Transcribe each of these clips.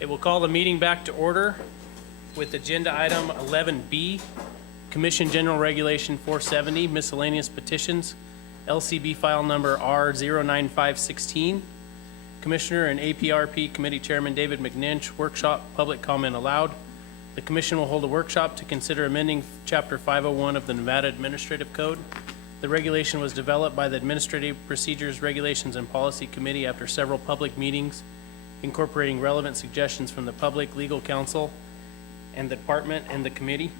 It will call the meeting back to order with agenda item 11B, Commission General Regulation 470, miscellaneous petitions, LCB file number R09516. Commissioner and APRP Committee Chairman David McNinch, workshop, public comment allowed. The commission will hold a workshop to consider amending Chapter 501 of the Nevada Administrative Code. The regulation was developed by the Administrative Procedures, Regulations, and Policy Committee after several public meetings, incorporating relevant suggestions from the public, legal counsel, and the department and the committee.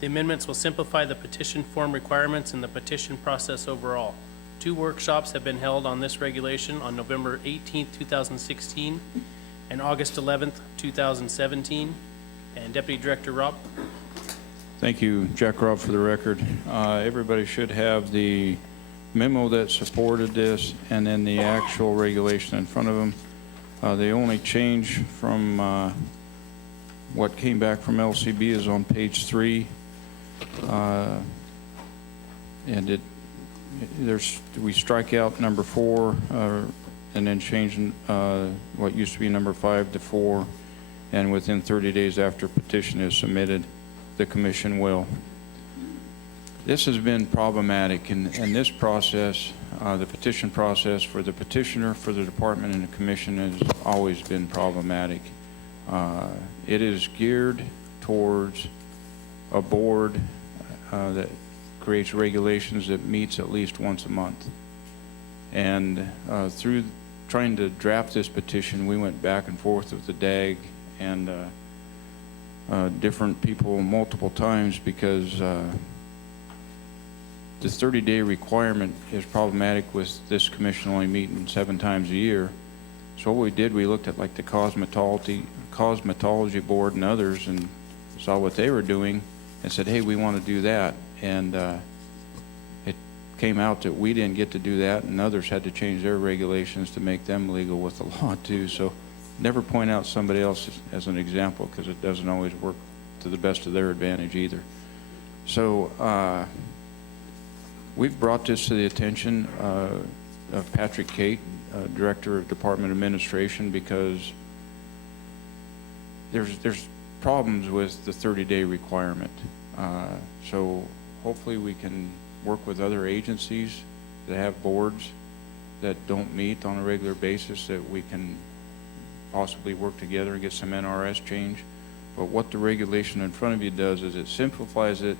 The amendments will simplify the petition form requirements and the petition process overall. 2 workshops have been held on this regulation on November 18th, 2016 and August 11th, 2017. And Deputy Director Rob. Thank you, Jack Robb, for the record. Everybody should have the memo that supported this and then the actual regulation in front of them. The only change from what came back from LCB is on page 3. And we strike out number 4 and then change what used to be number 5 to 4. And within 30 days after petition is submitted, the commission will. This has been problematic, and this process, the petition process for the petitioner, for the department, and the commission has always been problematic. It is geared towards a board that creates regulations that meets at least once a month. And through trying to draft this petition, we went back and forth with the DAG and different people multiple times because the 30-day requirement is problematic with this commission only meeting 7 times a year. So what we did, we looked at like the cosmetology board and others and saw what they were doing and said, hey, we want to do that. And it came out that we didn't get to do that, and others had to change their regulations to make them legal with the law too. So never point out somebody else as an example because it doesn't always work to the best of their advantage either. So we've brought this to the attention of Patrick Cate, Director of Department Administration, because there's problems with the 30-day requirement. So hopefully we can work with other agencies that have boards that don't meet on a regular basis, that we can possibly work together and get some NRS change. But what the regulation in front of you does is it simplifies it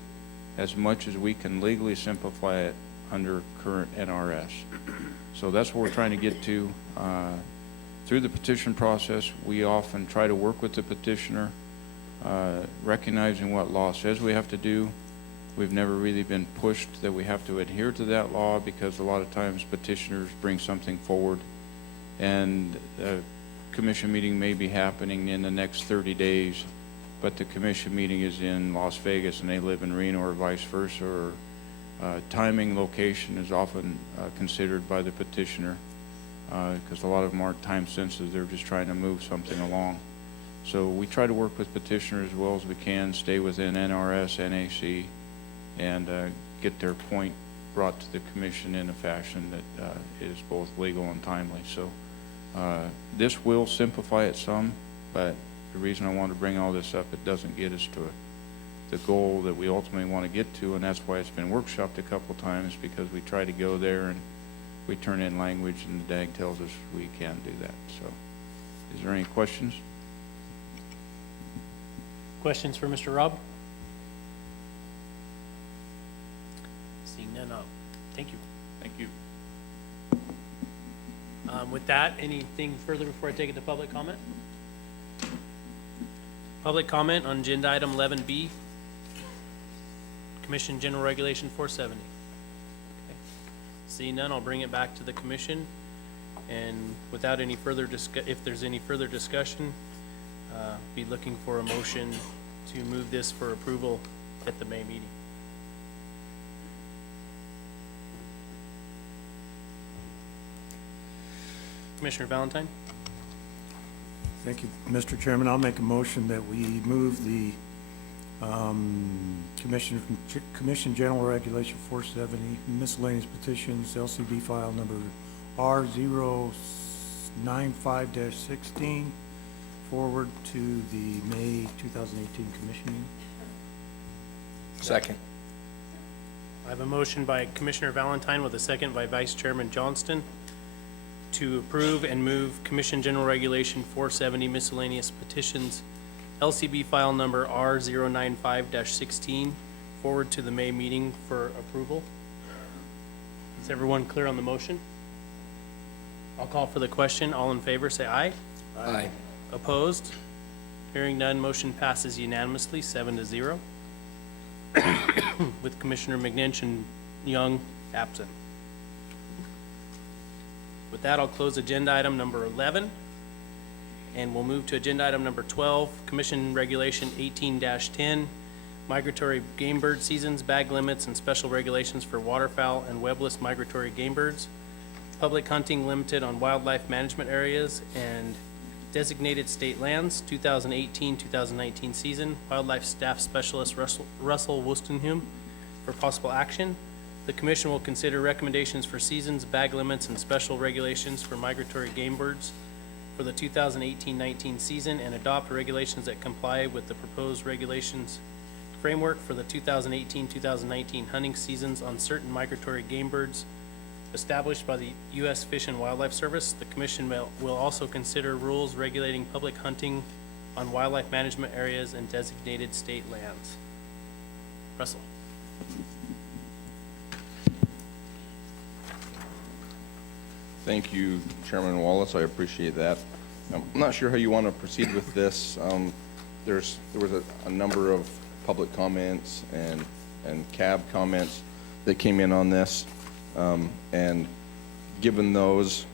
as much as we can legally simplify it under current NRS. So that's what we're trying to get to. Through the petition process, we often try to work with the petitioner, recognizing what law says we have to do. We've never really been pushed that we have to adhere to that law because a lot of times petitioners bring something forward and commission meeting may be happening in the next 30 days, but the commission meeting is in Las Vegas and they live in Reno or vice versa, or timing, location is often considered by the petitioner because a lot of them aren't time sensitive, they're just trying to move something along. So we try to work with petitioners as well as we can, stay within NRS, NAC, and get their point brought to the commission in a fashion that is both legal and timely. So this will simplify it some, but the reason I want to bring all this up, it doesn't get us to the goal that we ultimately want to get to, and that's why it's been workshopped a couple times, because we try to go there and we turn in language and the DAG tells us we can't do that. So is there any questions? Questions for Mr. Rob? Seeing none, thank you. Thank you. With that, anything further before I take it to public comment? Public comment on agenda item 11B, Commission General Regulation 470. Okay. Seeing none, I'll bring it back to the commission, and without any further if there's any further discussion, be looking for a motion to move this for approval at the May meeting. Commissioner Valentine. Thank you, Mr. Chairman. I'll make a motion that we move the Commission General Regulation 470 miscellaneous petitions LCB file number R095-16 forward to the May 2018 commission meeting. Second. I have a motion by Commissioner Valentine with a second by Vice Chairman Johnston to approve and move Commission General Regulation 470 miscellaneous petitions, LCB file number R095-16, forward to the May meeting for approval. Is everyone clear on the motion? I'll call for the question. All in favor, say aye. Aye. Opposed? Hearing none, motion passes unanimously, 7-0, with Commissioner McNinch and Young absent. With that, I'll close agenda item number 11, and we'll move to agenda item number 12, Commission Regulation 18-10, migratory game bird seasons, bag limits, and special regulations for waterfowl and webless migratory game birds, public hunting limited on wildlife management areas and designated state lands, 2018-2019 season, wildlife staff specialist Russell Wostenhum for possible action. The commission will consider recommendations for seasons, bag limits, and special regulations for migratory game birds for the 2018-19 season and adopt regulations that comply with the proposed regulations framework for the 2018-2019 hunting seasons on certain migratory game birds established by the U.S. Fish and Wildlife Service. The commission will also consider rules regulating public hunting on wildlife management areas and designated state lands. Russell. Thank you, Chairman Wallace. I appreciate that. I'm not sure how you want to proceed with this. There was a number of public comments and cab comments that came in on this. And given those,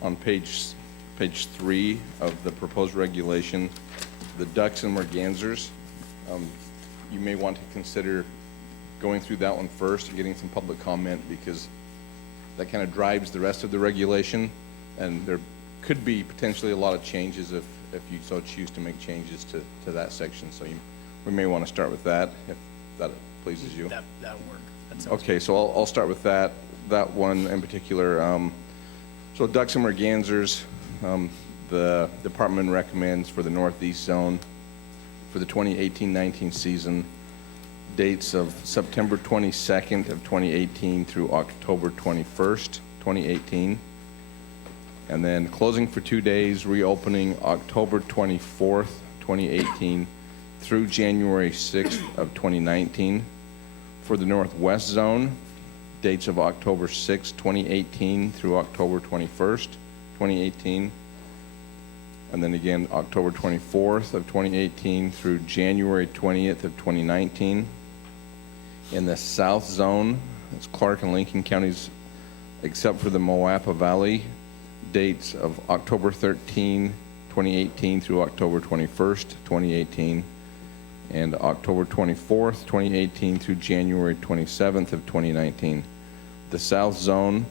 on page 3 of the proposed regulation, the ducks and mergansers, you may want to consider going through that one first and getting some public comment, because that kind of drives the rest of the regulation, and there could be potentially a lot of changes if you so choose to make changes to that section. So we may want to start with that, if that pleases you. That'll work. That sounds Okay, so I'll start with that one in particular. So ducks and mergansers, the department recommends for the northeast zone for the 2018-19 season, dates of September 22nd of 2018 through October 21st, 2018. And then closing for 2 days, reopening October 24th, 2018 through January 6th of 2019. For the Northwest Zone, dates of October 6, 2018 through October 21st, 2018. And then again, October 24th of 2018 through January 20th of 2019. In the South Zone, it's Clark and Lincoln counties, except for the Moapa Valley, dates of October 13, 2018 through October 21st, 2018. And October 24th, 2018 through January 27th of 2019. The South Zone,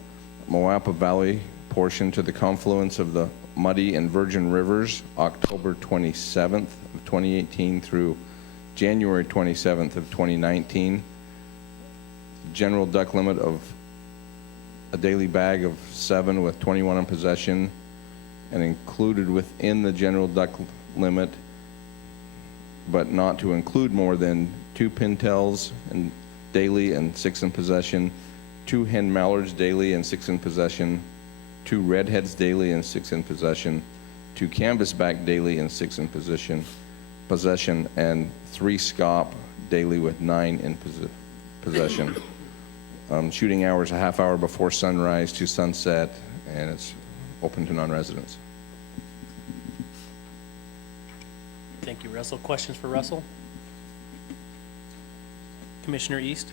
Moapa Valley portion to the confluence of the Muddy and Virgin Rivers, October 27th of 2018 through January 27th of 2019. General duck limit of a daily bag of 7 with 21 in possession, and included within the general duck limit, but not to include more than 2 pintails and daily and 6 in possession, 2 hen mallards daily and 6 in possession, 2 redheads daily and 6 in possession, 2 canvasback daily and 6 in possession, and 3 scaup daily with 9 in possession. Shooting hours a half hour before sunrise to sunset, and it's open to non-residents. Thank you, Russell. Questions for Russell? Commissioner East?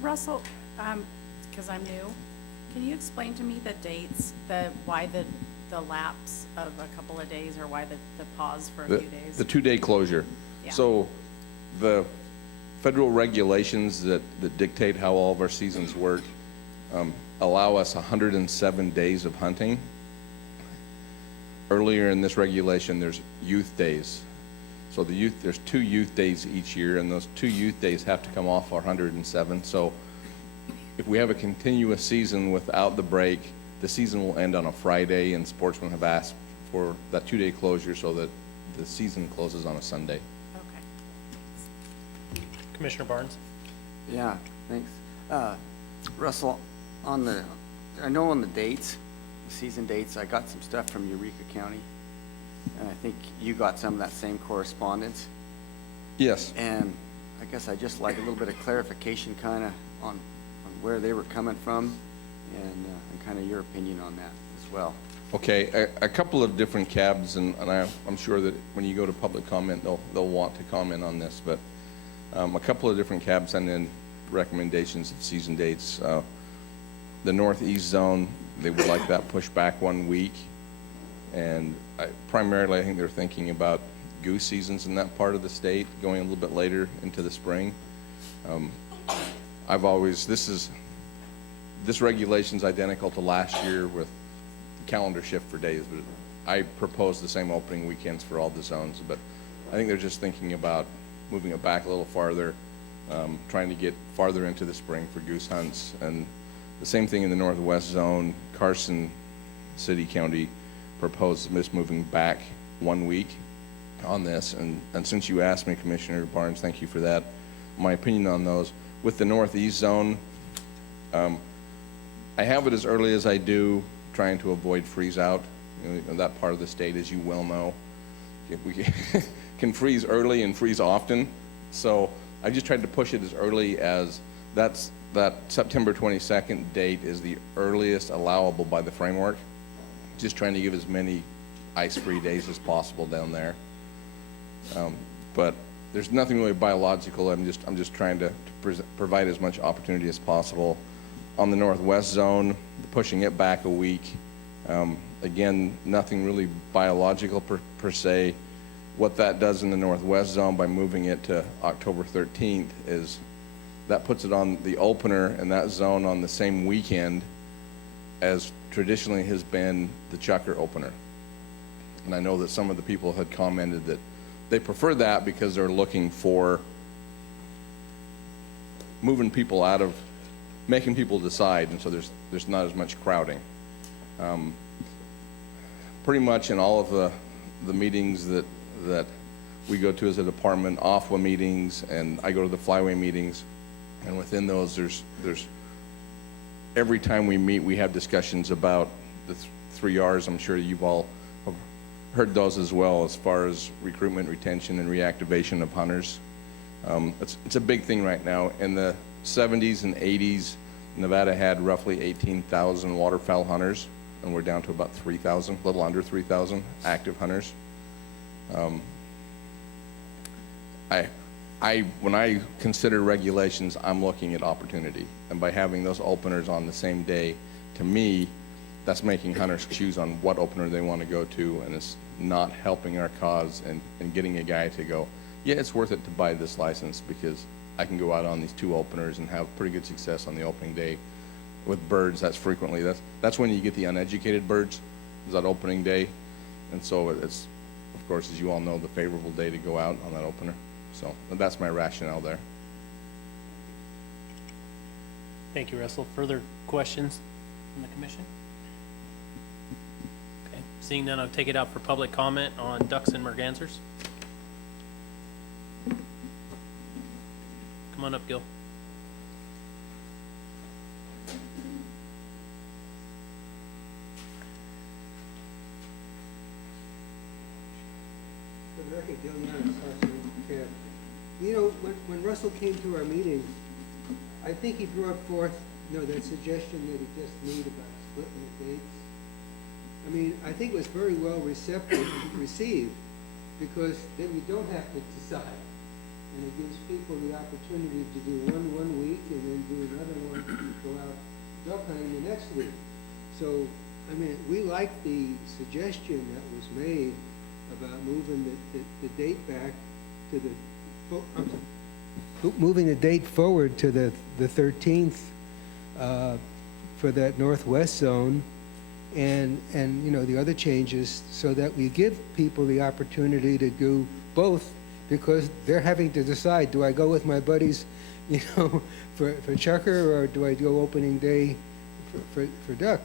Russell, because I'm new, can you explain to me the dates, why the lapse of a couple of days, or why the pause for a few days? The 2-day closure. Yeah. So the federal regulations that dictate how all of our seasons work allow us 107 days of hunting. Earlier in this regulation, there's youth days. So there's 2 youth days each year, and those 2 youth days have to come off our 107. So if we have a continuous season without the break, the season will end on a Friday, and sportsmen have asked for that 2-day closure so that the season closes on a Sunday. Okay. Commissioner Barnes? Yeah, thanks. Russell, I know on the dates, the season dates, I got some stuff from Eureka County, and I think you got some of that same correspondence. Yes. And I guess I just like a little bit of clarification kind of on where they were coming from and kind of your opinion on that as well. Okay, a couple of different cabs, and I'm sure that when you go to public comment, they'll want to comment on this, but a couple of different cabs sent in recommendations of season dates. The northeast zone, they would like that pushed back 1 week, and primarily I think they're thinking about goose seasons in that part of the state, going a little bit later into the spring. This regulation's identical to last year with calendar shift for days, but I proposed the same opening weekends for all the zones, but I think they're just thinking about moving it back a little farther, trying to get farther into the spring for goose hunts. And the same thing in the northwest zone. Carson City County proposed this moving back 1 week on this. And since you asked me, Commissioner Barnes, thank you for that. My opinion on those. With the northeast zone, I have it as early as I do, trying to avoid freeze out. You know, that part of the state, as you well know, we can freeze early and freeze often. So I just tried to push it as early as that September 22nd date is the earliest allowable by the framework. Just trying to give as many ice-free days as possible down there. But there's nothing really biological. I'm just trying to provide as much opportunity as possible. On the northwest zone, pushing it back a week. Again, nothing really biological per se. What that does in the northwest zone by moving it to October 13th is that puts it on the opener in that zone on the same weekend as traditionally has been the Chucker opener. And I know that some of the people had commented that they prefer that because they're looking for moving people out of, making people decide, and so there's not as much crowding. Pretty much in all of the meetings that we go to as a department, OFWA meetings, and I go to the Flyway meetings, and within those, there's every time we meet, we have discussions about the 3 Rs. I'm sure you've all heard those as well, as far as recruitment, retention, and reactivation of hunters. It's a big thing right now. In the 70s and 80s, Nevada had roughly 18,000 waterfowl hunters, and we're down to about 3,000, a little under 3,000 active hunters. When I consider regulations, I'm looking at opportunity, and by having those openers on the same day, to me, that's making hunters choose on what opener they want to go to, and it's not helping our cause and getting a guy to go, yeah, it's worth it to buy this license because I can go out on these 2 openers and have pretty good success on the opening day. With birds, that's when you get the uneducated birds, is that opening day. And so it's, of course, as you all know, the favorable day to go out on that opener. So that's my rationale there. Thank you, Russell. Further questions from the commission? Okay, seeing none, I'll take it out for public comment on ducks and mergansers. Come on up, Gil. For the record, Gil Yanis, Sergeant Care. You know, when Russell came to our meeting, I think he brought forth, that suggestion that he just made about splitting the dates. I mean, I think it was very well received, because then we don't have to decide. And it gives people the opportunity to do one week and then do another one, go out duck hunting the next week. So, I mean, we like the suggestion that was made about moving the date back to moving the date forward to the 13th for that northwest zone, and the other changes, so that we give people the opportunity to do both, because they're having to decide, do I go with my buddies, for Chucker, or do I go opening day for duck?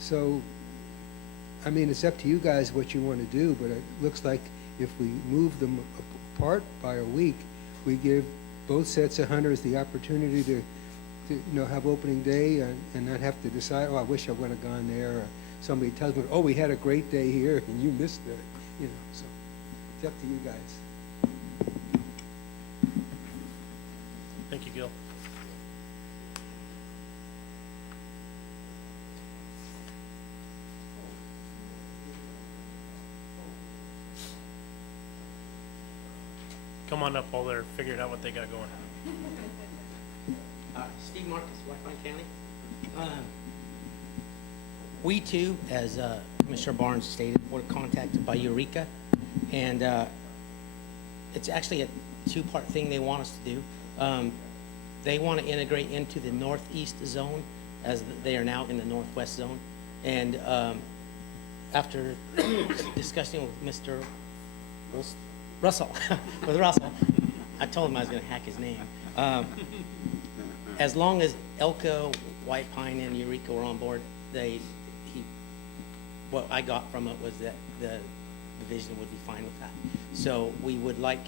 So I mean, it's up to you guys what you want to do, but it looks like if we move them apart by a week, we give both sets of hunters the opportunity to have opening day and not have to decide, oh, I wish I would have gone there, or somebody tells me, oh, we had a great day here and you missed it, so it's up to you guys. Thank you, Gil. Come on up while they're figuring out what they got going. Steve Marcus, White Pine County. We too, as Commissioner Barnes stated, were contacted by Eureka, and it's actually a two-part thing they want us to do. They want to integrate into the northeast zone, as they are now in the northwest zone. And after discussing with Mr. Russell, with Russell, I told him I was going to hack his name. As long as Elko, White Pine, and Eureka were on board, what I got from it was that the division would be fine with that. So we would like,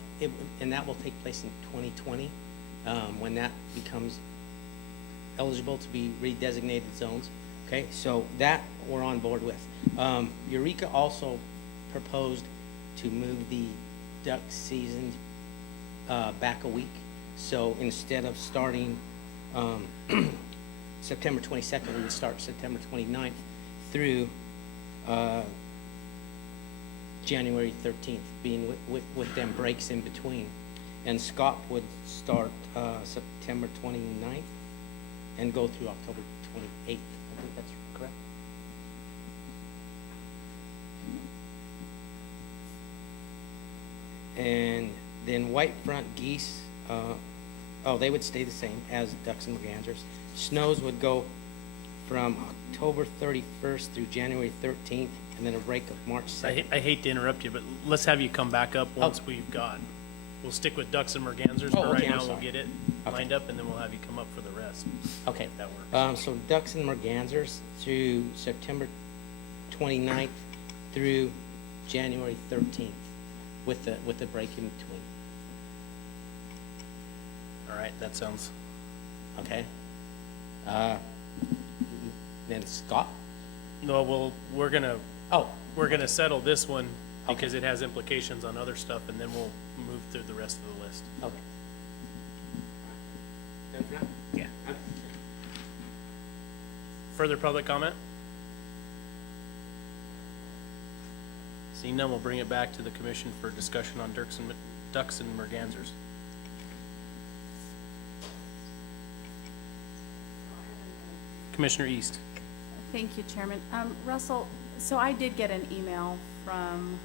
and that will take place in 2020, when that becomes eligible to be redesignated zones. Okay, so that we're on board with. Eureka also proposed to move the duck season back a week. So instead of starting September 22nd, we would start September 29th through January 13th, being with them breaks in between. And Scott would start September 29th and go through October 28th. I think that's correct. And then white front geese, they would stay the same as ducks and mergansers. Snows would go from October 31st through January 13th, and then a break of March 2nd. I hate to interrupt you, but let's have you come back up once we've got, we'll stick with ducks and mergansers for right Okay, I'm now. We'll sorry. get it Okay. lined up, and then we'll have you come up for the rest. Okay. If that works. So ducks and mergansers through September 29th through January 13th, with the break in between. All right, that sounds, Okay. Then Scott. no, we're gonna Oh, settle this one because it has implications on other stuff, and then we'll move through the rest of the list. okay. Yeah. Further public comment? Seeing none, we'll bring it back to the commission for discussion on ducks and mergansers. Commissioner East. Thank you, Chairman. Russell, so I did get an email from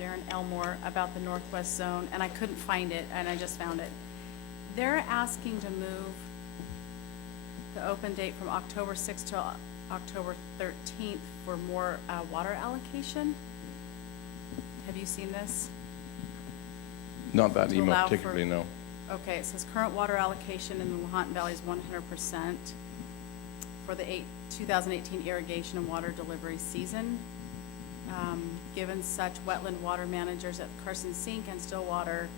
Darren Elmore about the Northwest Zone, and I couldn't find it, and I just found it. They're asking to move the open date from October 6th to October 13th for more water allocation. Have you seen this? Not that To email allow for- particularly, no. Okay, it says current water allocation in the Lahontan Valley is 100% for the 2018 irrigation and water delivery season. Given such, wetland water managers at Carson Sink and Stillwater,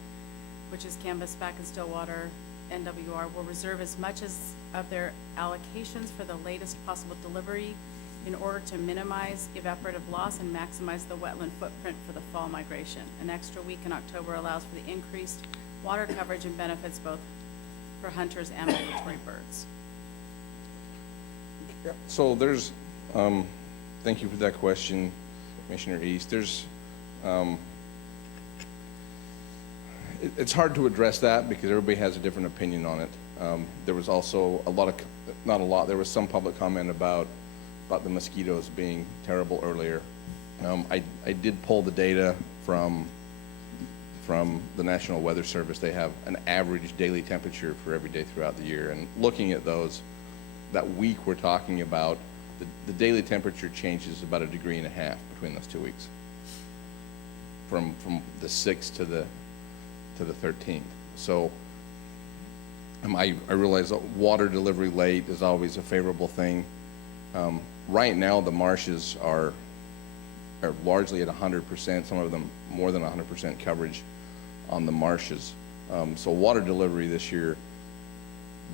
which is Canvasback and Stillwater, NWR, will reserve as much as of their allocations for the latest possible delivery in order to minimize evaporative loss and maximize the wetland footprint for the fall migration. An extra week in October allows for the increased water coverage and benefits both for hunters and migratory birds. So there's, thank you for that question, Commissioner East. There's, it's hard to address that because everybody has a different opinion on it. There was also there was some public comment about the mosquitoes being terrible earlier. I did pull the data from the National Weather Service. They have an average daily temperature for every day throughout the year. And looking at those, that week we're talking about, the daily temperature changes about 1.5 degrees between those 2 weeks, from the 6th to the 13th. So I realize that water delivery late is always a favorable thing. Right now, the marshes are are largely at 100%, some of them more than 100% coverage on the marshes. So water delivery this year,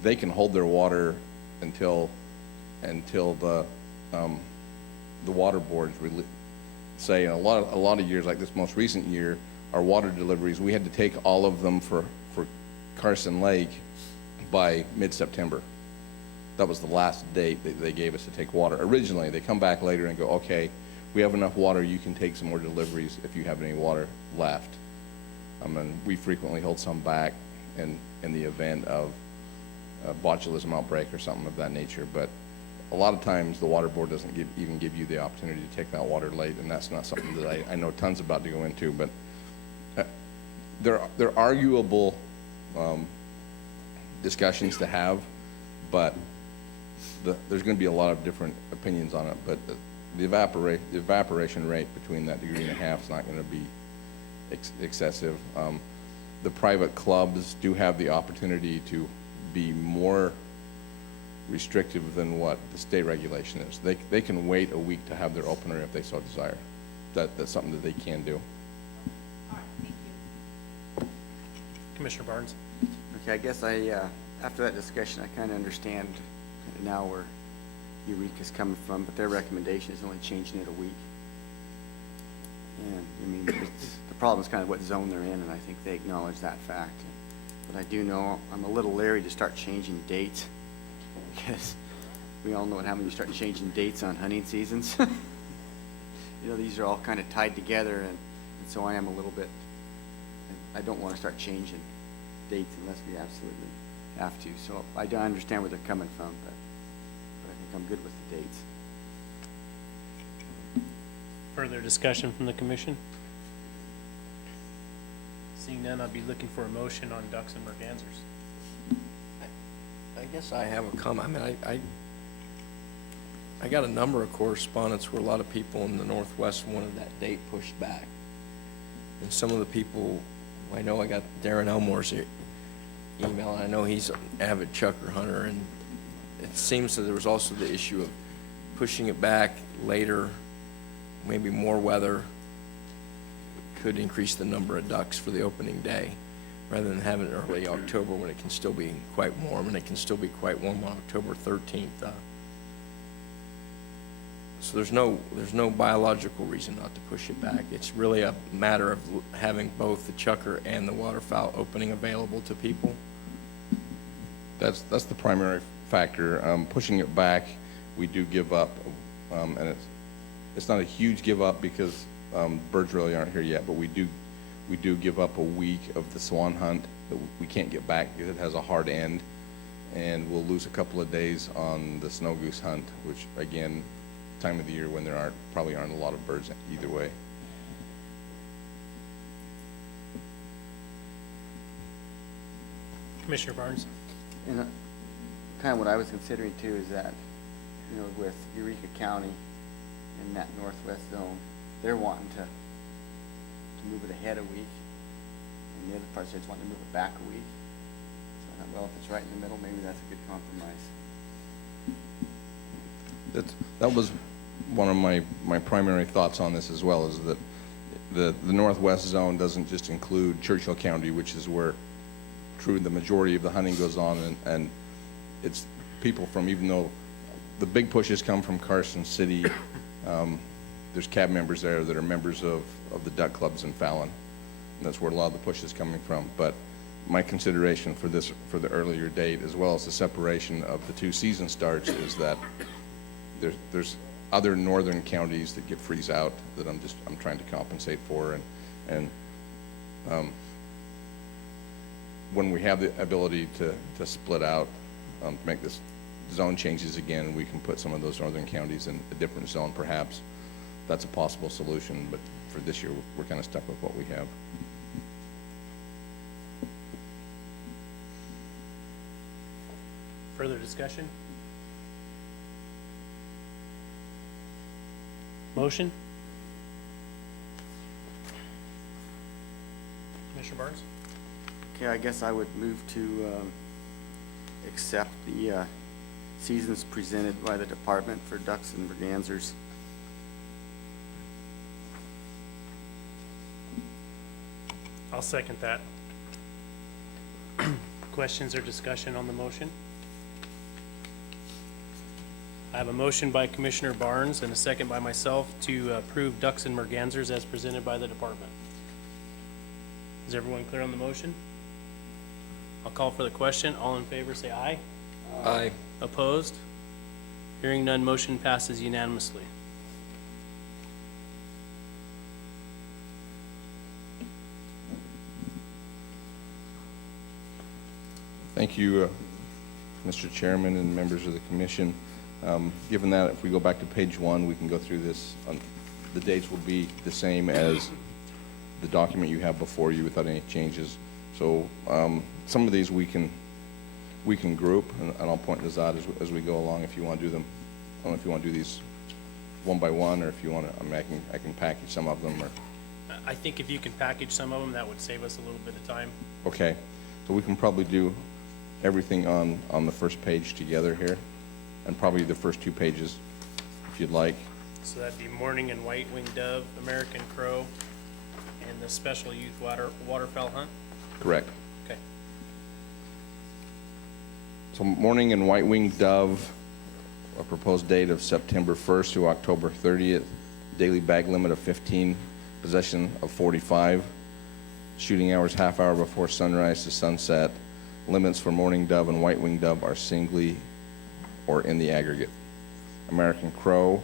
they can hold their water until the water boards say, in a lot of years, like this most recent year, our water deliveries, we had to take all of them for Carson Lake by mid-September. That was the last date that they gave us to take water. Originally, they come back later and go, okay, we have enough water, you can take some more deliveries if you have any water left. And we frequently hold some back in the event of a botulism outbreak or something of that nature. But a lot of times, the water board doesn't even give you the opportunity to take that water late, and that's not something that I know tons about to go into. But they're arguable discussions to have, but there's going to be a lot of different opinions on it. But the evaporation rate between that 1.5 degrees is not going to be excessive. The private clubs do have the opportunity to be more restrictive than what the state regulation is. They can wait a week to have their opener if they so desire. That's something that they can do. All right, thank you. Commissioner Barnes? Okay, I guess after that discussion, I kind of understand now where Eureka's coming from, but their recommendation is only changing it a week. And, I mean, the problem is kind of what zone they're in, and I think they acknowledge that fact. But I do know I'm a little leery to start changing dates, because we all know what happens when you start changing dates on hunting seasons. You know, these are all kind of tied together, and so I am a little bit, I don't want to start changing dates unless we absolutely have to. So I do understand where they're coming from, but I think I'm good with the dates. Further discussion from the commission? Seeing none, I'd be looking for a motion on ducks and mergansers. I guess I have a comment. I mean, I got a number of correspondence where a lot of people in the Northwest wanted that date pushed back. And some of the people, I know I got Darren Elmore's email, and I know he's an avid chucker hunter, and it seems that there was also the issue of pushing it back later, maybe more weather could increase the number of ducks for the opening day, rather than having it early October when it can still be quite warm, and it can still be quite warm on October 13th. So there's no biological reason not to push it back. It's really a matter of having both the chucker and the waterfowl opening available to people. That's the primary factor. Pushing it back, we do give up, and it's not a huge give up because birds really aren't here yet, but we do give up a week of the swan hunt that we can't get back because it has a hard end, and we'll lose a couple of days on the snow goose hunt, which again, time of the year when there probably aren't a lot of birds either way. Commissioner Barnes? And kind of what I was considering too is that, you know, with Eureka County in that northwest zone, they're wanting to move it ahead a week, and the other parts, they just want to move it back a week. So I thought, well, if it's right in the middle, maybe that's a good compromise. That was one of my primary thoughts on this as well, is that the northwest zone doesn't just include Churchill County, which is where the majority of the hunting goes on, and it's people from, even though the big pushes come from Carson City, there's cab members there that are members of the duck clubs in Fallon, and that's where a lot of the push is coming from. But my consideration for the earlier date, as well as the separation of the two season starts, is that there's other northern counties that get freeze out that I'm trying to compensate for, and when we have the ability to split out, to make this zone changes again, we can put some of those northern counties in a different zone perhaps. That's a possible solution, but for this year, we're kind of stuck with what we have. Further discussion? Motion? Commissioner Barnes? Okay, I guess I would move to accept the seasons presented by the department for ducks and mergansers. I'll second that. Questions or discussion on the motion? I have a motion by Commissioner Barnes and a second by myself to approve ducks and mergansers as presented by the department. Is everyone clear on the motion? I'll call for the question. All in favor, say aye. Aye. Opposed? Hearing none, motion passes unanimously. Thank you, Mr. Chairman and members of the commission. Given that, if we go back to page 1, we can go through this. The dates will be the same as the document you have before you without any changes. So some of these we can group, and I'll point this out as we go along if you want to do them. I don't know if you want to do these one by one, or if you want to, I mean, I can package some of them, or, I think if you can package some of them, that would save us a little bit of time. okay. So we can probably do everything on the first page together here, and probably the first 2 pages, if you'd like. So that'd be mourning and white-winged dove, American crow, and the special youth waterfowl hunt? Correct. Okay. So mourning and white-winged dove, a proposed date of September 1st to October 30th, daily bag limit of 15, possession of 45, shooting hours half hour before sunrise to sunset. Limits for mourning dove and white-winged dove are singly or in the aggregate. American crow,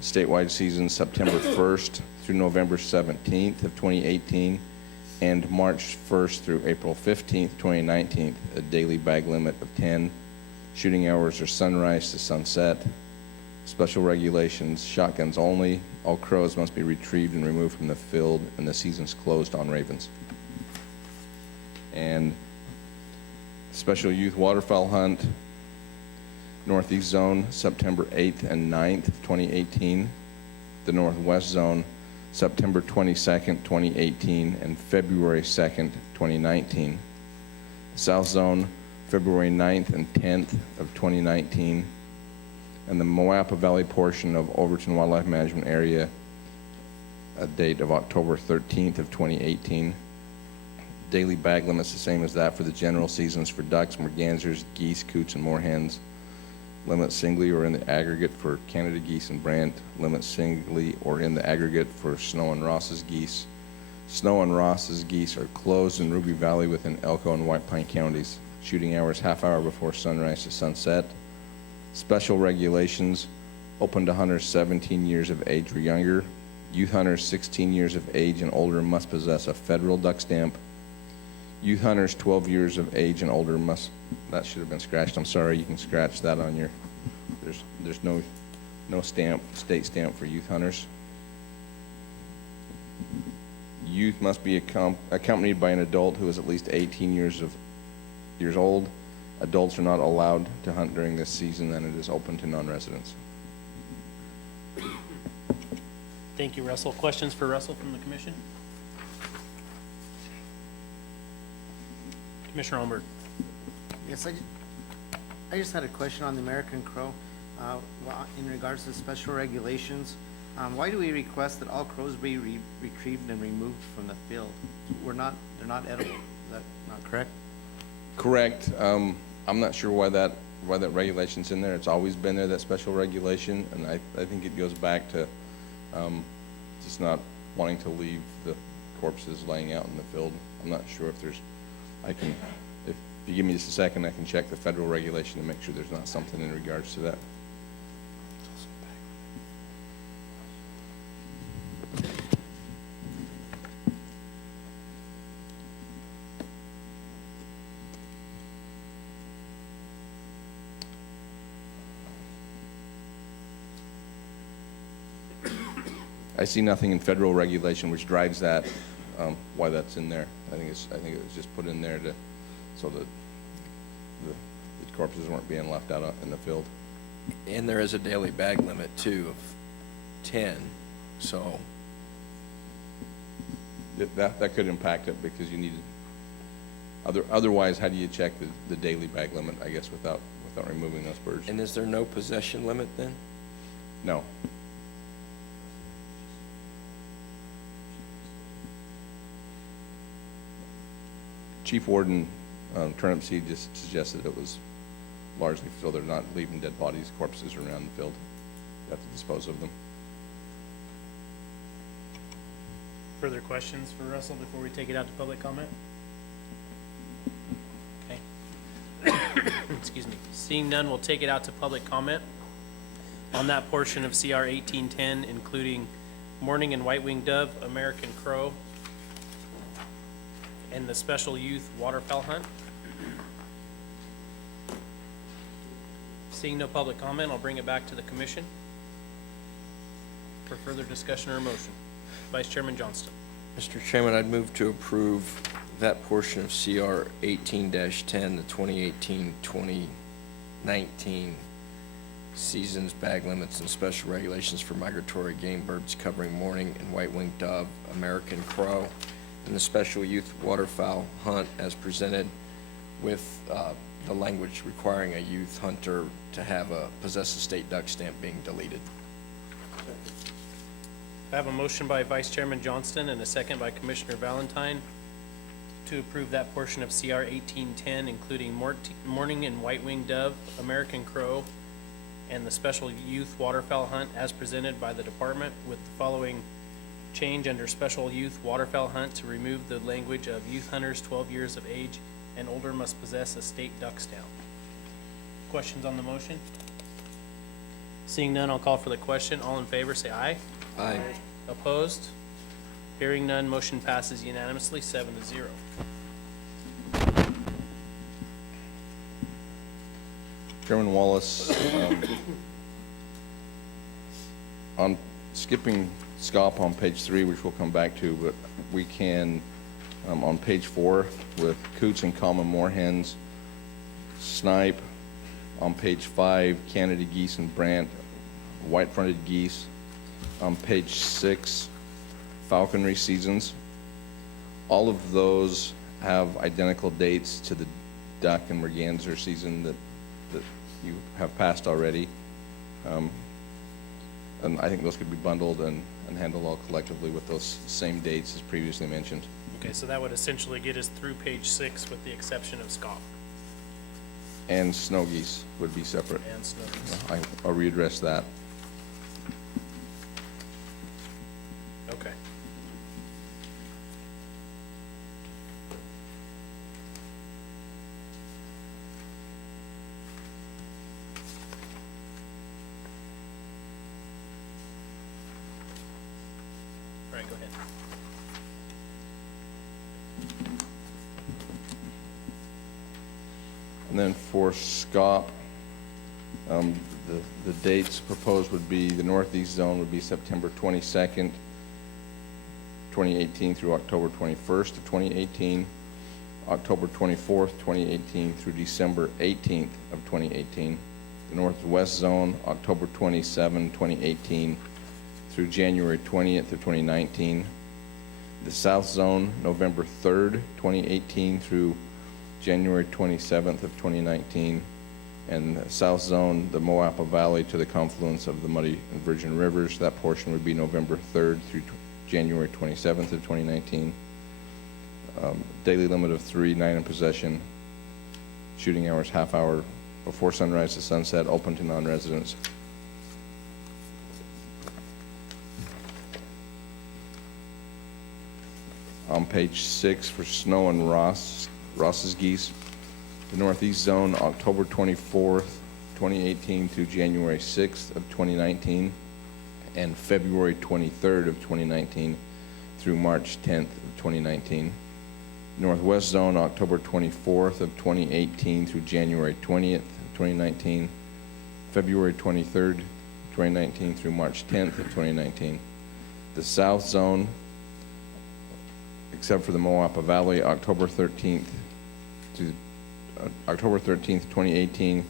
statewide season September 1st through November 17th of 2018, and March 1st through April 15th, 2019, a daily bag limit of 10. Shooting hours are sunrise to sunset. Special regulations, shotguns only. All crows must be retrieved and removed from the field, and the season's closed on ravens. And special youth waterfowl hunt, Northeast Zone, September 8th and 9th, 2018. The Northwest Zone, September 22nd, 2018, and February 2nd, 2019. South Zone, February 9th and 10th of 2019. And the Moapa Valley portion of Overton Wildlife Management Area, a date of October 13th of 2018. Daily bag limits the same as that for the general seasons for ducks, mergansers, geese, coots, and moorhens. Limit singly or in the aggregate for Canada geese and brant. Limit singly or in the aggregate for Snow and Ross's geese. Snow and Ross's geese are closed in Ruby Valley within Elko and White Pine counties. Shooting hours half hour before sunrise to sunset. Special regulations, open to hunters 17 years of age or younger. Youth hunters 16 years of age and older must possess a federal duck stamp. Youth hunters 12 years of age and older must, that should have been scratched, I'm sorry, you can scratch that on your, there's no stamp, state stamp for youth hunters. Youth must be accompanied by an adult who is at least 18 years old. Adults are not allowed to hunt during this season, and it is open to non-residents. Thank you, Russell. Questions for Russell from the commission? Commissioner Olmert. Yes, I just had a question on the American crow. In regards to special regulations, why do we request that all crows be retrieved and removed from the field? They're not edible, is that not correct? Correct. I'm not sure why that regulation's in there. It's always been there, that special regulation, and I think it goes back to just not wanting to leave the corpses laying out in the field. I'm not sure if there's, if you give me just a second, I can check the federal regulation to make sure there's not something in regards to that. I see nothing in federal regulation which drives that, why that's in there. I think it was just put in there so that the corpses weren't being left out in the field. And there is a daily bag limit too of 10, so. That could impact it because you needed, otherwise, how do you check the daily bag limit, I guess, without removing those birds? And is there no possession limit then? No. Chief Warden Turnip Seed just suggested it was largely so they're not leaving dead bodies, corpses around the field. You have to dispose of them. Further questions for Russell before we take it out to public comment? Okay. Excuse me. Seeing none, we'll take it out to public comment on that portion of CR 1810, including mourning and white-winged dove, American crow, and the special youth waterfowl hunt. Seeing no public comment, I'll bring it back to the commission for further discussion or motion. Vice Chairman Johnston. Mr. Chairman, I'd move to approve that portion of CR 18-10, the 2018-2019 seasons, bag limits, and special regulations for migratory game birds covering mourning and white-winged dove, American crow, and the special youth waterfowl hunt as presented with the language requiring a youth hunter to have a possess a state duck stamp being deleted. I have a motion by Vice Chairman Johnston and a second by Commissioner Valentine to approve that portion of CR 1810, including mourning and white-winged dove, American crow, and the special youth waterfowl hunt as presented by the department, with the following change under special youth waterfowl hunt to remove the language of youth hunters 12 years of age and older must possess a state duck stamp. Questions on the motion? Seeing none, I'll call for the question. All in favor, say aye. Aye. Opposed? Hearing none, motion passes unanimously, 7-0. Chairman Wallace, on skipping SCOP on page 3, which we'll come back to, but we can, on page 4, with coots and common moorhens, snipe, on page 5, Canada geese and brant, white-fronted geese, on page 6, falconry seasons. All of those have identical dates to the duck and merganser season that you have passed already. And I think those could be bundled and handled all collectively with those same dates as previously mentioned. Okay, so that would essentially get us through page 6 with the exception of SCOP And snow geese would be separate. and snow geese. I'll readdress that. Okay. All right, go ahead. And then for SCOP, the dates proposed would be, the northeast zone would be September 22nd, 2018 through October 21st of 2018, October 24th, 2018 through December 18th of 2018. The northwest zone, October 27, 2018 through January 20th of 2019. The south zone, November 3rd, 2018 through January 27th of 2019, and the south zone, the Moapa Valley to the confluence of the Muddy and Virgin Rivers. That portion would be November 3rd through January 27th of 2019. Daily limit of 3, night in possession, shooting hours half hour before sunrise to sunset, open to non-residents. On page 6 for snow and Ross's geese, the northeast zone, October 24th, 2018 through January 6th of 2019, and February 23rd of 2019 through March 10th of 2019. Northwest zone, October 24th of 2018 through January 20th of 2019, February 23rd, 2019 through March 10th of 2019. The south zone, except for the Moapa Valley, October 13th to October 13th, 2018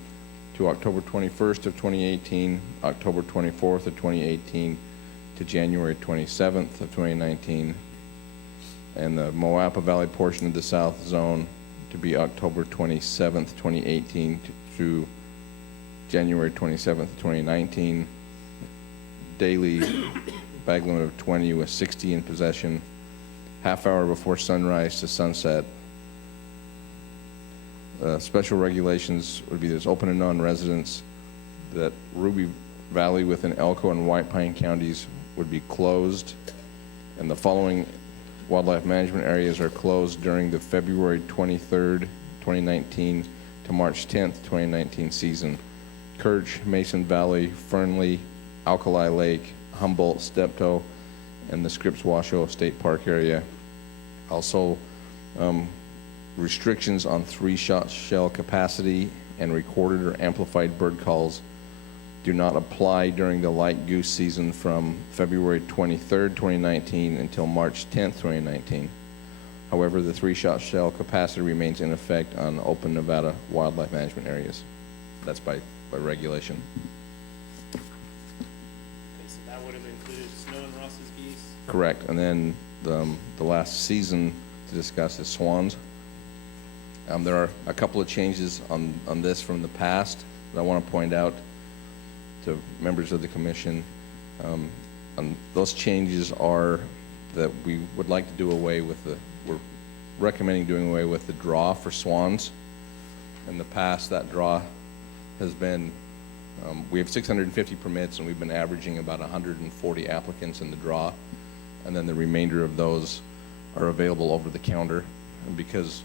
to October 21st of 2018, October 24th of 2018 to January 27th of 2019, and the Moapa Valley portion of the south zone to be October 27th, 2018 through January 27th, 2019. Daily bag limit of 20 with 60 in possession, half hour before sunrise to sunset, Special regulations would be there's open and non-residents, that Ruby Valley within Elko and White Pine counties would be closed, and the following wildlife management areas are closed during the February 23rd, 2019 to March 10th, 2019 season. Kirch, Mason Valley, Fernley, Alkali Lake, Humboldt, Steptoe, and the Scripps Washoe State Park area. Also, restrictions on 3-shot shell capacity and recorded or amplified bird calls do not apply during the light goose season from February 23rd, 2019 until March 10th, 2019. However, the 3-shot shell capacity remains in effect on open Nevada wildlife management areas. That's by regulation. Okay, so that would have included snow and Ross's geese. Correct. And then the last season to discuss is swans. There are a couple of changes on this from the past that I want to point out to members of the commission. And those changes are that we would like to do away with we're recommending doing away with the draw for swans. In the past, that draw has been, we have 650 permits, and we've been averaging about 140 applicants in the draw, and then the remainder of those are available over the counter. And because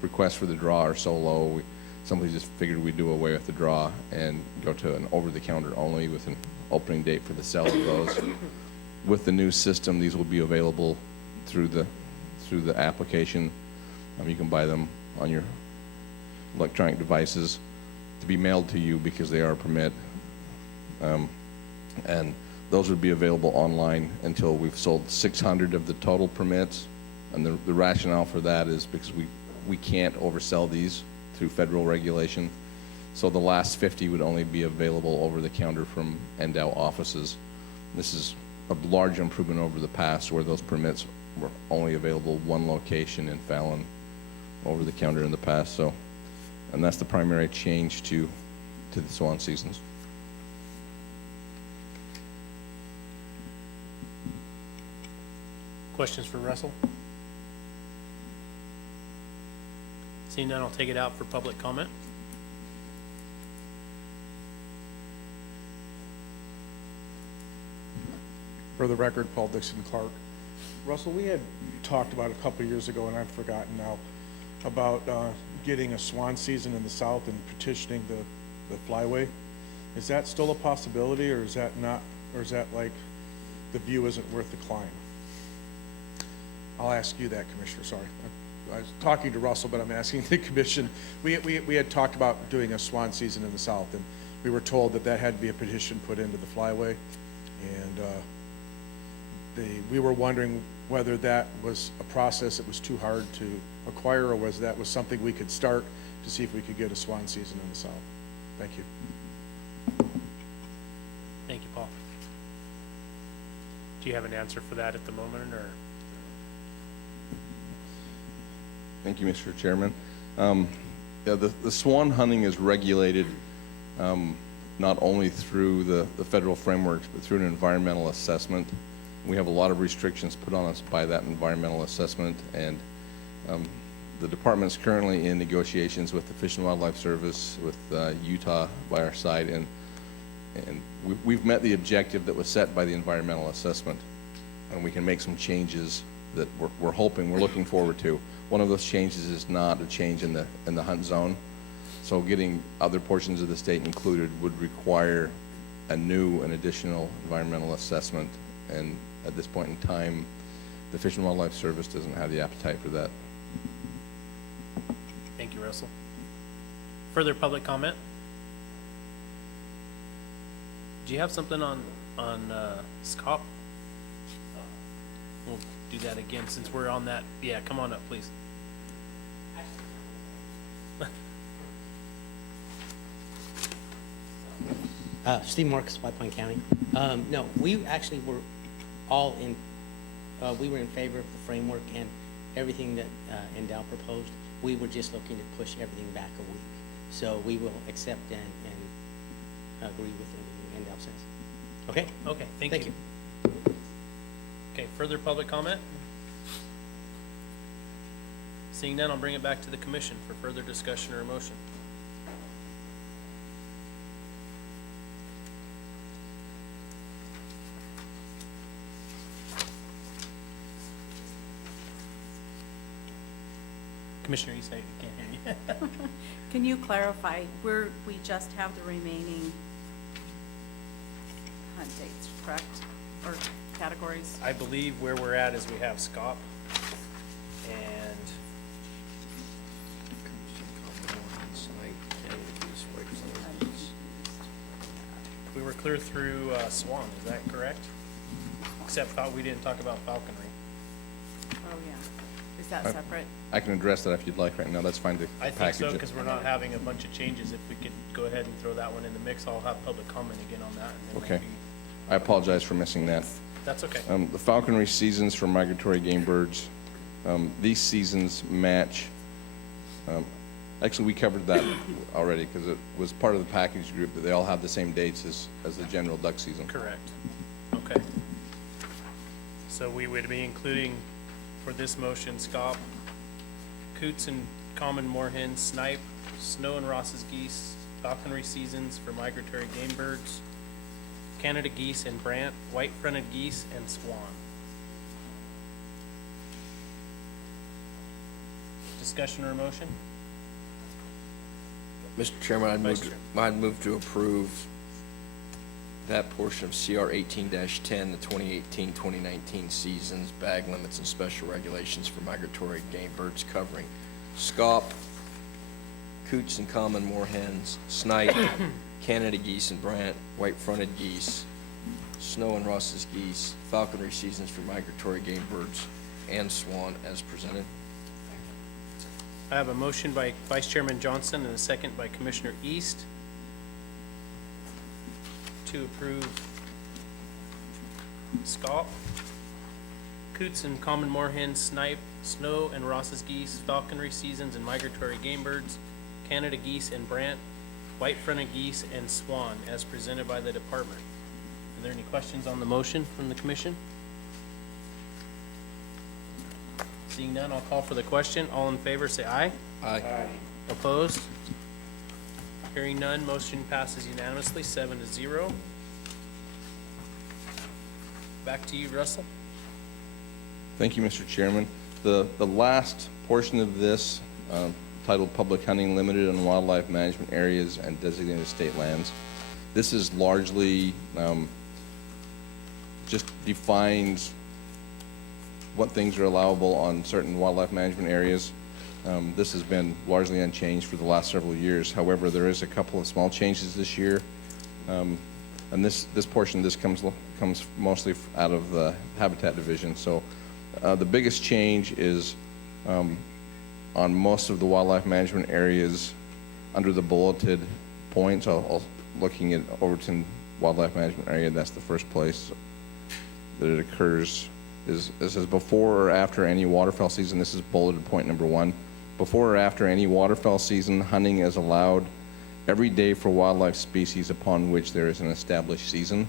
requests for the draw are so low, somebody just figured we'd do away with the draw and go to an over-the-counter only with an opening date for the sale of those. With the new system, these will be available through the application. You can buy them on your electronic devices to be mailed to you because they are a permit. And those would be available online until we've sold 600 of the total permits. And the rationale for that is because we can't oversell these through federal regulation. So the last 50 would only be available over the counter from NDOW offices. This is a large improvement over the past where those permits were only available one location in Fallon over the counter in the past. So, and that's the primary change to the swan seasons. Questions for Russell? Seeing none, I'll take it out for public comment. For the record, Paul Dixon Clark. Russell, we had talked about a couple of years ago, and I've forgotten now, about getting a swan season in the south and petitioning the flyway. Is that still a possibility, or is that not, or is that like the view isn't worth the climb? I'll ask you that, Commissioner, sorry. I was talking to Russell, but I'm asking the commission. We had talked about doing a swan season in the south, and we were told that had to be a petition put into the flyway. And we were wondering whether that was a process that was too hard to acquire, or was something we could start to see if we could get a swan season in the south. Thank you. Thank you, Paul. Do you have an answer for that at the moment, or? Thank you, Mr. Chairman. Yeah, the swan hunting is regulated not only through the federal frameworks, but through an environmental assessment. We have a lot of restrictions put on us by that environmental assessment, and the department's currently in negotiations with the Fish and Wildlife Service, with Utah by our side, and we've met the objective that was set by the environmental assessment, and we can make some changes that we're looking forward to. One of those changes is not a change in the hunt zone, so getting other portions of the state included would require an additional environmental assessment, and at this point in time, the Fish and Wildlife Service doesn't have the appetite for that. Thank you, Russell. Further public comment? Do you have something on SCOP? We'll do that again since we're on that. Yeah, come on up, please. Steve Marcus, White Pine County. No, we actually were all in, we were in favor of the framework and everything that NDOW proposed. We were just looking to push everything back a week. So we will accept and agree with everything NDOW says. Okay? Okay, thank you. Okay, further public comment? Seeing none, I'll bring it back to the commission for further discussion or a motion. Commissioner East, I can't hear you. Can you clarify, we just have the remaining hunt dates, correct? Or categories? I believe where we're at is we have SCOP and we were clear through Swan, is that correct? Except we didn't talk about falconry. Oh, yeah. Is that separate? I can address that if you'd like right now. That's fine to I think package so, it. because we're not having a bunch of changes. If we could go ahead and throw that one in the mix, I'll have public comment again on that. And then Okay. I apologize for missing that. That's okay. The falconry seasons for migratory game birds, these seasons match, actually, we covered that already because it was part of the package group that they all have the same dates as the general duck season. Correct. Okay. So we would be including for this motion, SCOP, coots and common moorhen, snipe, snow and Ross's geese, falconry seasons for migratory game birds, Canada geese and brant, white-fronted geese, and swan. Discussion or a motion? Mr. Chairman, Vice Chair. I'd move to approve that portion of CR 18-10, the 2018-2019 seasons, bag limits, and special regulations for migratory game birds covering SCOP, coots and common moorhens, snipe, Canada geese and brant, white-fronted geese, snow and Ross's geese, falconry seasons for migratory game birds, and swan as presented. I have a motion by Vice Chairman Johnson and a second by Commissioner East to approve SCOP, coots and common moorhen, snipe, snow and Ross's geese, falconry seasons and migratory game birds, Canada geese and brant, white-fronted geese, and swan as presented by the department. Are there any questions on the motion from the commission? Seeing none, I'll call for the question. All in favor, say aye. Aye. Opposed? Hearing none, motion passes unanimously, 7-0. Back to you, Russell. Thank you, Mr. Chairman. The last portion of this, titled Public Hunting Limited on Wildlife Management Areas and Designated State Lands, this is largely just defines what things are allowable on certain wildlife management areas. This has been largely unchanged for the last several years. However, there is a couple of small changes this year. And this portion, this comes mostly out of the Habitat Division. So the biggest change is on most of the wildlife management areas under the bulleted points. Looking at Overton Wildlife Management Area, that's the first place that it occurs. It says before or after any waterfowl season. This is bulleted point number 1. Before or after any waterfowl season, hunting is allowed every day for wildlife species upon which there is an established season.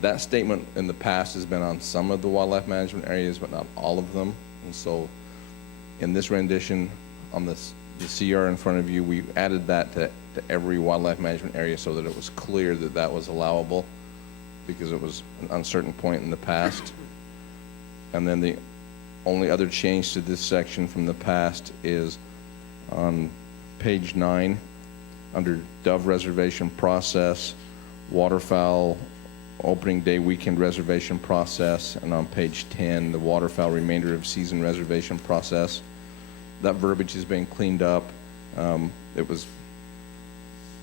That statement in the past has been on some of the wildlife management areas, but not all of them. And so in this rendition on the CR in front of you, we added that to every wildlife management area so that it was clear that that was allowable, because it was an uncertain point in the past. And then the only other change to this section from the past is on page 9, under dove reservation process, waterfowl opening day weekend reservation process, and on page 10, the waterfowl remainder of season reservation process. That verbiage has been cleaned up. It was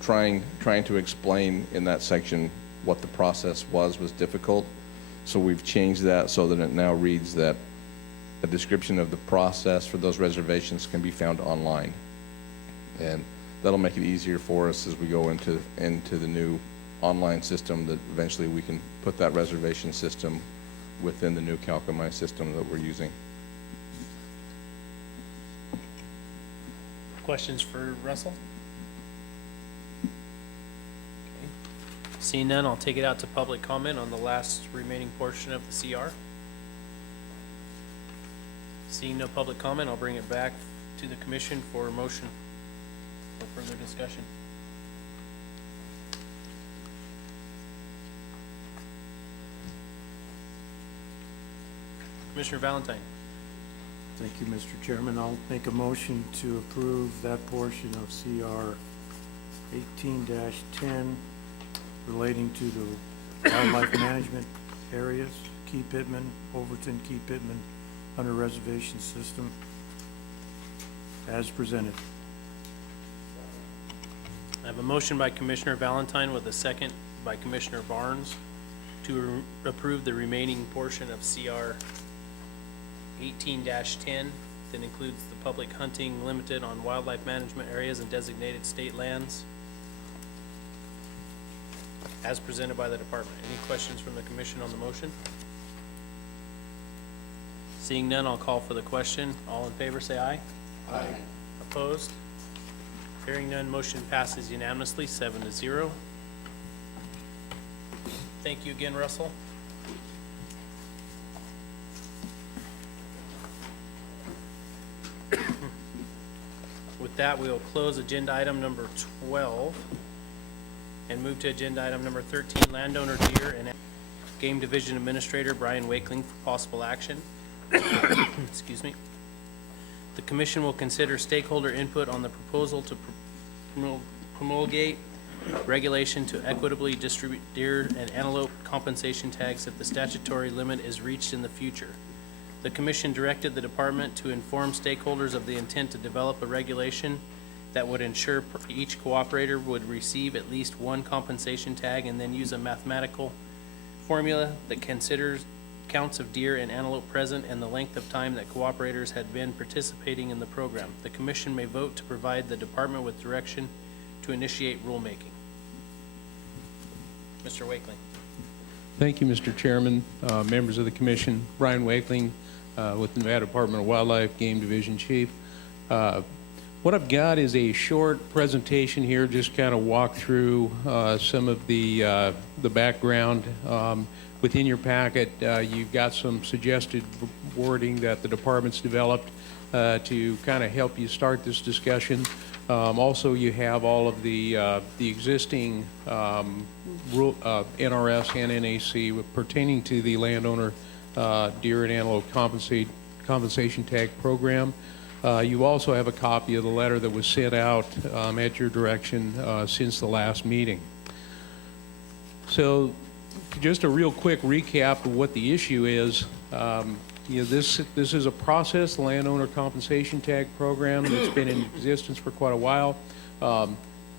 trying to explain in that section what the process was difficult. So we've changed that so that it now reads that a description of the process for those reservations can be found online. And that'll make it easier for us as we go into the new online system, that eventually we can put that reservation system within the new CalCMI system that we're using. Questions for Russell? Okay. Seeing none, I'll take it out to public comment on the last remaining portion of the CR. Seeing no public comment, I'll bring it back to the commission for a motion for further discussion. Commissioner Valentine. Thank you, Mr. Chairman. I'll make a motion to approve that portion of CR 18-10 relating to the wildlife management areas, Key Pittman, Overton, Key Pittman, Hunter Reservation System, as presented. I have a motion by Commissioner Valentine with a second by Commissioner Barnes to approve the remaining portion of CR 18-10 that includes the public hunting limited on wildlife management areas and designated state lands as presented by the department. Any questions from the commission on the motion? Seeing none, I'll call for the question. All in favor, say aye. Aye. Opposed? Hearing none, motion passes unanimously, 7-0. Thank you again, Russell. With that, we will close agenda item number 12 and move to agenda item number 13, landowner deer and game division administrator Brian Wakeling for possible action. Excuse me. The commission will consider stakeholder input on the proposal to promulgate regulation to equitably distribute deer and antelope compensation tags if the statutory limit is reached in the future. The commission directed the department to inform stakeholders of the intent to develop a regulation that would ensure each cooperator would receive at least one compensation tag and then use a mathematical formula that considers counts of deer and antelope present and the length of time that cooperators had been participating in the program. The commission may vote to provide the department with direction to initiate rulemaking. Mr. Wakeling. Thank you, Mr. Chairman, members of the commission. Brian Wakeling with the Nevada Department of Wildlife Game Division Chief. What I've got is a short presentation here, just kind of walk through some of the background. Within your packet, you've got some suggested wording that the department's developed to kind of help you start this discussion. Also, you have all of the existing NRS and NAC pertaining to the landowner deer and antelope compensation tag program. You also have a copy of the letter that was sent out at your direction since the last meeting. So just a real quick recap of what the issue is. This is a process, the landowner compensation tag program, that's been in existence for quite a while.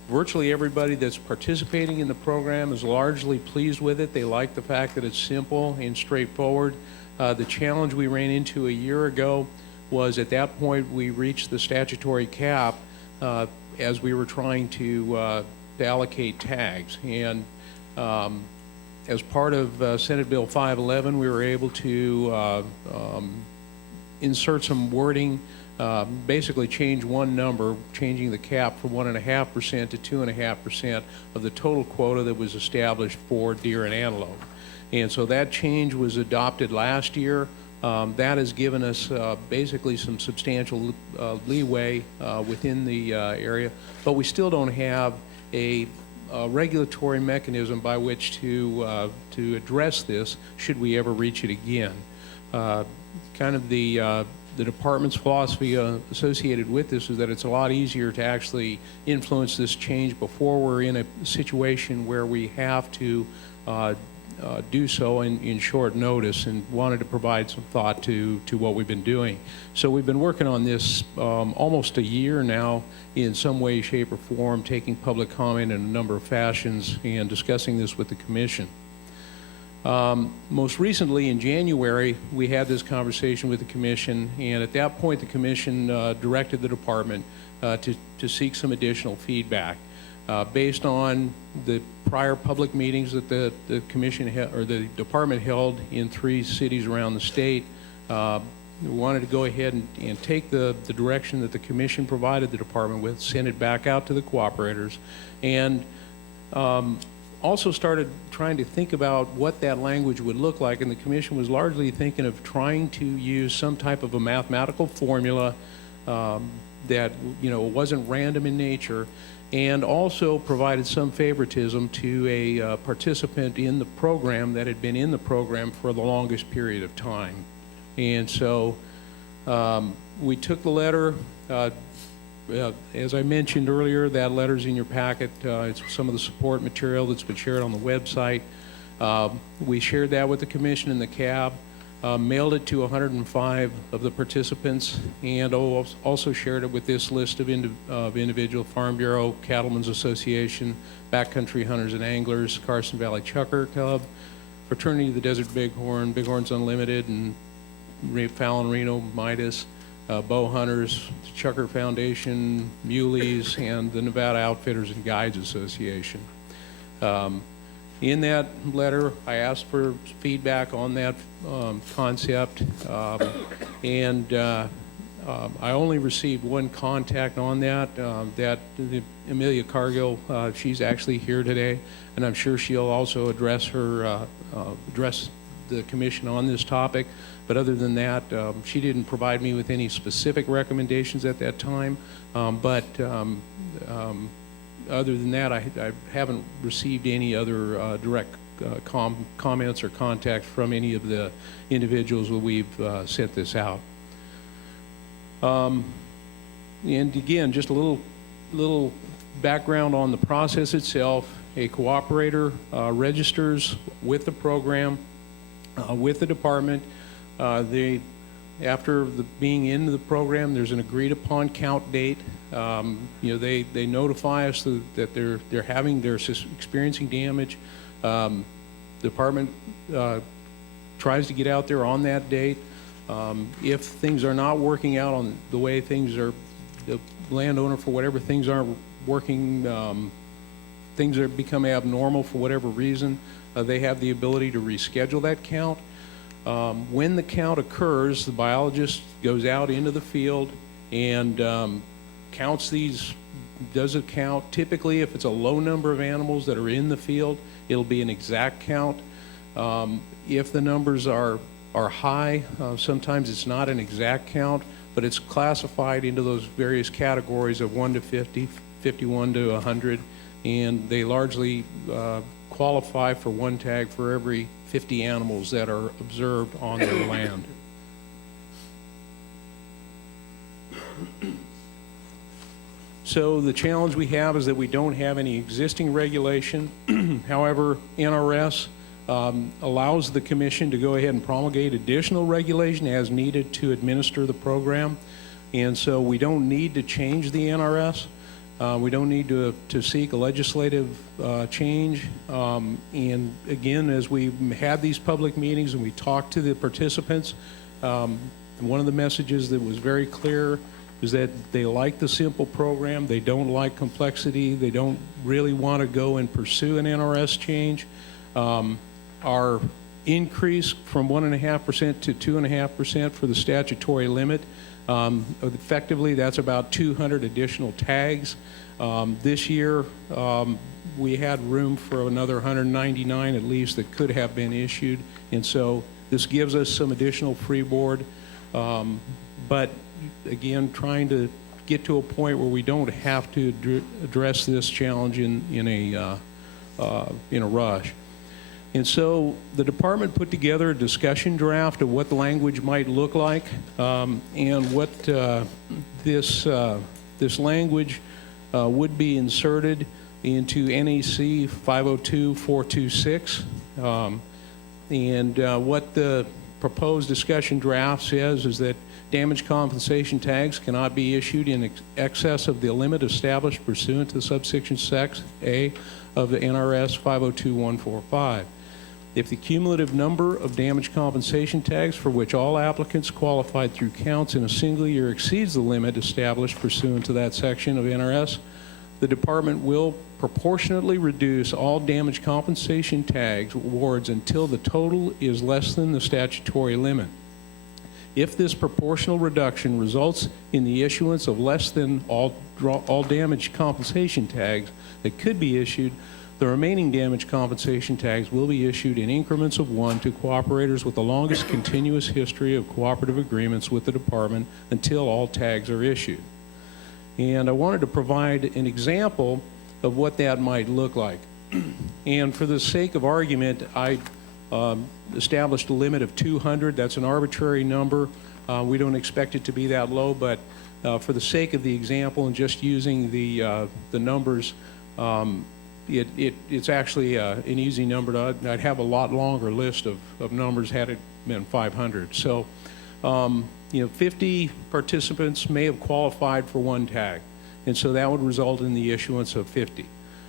Virtually everybody that's participating in the program is largely pleased with it. They like the fact that it's simple and straightforward. The challenge we ran into a year ago was at that point we reached the statutory cap as we were trying to allocate tags. And as part of Senate Bill 511, we were able to insert some wording, basically change one number, changing the cap from 1.5% to 2.5% of the total quota that was established for deer and antelope. And so that change was adopted last year. That has given us basically some substantial leeway within the area, but we still don't have a regulatory mechanism by which to address this should we ever reach it again. Kind of the department's philosophy associated with this is that it's a lot easier to actually influence this change before we're in a situation where we have to do so in short notice, and wanted to provide some thought to what we've been doing. So we've been working on this almost a year now in some way, shape, or form, taking public comment in a number of fashions and discussing this with the commission. Most recently in January, we had this conversation with the commission, and at that point the commission directed the department to seek some additional feedback. Based on the prior public meetings that the commission or the department held in 3 cities around the state, we wanted to go ahead and take the direction that the commission provided the department with, send it back out to the cooperators, and also started trying to think about what that language would look like, and the commission was largely thinking of trying to use some type of a mathematical formula that, you know, wasn't random in nature, and also provided some favoritism to a participant in the program that had been in the program for the longest period of time. And so we took the letter. As I mentioned earlier, that letter's in your packet. It's some of the support material that's been shared on the website. We shared that with the commission and the CAB, mailed it to 105 of the participants, and also shared it with this list of individual: Farm Bureau, Cattlemen's Association, Backcountry Hunters and Anglers, Carson Valley Chukar Club, Fraternity of the Desert Bighorn, Bighorns Unlimited, and Fallon Reno, Midas, Bow Hunters, Chukar Foundation, Muleys, and the Nevada Outfitters and Guides Association. In that letter, I asked for feedback on that concept, and I only received one contact on that, Amelia Cargill. She's actually here today, and I'm sure she'll also address the commission on this topic. But other than that, she didn't provide me with any specific recommendations at that time. Other than that, I haven't received any other direct comments or contact from any of the individuals that we've sent this out. And again, just a little background on the process itself. A cooperator registers with the program, with the department. After being into the program, there's an agreed upon count date. You know, they notify us that they're experiencing damage. The department tries to get out there on that date. If things are not working out on the way things are, the landowner, for whatever things aren't working, things are become abnormal for whatever reason, they have the ability to reschedule that count. When the count occurs, the biologist goes out into the field and counts these, does a count. Typically, if it's a low number of animals that are in the field, it'll be an exact count. If the numbers are high, sometimes it's not an exact count, but it's classified into those various categories of 1 to 50, 51 to 100, and they largely qualify for one tag for every 50 animals that are observed on their land. So the challenge we have is that we don't have any existing regulation. However, NRS allows the commission to go ahead and promulgate additional regulation as needed to administer the program. And so we don't need to change the NRS. We don't need to seek a legislative change. And again, as we had these public meetings and we talked to the participants, one of the messages that was very clear is that they like the simple program. They don't like complexity. They don't really want to go and pursue an NRS change. Our increase from 1.5% to 2.5% for the statutory limit, effectively that's about 200 additional tags. This year, we had room for another 199 at least that could have been issued, and so this gives us some additional freeboard. But again, trying to get to a point where we don't have to address this challenge in a rush. And so the department put together a discussion draft of what the language might look like, and what this language would be inserted into NEC 502426. What the proposed discussion draft says is that damage compensation tags cannot be issued in excess of the limit established pursuant to subsection 6A of the NRS 502145. If the cumulative number of damage compensation tags for which all applicants qualified through counts in a single year exceeds the limit established pursuant to that section of NRS, the department will proportionately reduce all damage compensation tags awards until the total is less than the statutory limit. If this proportional reduction results in the issuance of less than all damage compensation tags that could be issued, The remaining damage compensation tags will be issued in increments of 1 to cooperators with the longest continuous history of cooperative agreements with the department until all tags are issued. And I wanted to provide an example of what that might look like. And for the sake of argument, I established a limit of 200. That's an arbitrary number. We don't expect it to be that low, but for the sake of the example and just using the numbers, it's actually an easy number. I'd have a lot longer list of numbers had it been 500. So, 50 participants may have qualified for 1 tag, and so that would result in the issuance of 50.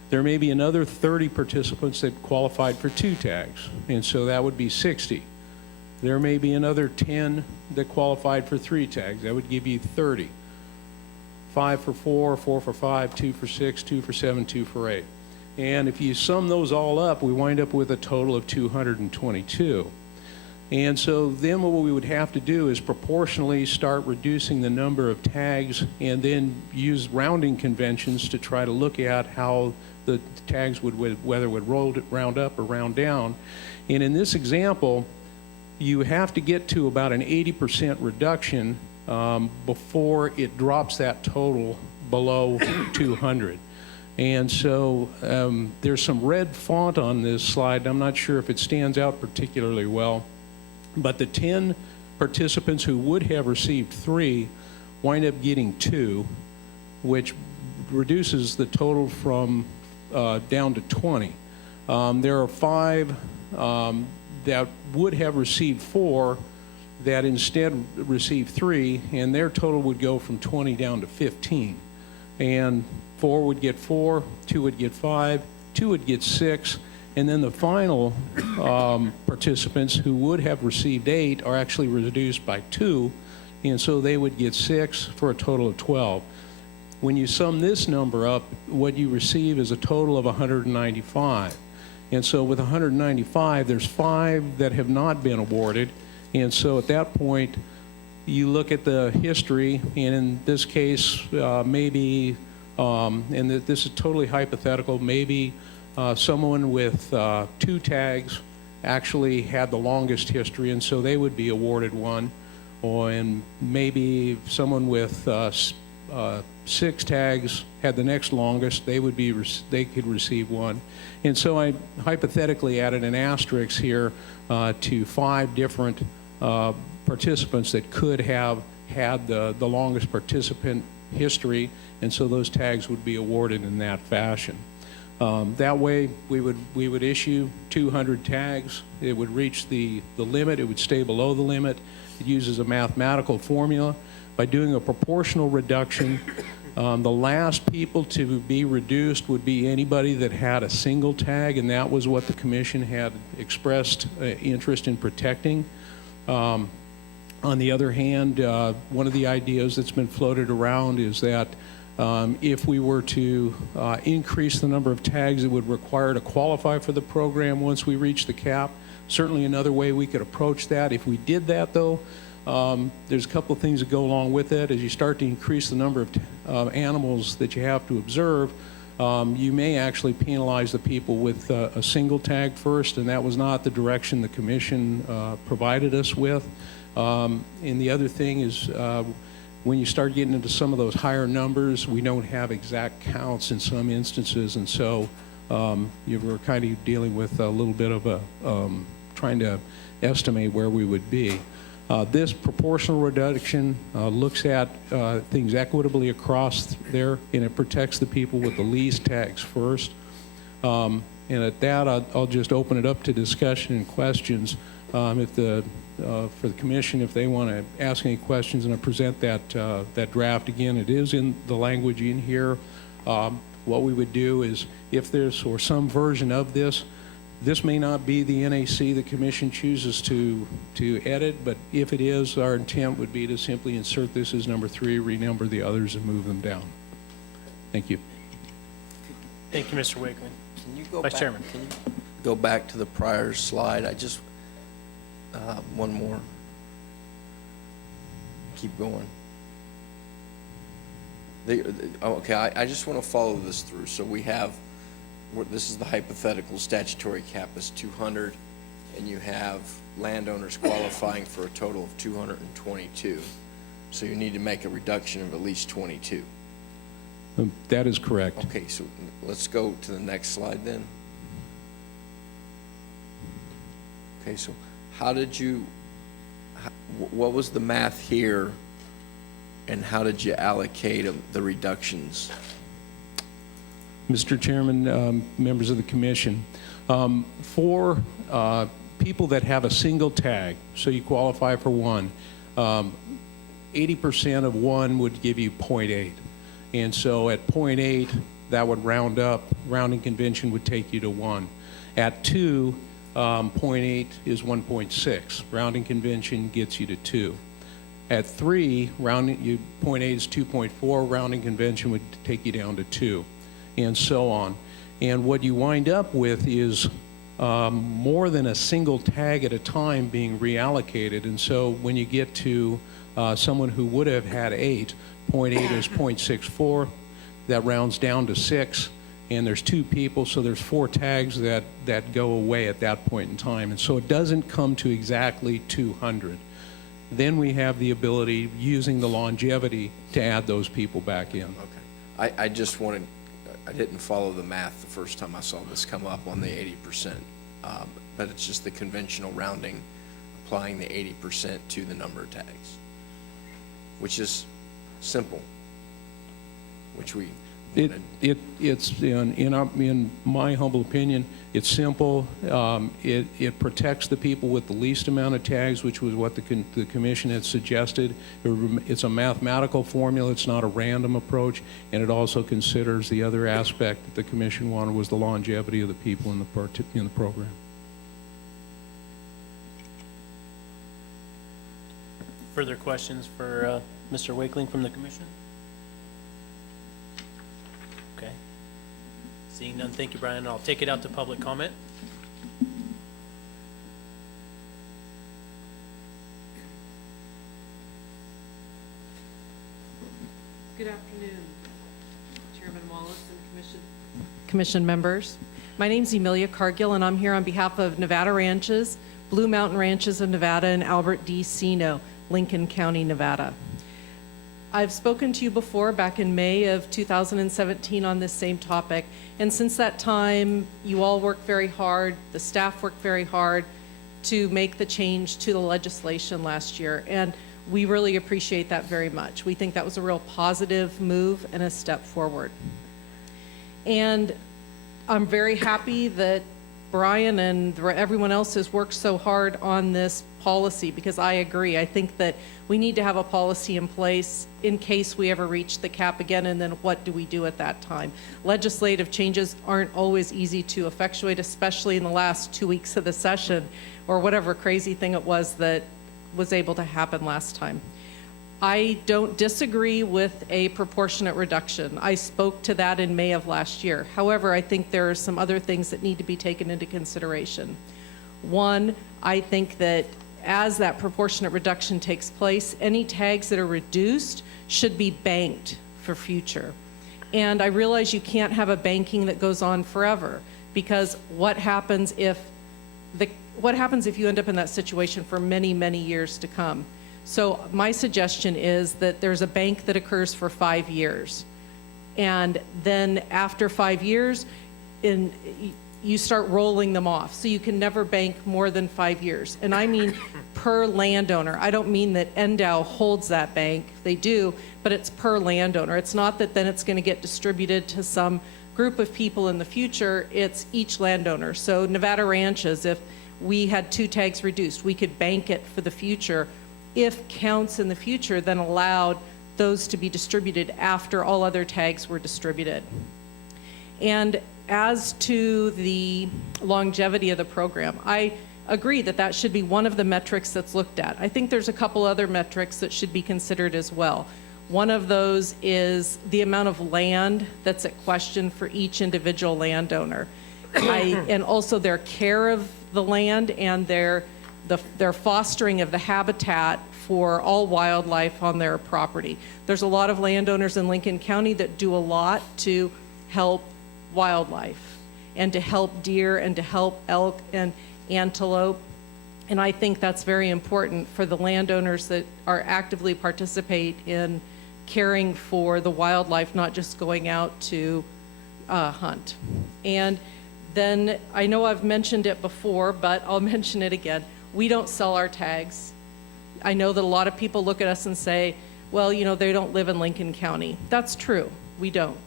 There may be another 30 participants that qualified for 2 tags, and so that would be 60. There may be another 10 that qualified for 3 tags. That would give you 30. 5 for 4, 4 for 5, 2 for 6, 2 for 7, 2 for 8. And if you sum those all up, we wind up with a total of 222. And so then what we would have to do is proportionally start reducing the number of tags and then use rounding conventions to try to look at how the tags would whether it would round up or round down. And in this example, you have to get to about an 80% reduction before it drops that total below 200. And so there's some red font on this slide. I'm not sure if it stands out particularly well, but the 10 participants who would have received 3 wind up getting 2, which reduces the total from down to 20. There are 5 that would have received 4 that instead received 3, and their total would go from 20 down to 15. And 4 would get 4, 2 would get 5, 2 would get 6, and then the final participants who would have received 8 are actually reduced by 2, and so they would get 6 for a total of 12. When you sum this number up, what you receive is a total of 195. And so with 195, there's 5 that have not been awarded, and so at that point, you look at the history, and in this case, maybe, and this is totally hypothetical, maybe someone with 2 tags actually had the longest history, and so they would be awarded 1, and maybe someone with 6 tags had the next longest, they could receive 1. And so I hypothetically added an asterisk here to 5 different participants that could have had the longest participant history, and so those tags would be awarded in that fashion. That way, we would issue 200 tags. It would reach the limit. It would stay below the limit. It uses a mathematical formula. By doing a proportional reduction, the last people to be reduced would be anybody that had a single tag, and that was what the commission had expressed interest in protecting. On the other hand, one of the ideas that's been floated around is that if we were to increase the number of tags, it would require to qualify for the program once we reach the cap. Certainly another way we could approach that. If we did that, though, there's a couple of things that go along with it. As you start to increase the number of animals that you have to observe, you may actually penalize the people with a single tag first, and that was not the direction the commission provided us with. And the other thing is when you start getting into some of those higher numbers, we don't have exact counts in some instances, and so we're kind of dealing with a little bit of a trying to estimate where we would be. This proportional reduction looks at things equitably across there, and it protects the people with the least tags first. And at that, I'll just open it up to discussion and questions. For the commission, if they want to ask any questions, and I present that draft again, it is in the language in here. What we would do is, if there's or some version of this may not be the NAC the commission chooses to edit, but if it is, our intent would be to simply insert this as number 3, renumber the others, and move them down. Thank you. Thank you, Mr. Wakeman. Can you go Vice back? Chairman. Can you go back to the prior slide? I just one more. Keep going. Okay, I just want to follow this through. So we have this is the hypothetical statutory cap is 200, and you have landowners qualifying for a total of 222. So you need to make a reduction of at least 22. That is correct. Okay, so let's go to the next slide then. Okay, so how did you, what was the math here, and how did you allocate the reductions? Mr. Chairman, members of the commission, for people that have a single tag, so you qualify for one, 80% of one would give you 0.8. And so at 0.8, that would round up, rounding convention would take you to 1. At 2, 0.8 is 1.6. Rounding convention gets you to 2. At 3, 0.8 is 2.4. Rounding convention would take you down to 2, and so on. And what you wind up with is more than a single tag at a time being reallocated. And so when you get to someone who would have had 8, 0.8 is 0.64. That rounds down to 6. And there's 2 people, so there's 4 tags that go away at that point in time. And so it doesn't come to exactly 200. Then we have the ability, using the longevity, to add those people back in. Okay, I just wanted, I didn't follow the math the first time I saw this come up on the 80%, but it's just the conventional rounding, applying the 80% to the number of tags, which is simple, which we wanted. It's in my humble opinion, it's simple. It protects the people with the least amount of tags, which was what the commission had suggested. It's a mathematical formula. It's not a random approach, and it also considers the other aspect that the commission wanted was the longevity of the people in the program. Further questions for Mr. Wakeling from the commission? Okay. Seeing none, thank you, Brian. I'll take it out to public comment. Good afternoon, Chairman Wallace and Commission members. My name's Emilia Cargill, and I'm here on behalf of Nevada Ranches, Blue Mountain Ranches of Nevada, and Albert D. Sino, Lincoln County, Nevada. I've spoken to you before back in May of 2017 on this same topic, and since that time, you all worked very hard, the staff worked very hard to make the change to the legislation last year, and we really appreciate that very much. We think that was a real positive move and a step forward. And I'm very happy that Brian and everyone else has worked so hard on this policy, because I agree. I think that we need to have a policy in place in case we ever reach the cap again, and then what do we do at that time? Legislative changes aren't always easy to effectuate, especially in the last 2 weeks of the session, or whatever crazy thing it was that was able to happen last time. I don't disagree with a proportionate reduction. I spoke to that in May of last year. However, I think there are some other things that need to be taken into consideration. One, I think that as that proportionate reduction takes place, any tags that are reduced should be banked for future. And I realize you can't have a banking that goes on forever, because what happens if you end up in that situation for many, many years to come? So my suggestion is that there's a bank that occurs for 5 years. And then after 5 years, you start rolling them off. So you can never bank more than 5 years. And I mean per landowner. I don't mean that NDOW holds that bank. They do, but it's per landowner. It's not that then it's going to get distributed to some group of people in the future. It's each landowner. So Nevada Ranches, if we had 2 tags reduced, we could bank it for the future, if counts in the future then allowed those to be distributed after all other tags were distributed. And as to the longevity of the program, I agree that that should be one of the metrics that's looked at. I think there's a couple other metrics that should be considered as well. One of those is the amount of land that's at question for each individual landowner, and also their care of the land and their fostering of the habitat for all wildlife on their property. There's a lot of landowners in Lincoln County that do a lot to help wildlife. and to help deer and to help elk and antelope. And I think that's very important for the landowners that are actively participate in caring for the wildlife, not just going out to hunt. And then, I know I've mentioned it before, but I'll mention it again. We don't sell our tags. I know that a lot of people look at us and say, well, you know, they don't live in Lincoln County. That's true, we don't.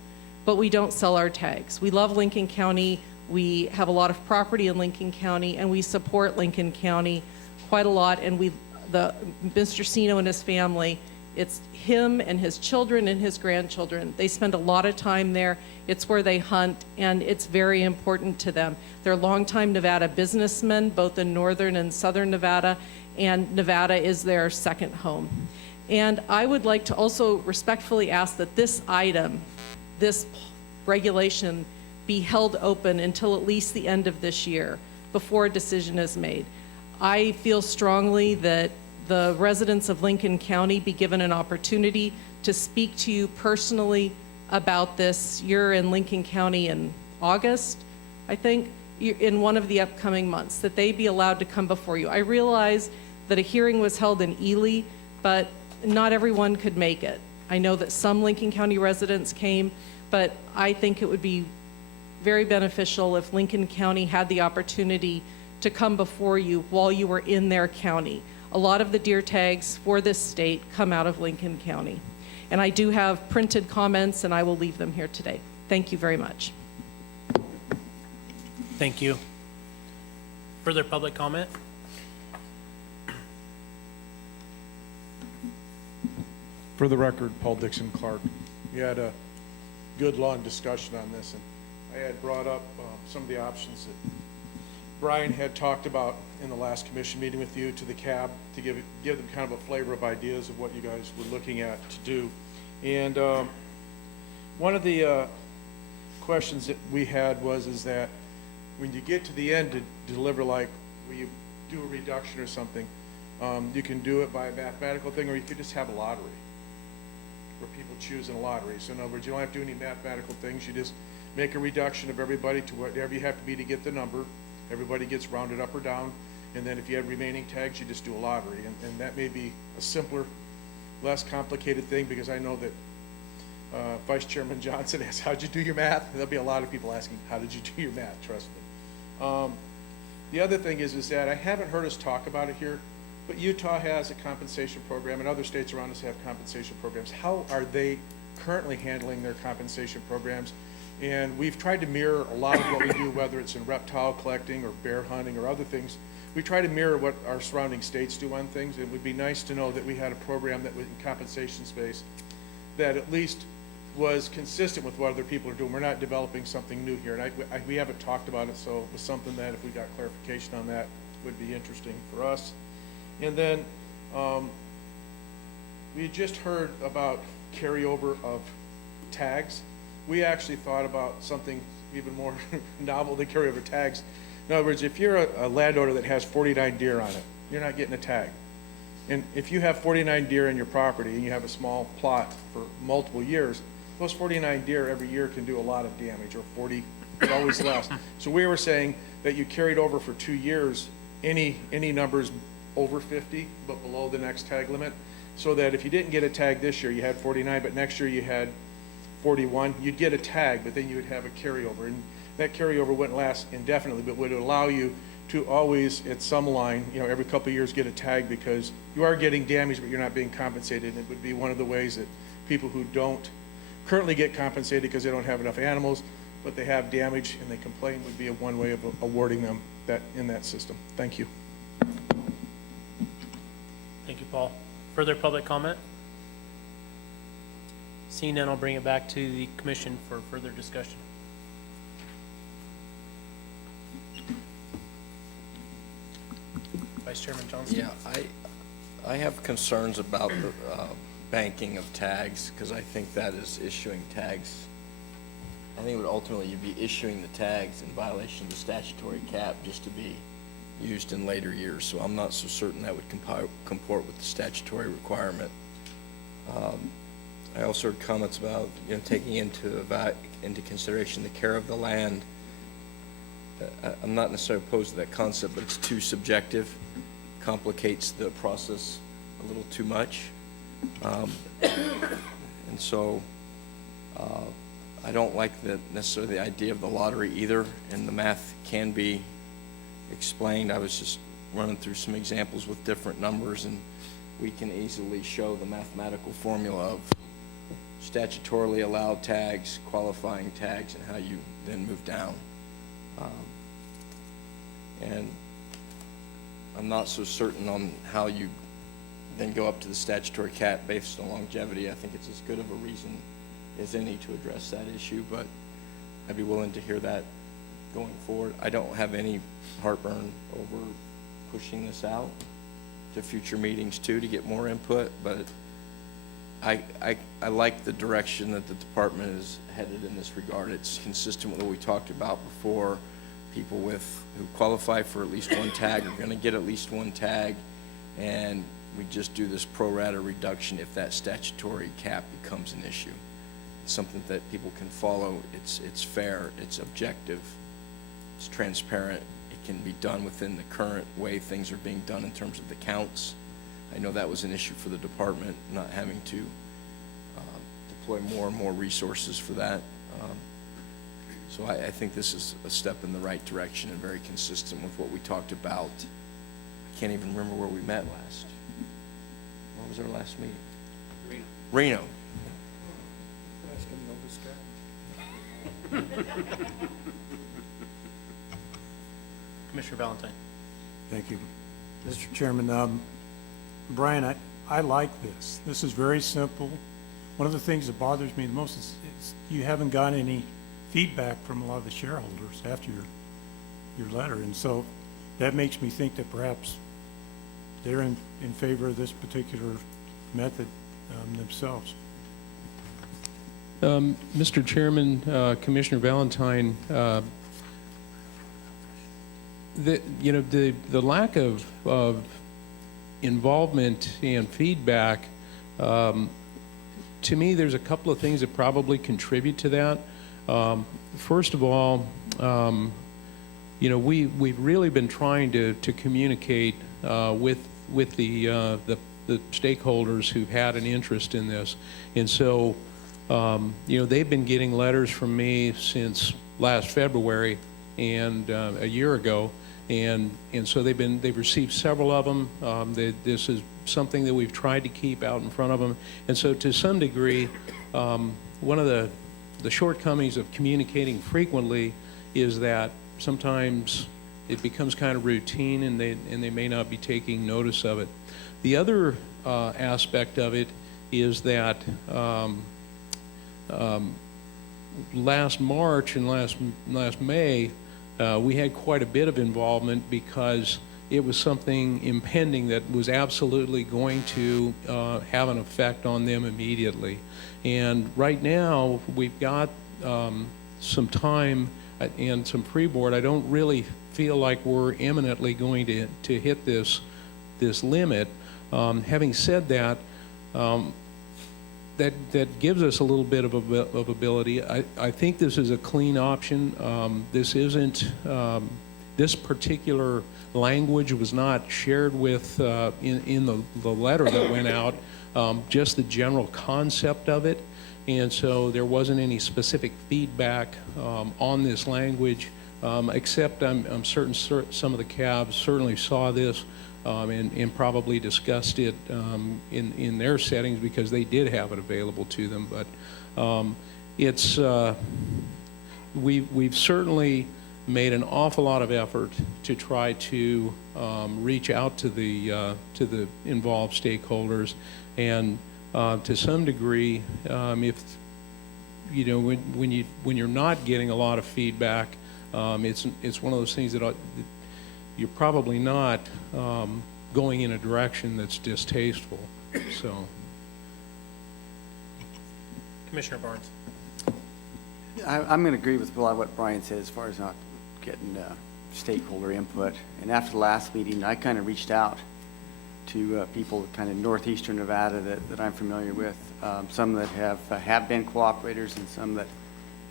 But we don't sell our tags. We love Lincoln County. We have a lot of property in Lincoln County, and we support Lincoln County quite a lot. And Mr. Sino and his family, it's him and his children and his grandchildren. They spend a lot of time there. It's where they hunt, and it's very important to them. They're longtime Nevada businessmen, both in northern and southern Nevada, and Nevada is their second home. And I would like to also respectfully ask that this item, this regulation, be held open until at least the end of this year before a decision is made. I feel strongly that the residents of Lincoln County be given an opportunity to speak to you personally about this. You're in Lincoln County in August, I think, in one of the upcoming months, that they be allowed to come before you. I realize that a hearing was held in Ely, but not everyone could make it. I know that some Lincoln County residents came, but I think it would be very beneficial if Lincoln County had the opportunity to come before you while you were in their county. A lot of the deer tags for this state come out of Lincoln County. And I do have printed comments, and I will leave them here today. Thank you very much. Thank you. Further public comment? For the record, Paul Dixon Clark. We had a good, long discussion on this, and I had brought up some of the options that Brian had talked about in the last commission meeting with you to the CAB to give them kind of a flavor of ideas of what you guys were looking at to do. And one of the questions that we had is that when you get to the end to deliver, like where you do a reduction or something, you can do it by a mathematical thing, or you could just have a lottery where people choose in a lottery. So in other words, you don't have to do any mathematical things. You just make a reduction of everybody to whatever you have to be to get the number. Everybody gets rounded up or down, and then if you have remaining tags, you just do a lottery. And that may be a simpler, less complicated thing, because I know that Vice Chairman Johnson asks, how'd you do your math? There'll be a lot of people asking, how did you do your math? Trust me. The other thing is that I haven't heard us talk about it here, but Utah has a compensation program, and other states around us have compensation programs. How are they currently handling their compensation programs? And we've tried to mirror a lot of what we do, whether it's in reptile collecting or bear hunting or other things. We try to mirror what our surrounding states do on things. It would be nice to know that we had a program that was in compensation space that at least was consistent with what other people are doing. We're not developing something new here, and we haven't talked about it, so it was something that if we got clarification on that would be interesting for us. And then we just heard about carryover of tags. We actually thought about something even more novel than carryover tags. In other words, if you're a landowner that has 49 deer on it, you're not getting a tag. And if you have 49 deer in your property and you have a small plot for multiple years, those 49 deer every year can do a lot of damage, or 40, but always less. So we were saying that you carried over for 2 years any numbers over 50, but below the next tag limit, so that if you didn't get a tag this year, you had 49, but next year you had 41, you'd get a tag, but then you would have a carryover. And that carryover wouldn't last indefinitely, but would allow you to always, at some line, every couple of years get a tag, because you are getting damage, but you're not being compensated. And it would be one of the ways that people who don't currently get compensated because they don't have enough animals, but they have damage and they complain, would be one way of awarding them that in that system. Thank you. Thank you, Paul. Further public comment? Seeing none, I'll bring it back to the commission for further discussion. Vice Chairman Johnson? Yeah, I have concerns about the banking of tags, because I think that is issuing tags. I think it would ultimately, you'd be issuing the tags in violation of the statutory cap just to be used in later years. So I'm not so certain that would comport with the statutory requirement. I also heard comments about taking into consideration the care of the land I'm not necessarily opposed to that concept, but it's too subjective, complicates the process a little too much. And so, I don't like necessarily the idea of the lottery either, and the math can be explained. I was just running through some examples with different numbers, and we can easily show the mathematical formula of statutorily allowed tags, qualifying tags, and how you then move down. And I'm not so certain on how you then go up to the statutory cap based on longevity. I think it's as good of a reason as any to address that issue, but I'd be willing to hear that going forward. I don't have any heartburn over pushing this out to future meetings too, to get more input, but I like the direction that the department is headed in this regard. It's consistent with what we talked about before. People who qualify for at least one tag are gonna get at least one tag, and we just do this pro rata reduction if that statutory cap becomes an issue. It's something that people can follow. It's fair, it's objective, it's transparent. It can be done within the current way things are being done in terms of the counts. I know that was an issue for the department, not having to deploy more and more resources for that. So I think this is a step in the right direction and very consistent with what we talked about. I can't even remember where we met last. What was our last meeting? Reno. Commissioner Valentine. Thank you. Mr. Chairman, Brian, I like this. This is very simple. One of the things that bothers me the most is you haven't gotten any feedback from a lot of the shareholders after your letter. And so that makes me think that perhaps they're in favor of this particular method themselves. Mr. Chairman, Commissioner Valentine, the lack of involvement and feedback, to me, there's a couple of things that probably contribute to that. First of all, we've really been trying to communicate with the stakeholders who've had an interest in this, and so they've been getting letters from me since last February and a year ago, and so they've received several of them. This is something that we've tried to keep out in front of them, and so to some degree, one of the shortcomings of communicating frequently is that sometimes it becomes kind of routine, and they may not be taking notice of it. The other aspect of it is that last March and last May, we had quite a bit of involvement because it was something impending that was absolutely going to have an effect on them immediately. And right now, we've got some time and some freeboard. I don't really feel like we're imminently going to hit this limit. Having said that, that gives us a little bit of ability. I think this is a clean option. This isn't, this particular language was not shared with in the letter that went out, just the general concept of it. And so there wasn't any specific feedback on this language, except I'm certain some of the cabs certainly saw this and probably discussed it in their settings because they did have it available to them. But it's we've certainly made an awful lot of effort to try to reach out to the involved stakeholders, and to some degree, if when you're not getting a lot of feedback, it's one of those things that you're probably not going in a direction that's distasteful. So, Commissioner Barnes. I'm going to agree with a lot of what Brian said as far as not getting stakeholder input. And after the last meeting, I kind of reached out to people kind of northeastern Nevada that I'm familiar with, some that have been cooperators and some that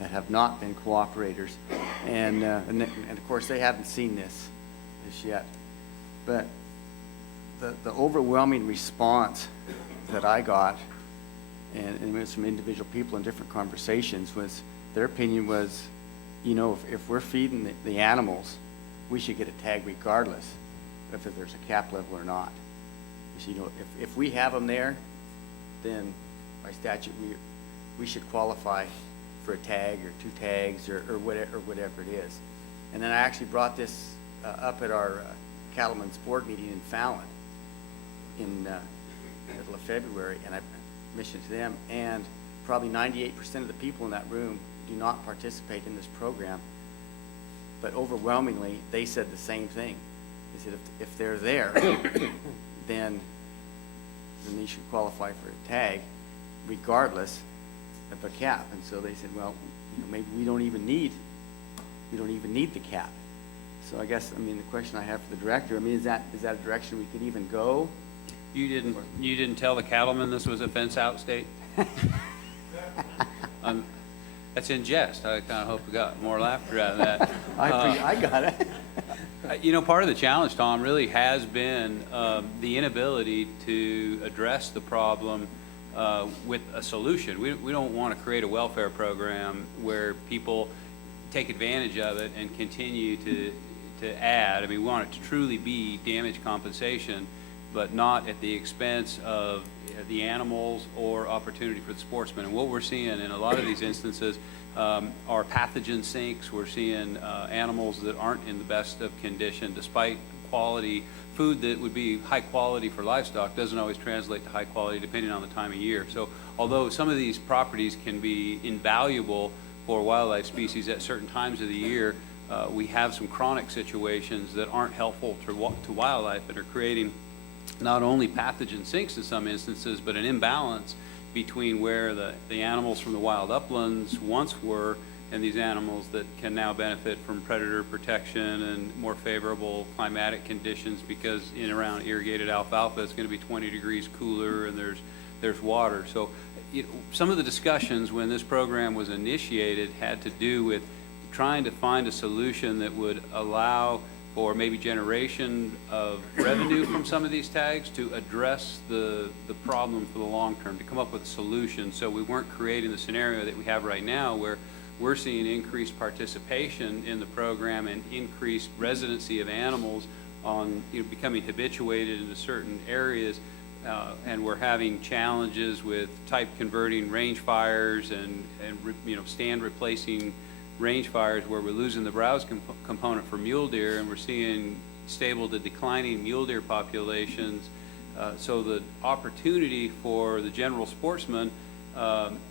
that have not been cooperators. And of course, they haven't seen this yet. But the overwhelming response that I got, and it was from individual people in different conversations, was their opinion was, you know, if we're feeding the animals, we should get a tag regardless if there's a cap level or not. You know, if we have them there, then by statute, we should qualify for a tag or 2 tags or whatever it is. And then I actually brought this up at our Cattlemen's Board meeting in Fallon in middle of February, and I mentioned it to them, and probably 98% of the people in that room do not participate in this program, but overwhelmingly, they said the same thing. They said if they're there, then they should qualify for a tag regardless of a cap. And so they said, well, you know, maybe we don't even need the cap. So I guess, I mean, the question I have for the director, I mean, is that a direction we could even go? You didn't tell the cattlemen this was a fence-out state? That's in jest. I kind of hope we got more laughter out of that. I got it. You know, part of the challenge, Tom, really has been the inability to address the problem with a solution. We don't want to create a welfare program where people take advantage of it and continue to add. I mean, we want it to truly be damage compensation, but not at the expense of the animals or opportunity for the sportsmen. And what we're seeing in a lot of these instances are pathogen sinks. We're seeing animals that aren't in the best of condition, despite quality food that would be high quality for livestock doesn't always translate to high quality depending on the time of year. So although some of these properties can be invaluable for wildlife species at certain times of the year, we have some chronic situations that aren't helpful to wildlife and are creating not only pathogen sinks in some instances, but an imbalance between where the animals from the wild uplands once were and these animals that can now benefit from predator protection and more favorable climatic conditions, because in and around irrigated alfalfa it's going to be 20 degrees cooler and there's water. So some of the discussions when this program was initiated had to do with trying to find a solution that would allow for maybe generation of revenue from some of these tags to address the problem for the long term, to come up with a solution, so we weren't creating the scenario that we have right now where we're seeing increased participation in the program and increased residency of animals on, you know, becoming habituated into certain areas, and we're having challenges with type converting range fires and you know, stand replacing range fires where we're losing the browse component for mule deer, and we're seeing stable to declining mule deer populations. So the opportunity for the general sportsman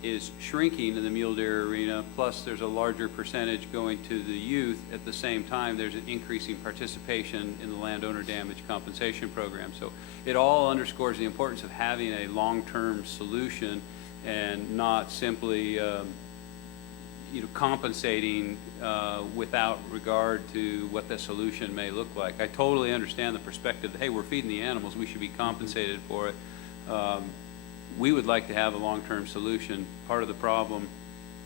is shrinking in the mule deer arena, plus there's a larger percentage going to the youth. At the same time, there's an increasing participation in the landowner damage compensation program. So it all underscores the importance of having a long-term solution and not simply you know, compensating without regard to what the solution may look like. I totally understand the perspective that, hey, we're feeding the animals, we should be compensated for it. We would like to have a long-term solution. Part of the problem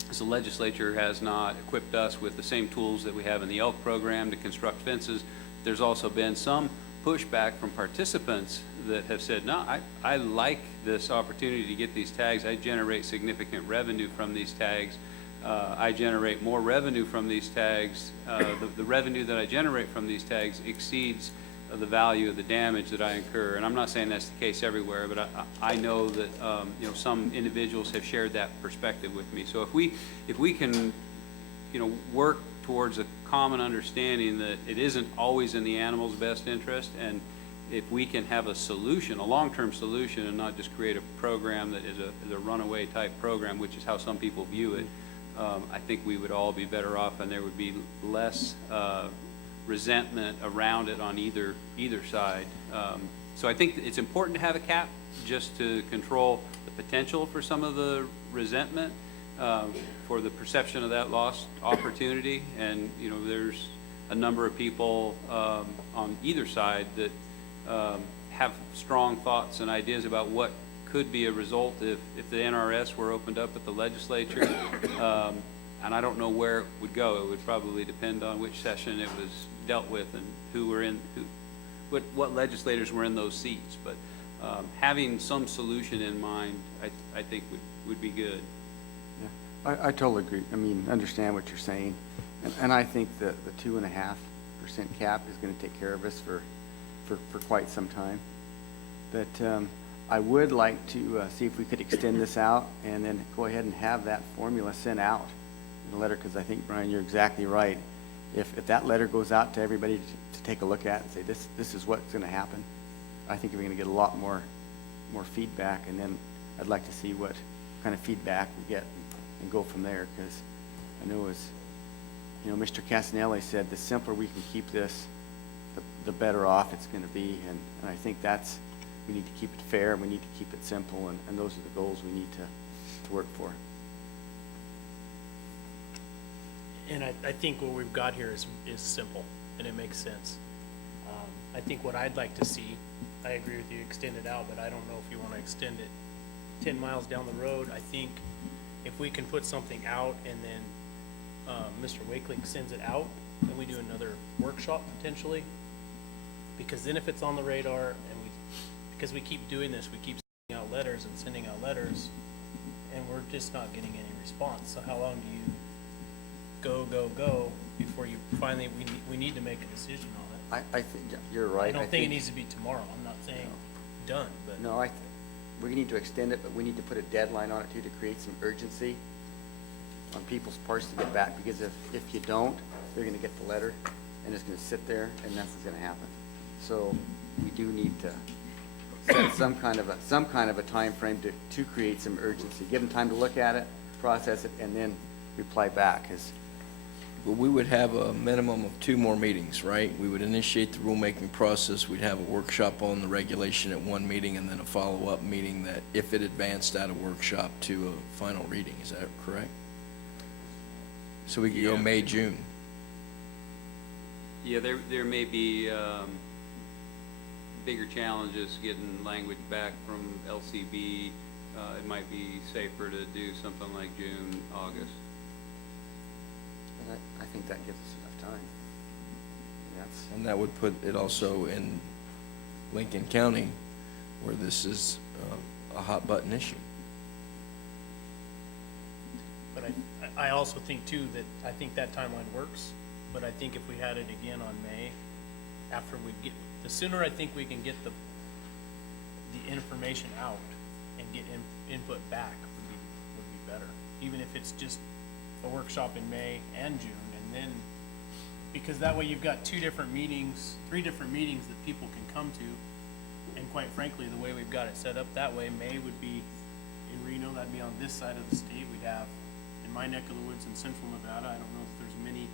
is the legislature has not equipped us with the same tools that we have in the elk program to construct fences. There's also been some pushback from participants that have said, no, I like this opportunity to get these tags. I generate significant revenue from these tags. I generate more revenue from these tags. The revenue that I generate from these tags exceeds the value of the damage that I incur. And I'm not saying that's the case everywhere, but I know that you know, some individuals have shared that perspective with me. So if we can, you know, work towards a common understanding that it isn't always in the animal's best interest, and if we can have a solution, a long-term solution, and not just create a program that is a runaway type program, which is how some people view it, I think we would all be better off, and there would be less resentment around it on either side. So I think it's important to have a cap just to control the potential for some of the resentment, for the perception of that lost opportunity. And you know, there's a number of people on either side that have strong thoughts and ideas about what could be a result if the NRS were opened up at the legislature. and I don't know where it would go. It would probably depend on which session it was dealt with and who were in, what legislators were in those seats. But having some solution in mind, I think would be good. Yeah, I totally agree. I mean, understand what you're saying. And I think that the 2.5% cap is gonna take care of us for quite some time. But I would like to see if we could extend this out and then go ahead and have that formula sent out in a letter, because I think, Brian, you're exactly right. If that letter goes out to everybody to take a look at and say, this is what's gonna happen, I think we're gonna get a lot more feedback, and then I'd like to see what kind of feedback we get and go from there, because I know as, you know, Mr. Casanelli said, the simpler we can keep this, the better off it's gonna be, and I think we need to keep it fair, we need to keep it simple, and those are the goals we need to work for. And I think what we've got here is simple, and it makes sense. I think what I'd like to see, I agree with you, extend it out, but I don't know if you want to extend it 10 miles down the road. I think if we can put something out and then Mr. Wakeling sends it out, and we do another workshop potentially, because then if it's on the radar, and because we keep doing this, we keep sending out letters, and we're just not getting any response. So how long do you go before you finally, we need to make a decision on it? I think you're right. I don't think it needs to be tomorrow. I'm not saying done, but. No, we need to extend it, but we need to put a deadline on it too, to create some urgency on people's parts to get back, because if you don't, they're gonna get the letter, and it's gonna sit there, and nothing's gonna happen. So we do need to set some kind of a time frame to create some urgency, give them time to look at it, process it, and then reply back, 'cause Well, we would have a minimum of 2 more meetings, right? We would initiate the rulemaking process, we'd have a workshop on the regulation at one meeting, and then a follow-up meeting that, if it advanced out of workshop to a final reading, is that correct? So we could go Yeah. May, June. Yeah, there may be bigger challenges getting language back from LCB. It might be safer to do something like June, August. I think that gives us enough time. And that would put it also in Lincoln County, where this is a hot-button issue. But I also think too that, I think that timeline works, but I think if we had it again on May, after the sooner I think we can get the information out and get input back would be better. Even if it's just a workshop in May and June, and then, because that way you've got 3 different meetings that people can come to. And quite frankly, the way we've got it set up that way, May would be in Reno, that'd be on this side of the state. We'd have in my neck of the woods in central Nevada, I don't know if there's many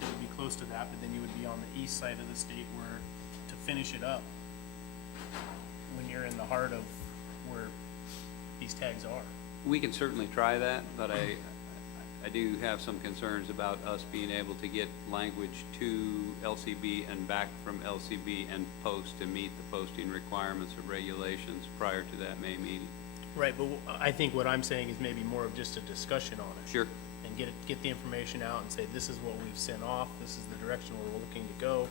that would be close to that, but then you would be on the east side of the state where, to finish it up, when you're in the heart of where these tags are. We can certainly try that, but I do have some concerns about us being able to get language to LCB and back from LCB and post to meet the posting requirements of regulations prior to that May meeting. Right, but I think what I'm saying is maybe more of just a discussion on it. Sure. And get the information out and say, this is what we've sent off, this is the direction where we're looking to go.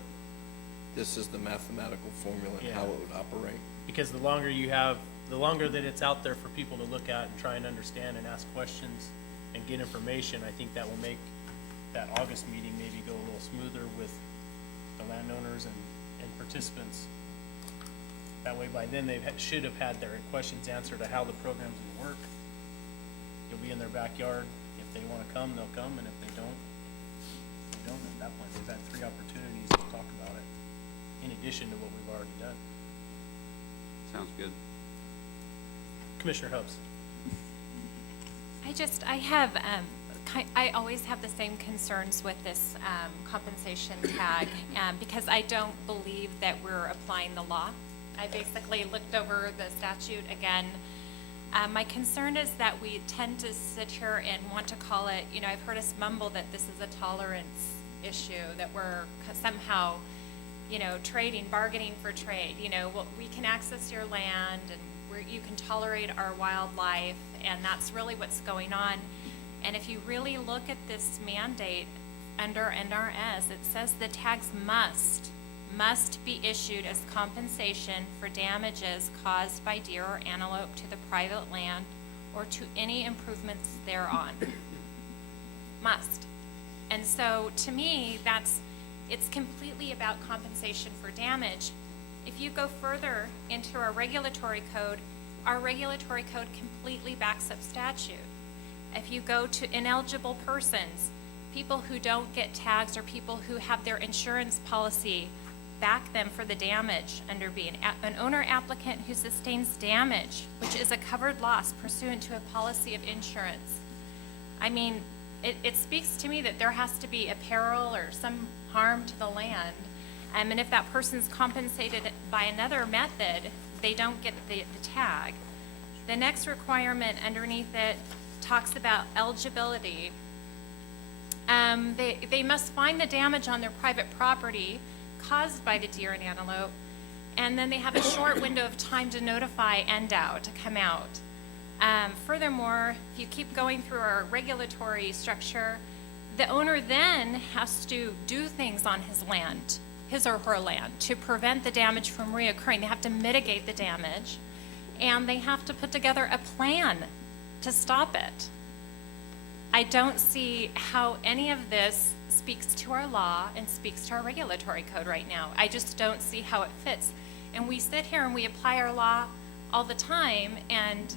This is the mathematical formula and how it would operate. Because the longer that it's out there for people to look at and try and understand and ask questions and get information, I think that will make that August meeting maybe go a little smoother with the landowners and participants. That way by then should have had their questions answered to how the program's gonna work. You'll be in their backyard. If they wanna come, they'll come, and if they don't, they don't. At that point, they've had 3 opportunities to talk about it, in addition to what we've already done. Sounds good. Commissioner Hubbs. I always have the same concerns with this compensation tag, because I don't believe that we're applying the law. I basically looked over the statute again. My concern is that we tend to sit here and want to call it, I've heard us mumble that this is a tolerance issue, that we're somehow, trading, bargaining for trade. Well, we can access your land, and you can tolerate our wildlife, and that's really what's going on. And if you really look at this mandate under NRS, it says the tags must be issued as compensation for damages caused by deer or antelope to the private land or to any improvements thereon. Must. And so, to me, it's completely about compensation for damage. If you go further into our regulatory code completely backs up statute. If you go to ineligible persons, people who don't get tags or people who have their insurance policy back them for the damage under B. An owner applicant who sustains damage, which is a covered loss pursuant to a policy of insurance. I mean, it speaks to me that there has to be a peril or some harm to the land. And if that person's compensated by another method, they don't get the tag. The next requirement underneath it talks about eligibility. They must find the damage on their private property caused by the deer and antelope, and then they have a short window of time to notify NDOW to come out. Furthermore, if you keep going through our regulatory structure, the owner then has to do things on his land, his or her land, to prevent the damage from reoccurring. They have to mitigate the damage, and they have to put together a plan to stop it. I don't see how any of this speaks to our law and speaks to our regulatory code right now. I just don't see how it fits. And we sit here and we apply our law all the time, and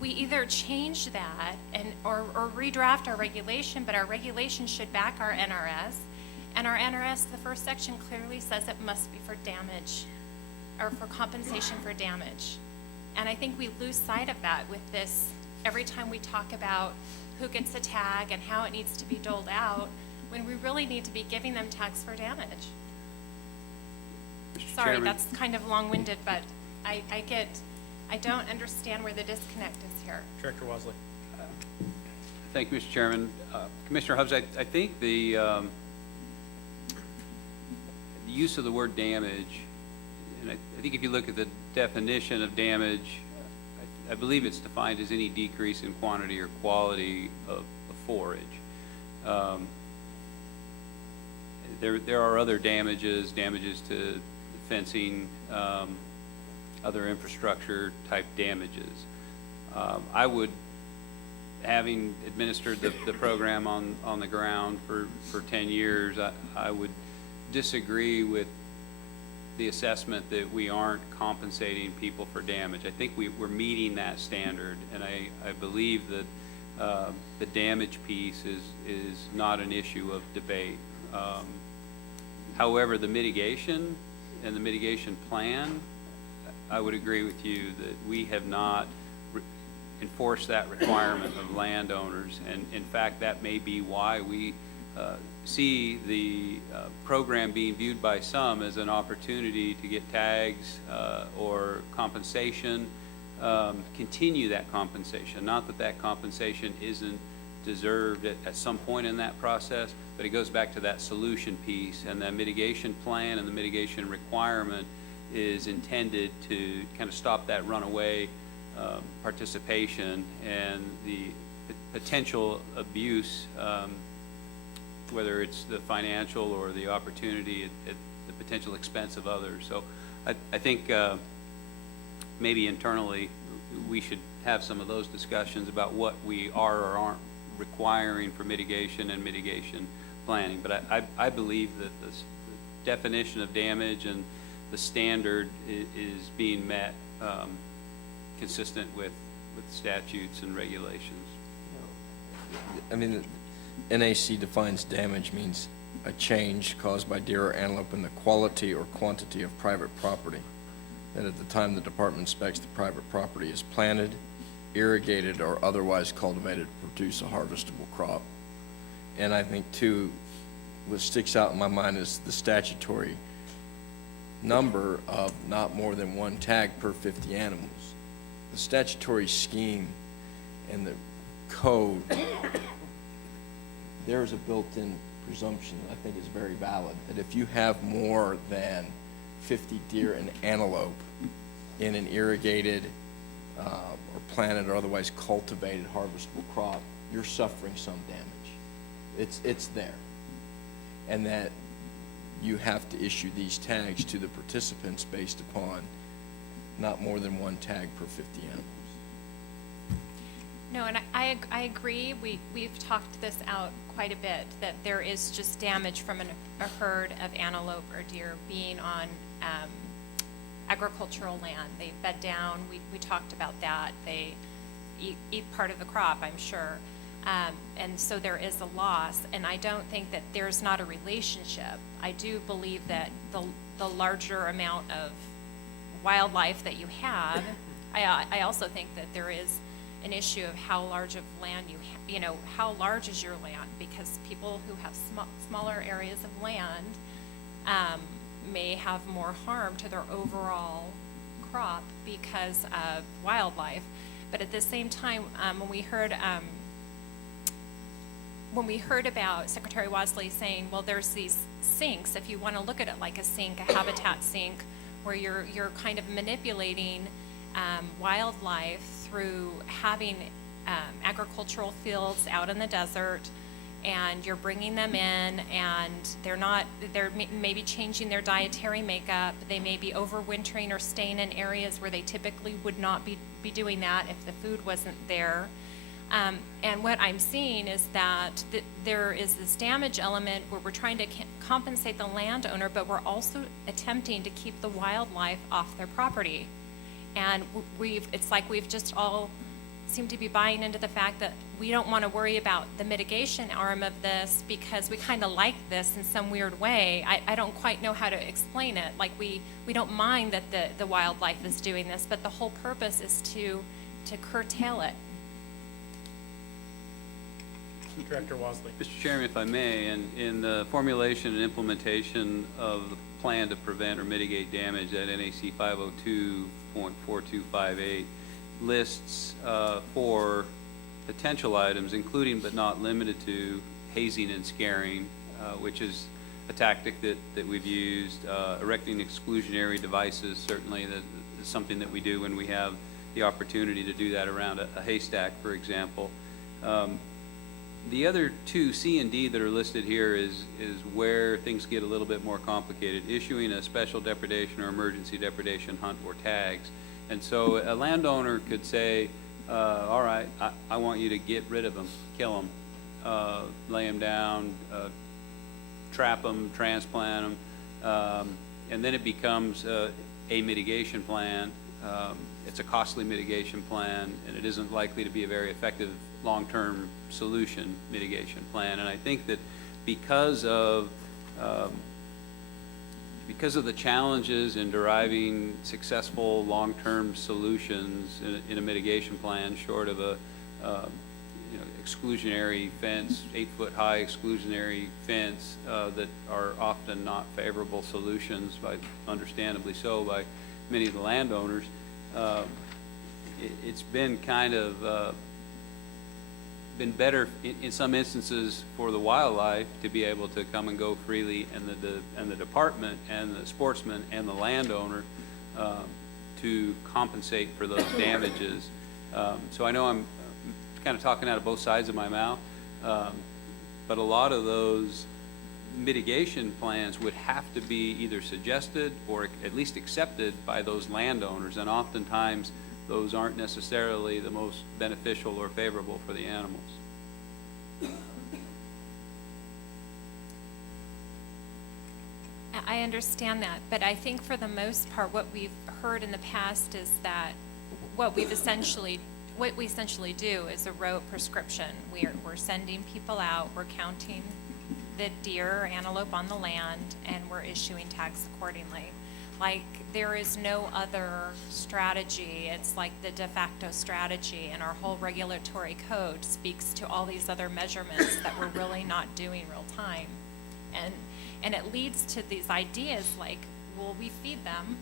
we either change that or redraft our regulation, but our regulation should back our NRS. And our NRS, the first section clearly says it must be for damage or for compensation for damage. And I think we lose sight of that with this every time we talk about who gets a tag and how it needs to be doled out, when we really need to be giving them tags for damage. Mr. Sorry, Chairman. that's kind of long-winded, but I don't understand where the disconnect is here. Director Wasley. Thank you, Mr. Chairman. Commissioner Hubbs, I think the use of the word damage, and I think if you look at the definition of damage, I believe it's defined as any decrease in quantity or quality of forage. There are other damages to fencing, other infrastructure type damages. I would, having administered the program on the ground for 10 years, I would disagree with the assessment that we aren't compensating people for damage. I think we're meeting that standard, and I believe that the damage piece is not an issue of debate. However, the mitigation and the mitigation plan, I would agree with you that we have not enforced that requirement of landowners, and in fact, that may be why we see the program being viewed by some as an opportunity to get tags or compensation, continue that compensation. Not that that compensation isn't deserved at some point in that process, but it goes back to that solution piece, and the mitigation plan and the mitigation requirement is intended to kind of stop that runaway participation and the potential abuse, whether it's the financial or the opportunity at the potential expense of others. So I think maybe internally we should have some of those discussions about what we are or aren't requiring for mitigation and mitigation planning. But I believe that the definition of damage and the standard is being met consistent with statutes and regulations. I mean, NAC defines damage means a change caused by deer or antelope in the quality or quantity of private property, that at the time the department inspects the private property is planted, irrigated, or otherwise cultivated to produce a harvestable crop. And I think, too, what sticks out in my mind is the statutory number of not more than one tag per 50 animals. The statutory scheme and the code, there is a built-in presumption that I think is very valid, that if you have more than 50 deer and antelope in an irrigated or planted or otherwise cultivated harvestable crop, you're suffering some damage. It's there. And that you have to issue these tags to the participants based upon not more than one tag per 50 animals. No, and I agree. We've talked this out quite a bit, that there is just damage from a herd of antelope or deer being on agricultural land. They bed down. We talked about that. They eat part of the crop, I'm sure. And so there is a loss, and I don't think that there's not a relationship. I do believe that the larger amount of wildlife that you have, I also think that there is an issue of how large of land how large is your land, because people who have smaller areas of land may have more harm to their overall crop because of wildlife. But at the same time, when we heard about Secretary Wadsley saying, well, there's these sinks, if you want to look at it like a sink, a habitat sink, where you're kind of manipulating wildlife through having agricultural fields out in the desert, and you're bringing them in, and they're maybe changing their dietary makeup. They may be overwintering or staying in areas where they typically would not be doing that if the food wasn't there. And what I'm seeing is that there is this damage element where we're trying to compensate the landowner, but we're also attempting to keep the wildlife off their property. And it's like we've just all seem to be buying into the fact that we don't want to worry about the mitigation arm of this because we kind of like this in some weird way. I don't quite know how to explain it. Like we don't mind that the wildlife is doing this, but the whole purpose is to curtail it. Director Wadsley. Mr. Chairman, if I may, in the formulation and implementation of the plan to prevent or mitigate damage, that NAC 502.4258 lists for potential items, including but not limited to hazing and scaring, which is a tactic that we've used. Erecting exclusionary devices, certainly that is something that we do when we have the opportunity to do that around a haystack, for example. The other two, C and D, that are listed here is where things get a little bit more complicated. Issuing a special depredation or emergency depredation hunt or tags. And so a landowner could say, all right, I want you to get rid of them, kill them, lay them down, trap them, transplant them, and then it becomes a mitigation plan. It's a costly mitigation plan, and it isn't likely to be a very effective long-term solution mitigation plan. And I think that because of the challenges in deriving successful long-term solutions in a mitigation plan, short of a exclusionary fence, 8-foot high exclusionary fence, that are often not favorable solutions, understandably so, by many of the landowners, it's been kind of been better in some instances for the wildlife to be able to come and go freely, and the department and the sportsman and the landowner to compensate for those damages. So I know I'm kind of talking out of both sides of my mouth, but a lot of those mitigation plans would have to be either suggested or at least accepted by those landowners, and oftentimes those aren't necessarily the most beneficial or favorable for the animals. I understand that, but I think for the most part, what we've heard in the past is that what we essentially do is a rote prescription. We're sending people out, we're counting the deer or antelope on the land, and we're issuing tags accordingly. Like, there is no other strategy. It's like the de facto strategy, and our whole regulatory code speaks to all these other measurements that we're really not doing real time. And it leads to these ideas like, well, we feed them,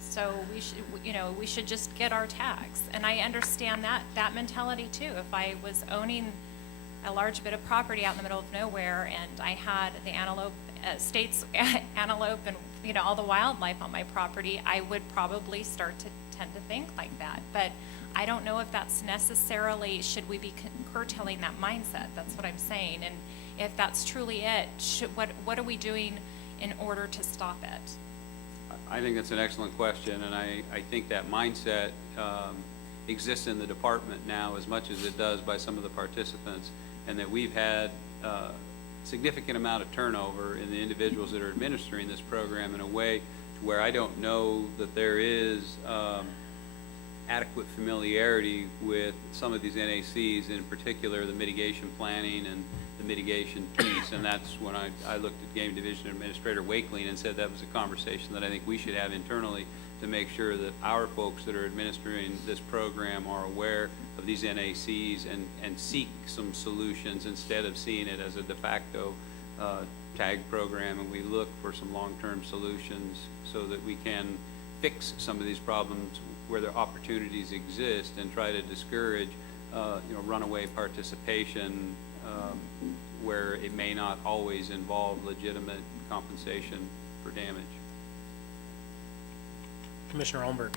so we should just get our tags. And I understand that mentality too. If I was owning a large bit of property out in the middle of nowhere, and I had the antelope, state's antelope and all the wildlife on my property, I would probably start to tend to think like that. But I don't know if that's necessarily, should we be curtailing that mindset? That's what I'm saying. And if that's truly it, what are we doing in order to stop it? I think that's an excellent question, and I think that mindset exists in the department now as much as it does by some of the participants, and that we've had significant amount of turnover in the individuals that are administering this program in a way to where I don't know that there is adequate familiarity with some of these NACs, in particular the mitigation planning and the mitigation piece. And that's when I looked at Game Division Administrator Wakeling and said that was a conversation that I think we should have internally to make sure that our folks that are administering this program are aware of these NACs and seek some solutions instead of seeing it as a de facto tag program, and we look for some long-term solutions so that we can fix some of these problems where their opportunities exist and try to discourage runaway participation where it may not always involve legitimate compensation for damage. Commissioner Olmberg.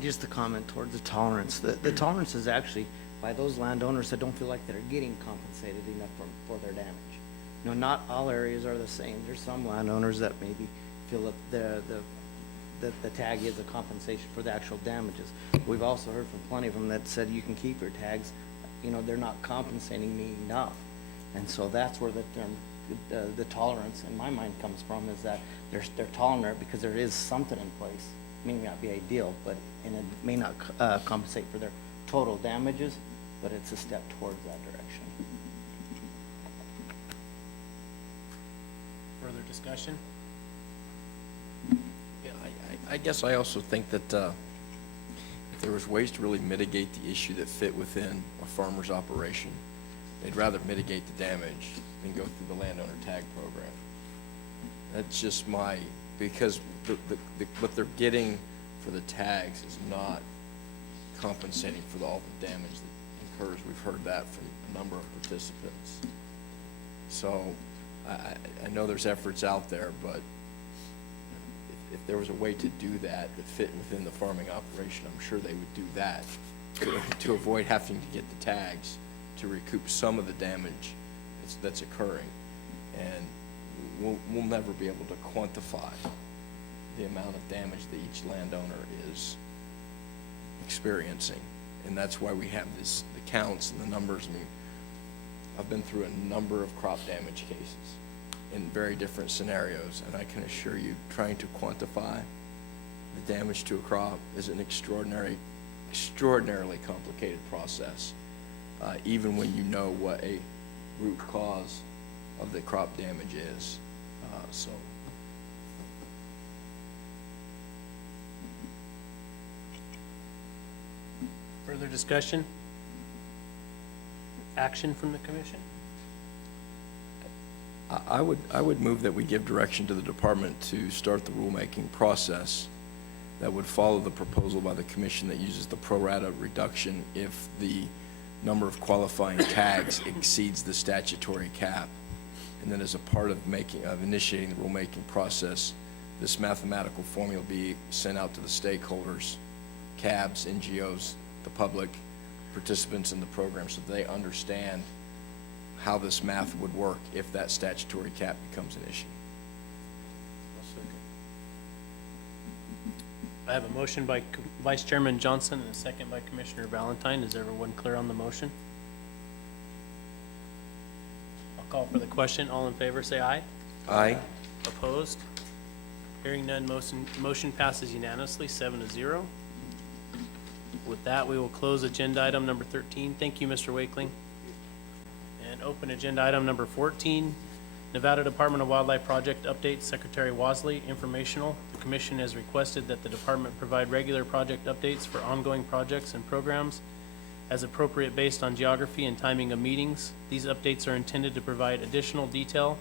Just a comment towards the tolerance. The tolerance is actually by those landowners that don't feel like they're getting compensated enough for their damage. Not all areas are the same. There's some landowners that maybe feel that the tag is a compensation for the actual damages. We've also heard from plenty of them that said you can keep your tags, they're not compensating me enough. And so that's where the term, the tolerance in my mind comes from, is that they're tolerant because there is something in place. May not be ideal, and it may not compensate for their total damages, but it's a step towards that direction. Further discussion? Yeah, I guess I also think that if there was ways to really mitigate the issue that fit within a farmer's operation, they'd rather mitigate the damage than go through the landowner tag program. That's just because what they're getting for the tags is not compensating for all the damage that occurs. We've heard that from a number of participants. So I know there's efforts out there, but if there was a way to do that fit within the farming operation, I'm sure they would do that to avoid having to get the tags to recoup some of the damage that's occurring. And we'll never be able to quantify the amount of damage that each landowner is experiencing. And that's why we have the counts and the numbers. I mean, I've been through a number of crop damage cases in very different scenarios, and I can assure you, trying to quantify the damage to a crop is an extraordinarily complicated process, even when you know what a root cause of the crop damage is. So. Further discussion? Action from the commission? I would move that we give direction to the department to start the rulemaking process that would follow the proposal by the commission that uses the pro rata reduction if the number of qualifying tags exceeds the statutory cap. And then as a part of initiating the rulemaking process, this mathematical formula be sent out to the stakeholders, CABs, NGOs, the public, participants in the program, so they understand how this math would work if that statutory cap becomes an issue. I have a motion by Vice Chairman Johnson and a second by Commissioner Valentine. Is everyone clear on the motion? I'll call for the question. All in favor, say aye. Aye. Opposed? Hearing none, motion passes unanimously, 7-0. With that, we will close agenda item number 13. Thank you, Mr. Wakeling. And open agenda item number 14, Nevada Department of Wildlife Project Update, Secretary Wasley, informational. The commission has requested that the department provide regular project updates for ongoing projects and programs as appropriate based on geography and timing of meetings. These updates are intended to provide additional detail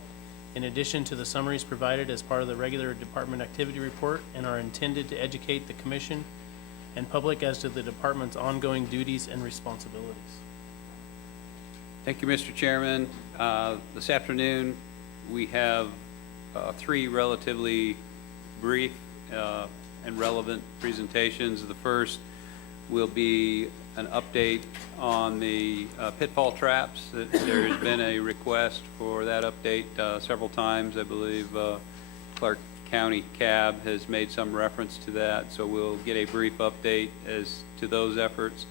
in addition to the summaries provided as part of the regular department activity report and are intended to educate the commission and public as to the department's ongoing duties and responsibilities. Thank you, Mr. Chairman. This afternoon, we have three relatively brief and relevant presentations. The first will be an update on the pitfall traps. There has been a request for that update several times. I believe Clark County CAB has made some reference to that, so we'll get a brief update as to those efforts.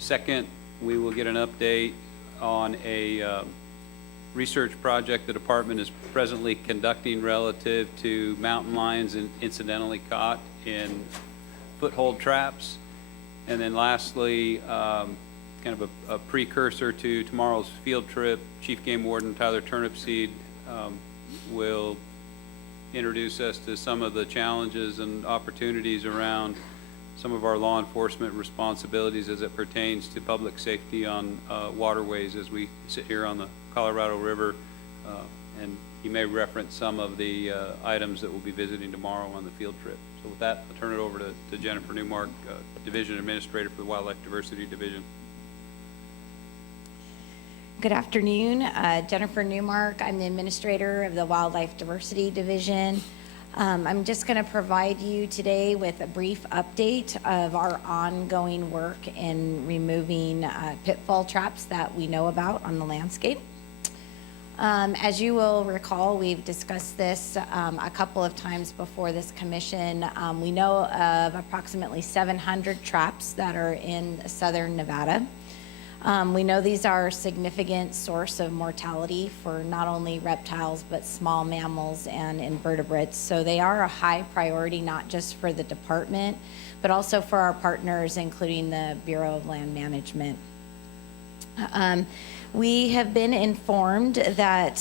Second, we will get an update on a research project the department is presently conducting relative to mountain lions and incidentally caught in foothold traps. And then lastly, kind of a precursor to tomorrow's field trip, Chief Game Warden Tyler Turnipseed will introduce us to some of the challenges and opportunities around some of our law enforcement responsibilities as it pertains to public safety on waterways as we sit here on the Colorado River. And he may reference some of the items that we'll be visiting tomorrow on the field trip. So with that, I'll turn it over to Jennifer Newmark, Division Administrator for the Wildlife Diversity Division. Good afternoon. Jennifer Newmark. I'm the Administrator of the Wildlife Diversity Division. I'm just going to provide you today with a brief update of our ongoing work in removing pitfall traps that we know about on the landscape. As you will recall, we've discussed this a couple of times before this commission. We know of approximately 700 traps that are in southern Nevada. We know these are a significant source of mortality for not only reptiles, but small mammals and invertebrates. So they are a high priority, not just for the department, but also for our partners, including the Bureau of Land Management. We have been informed that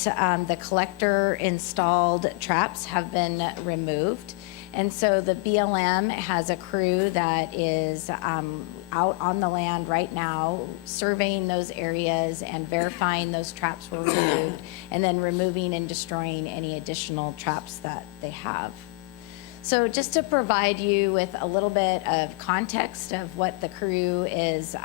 the collector-installed traps have been removed. And so the BLM has a crew that is out on the land right now, surveying those areas and verifying those traps were removed, and then removing and destroying any additional traps that they have. So just to provide you with a little bit of context of what the crew is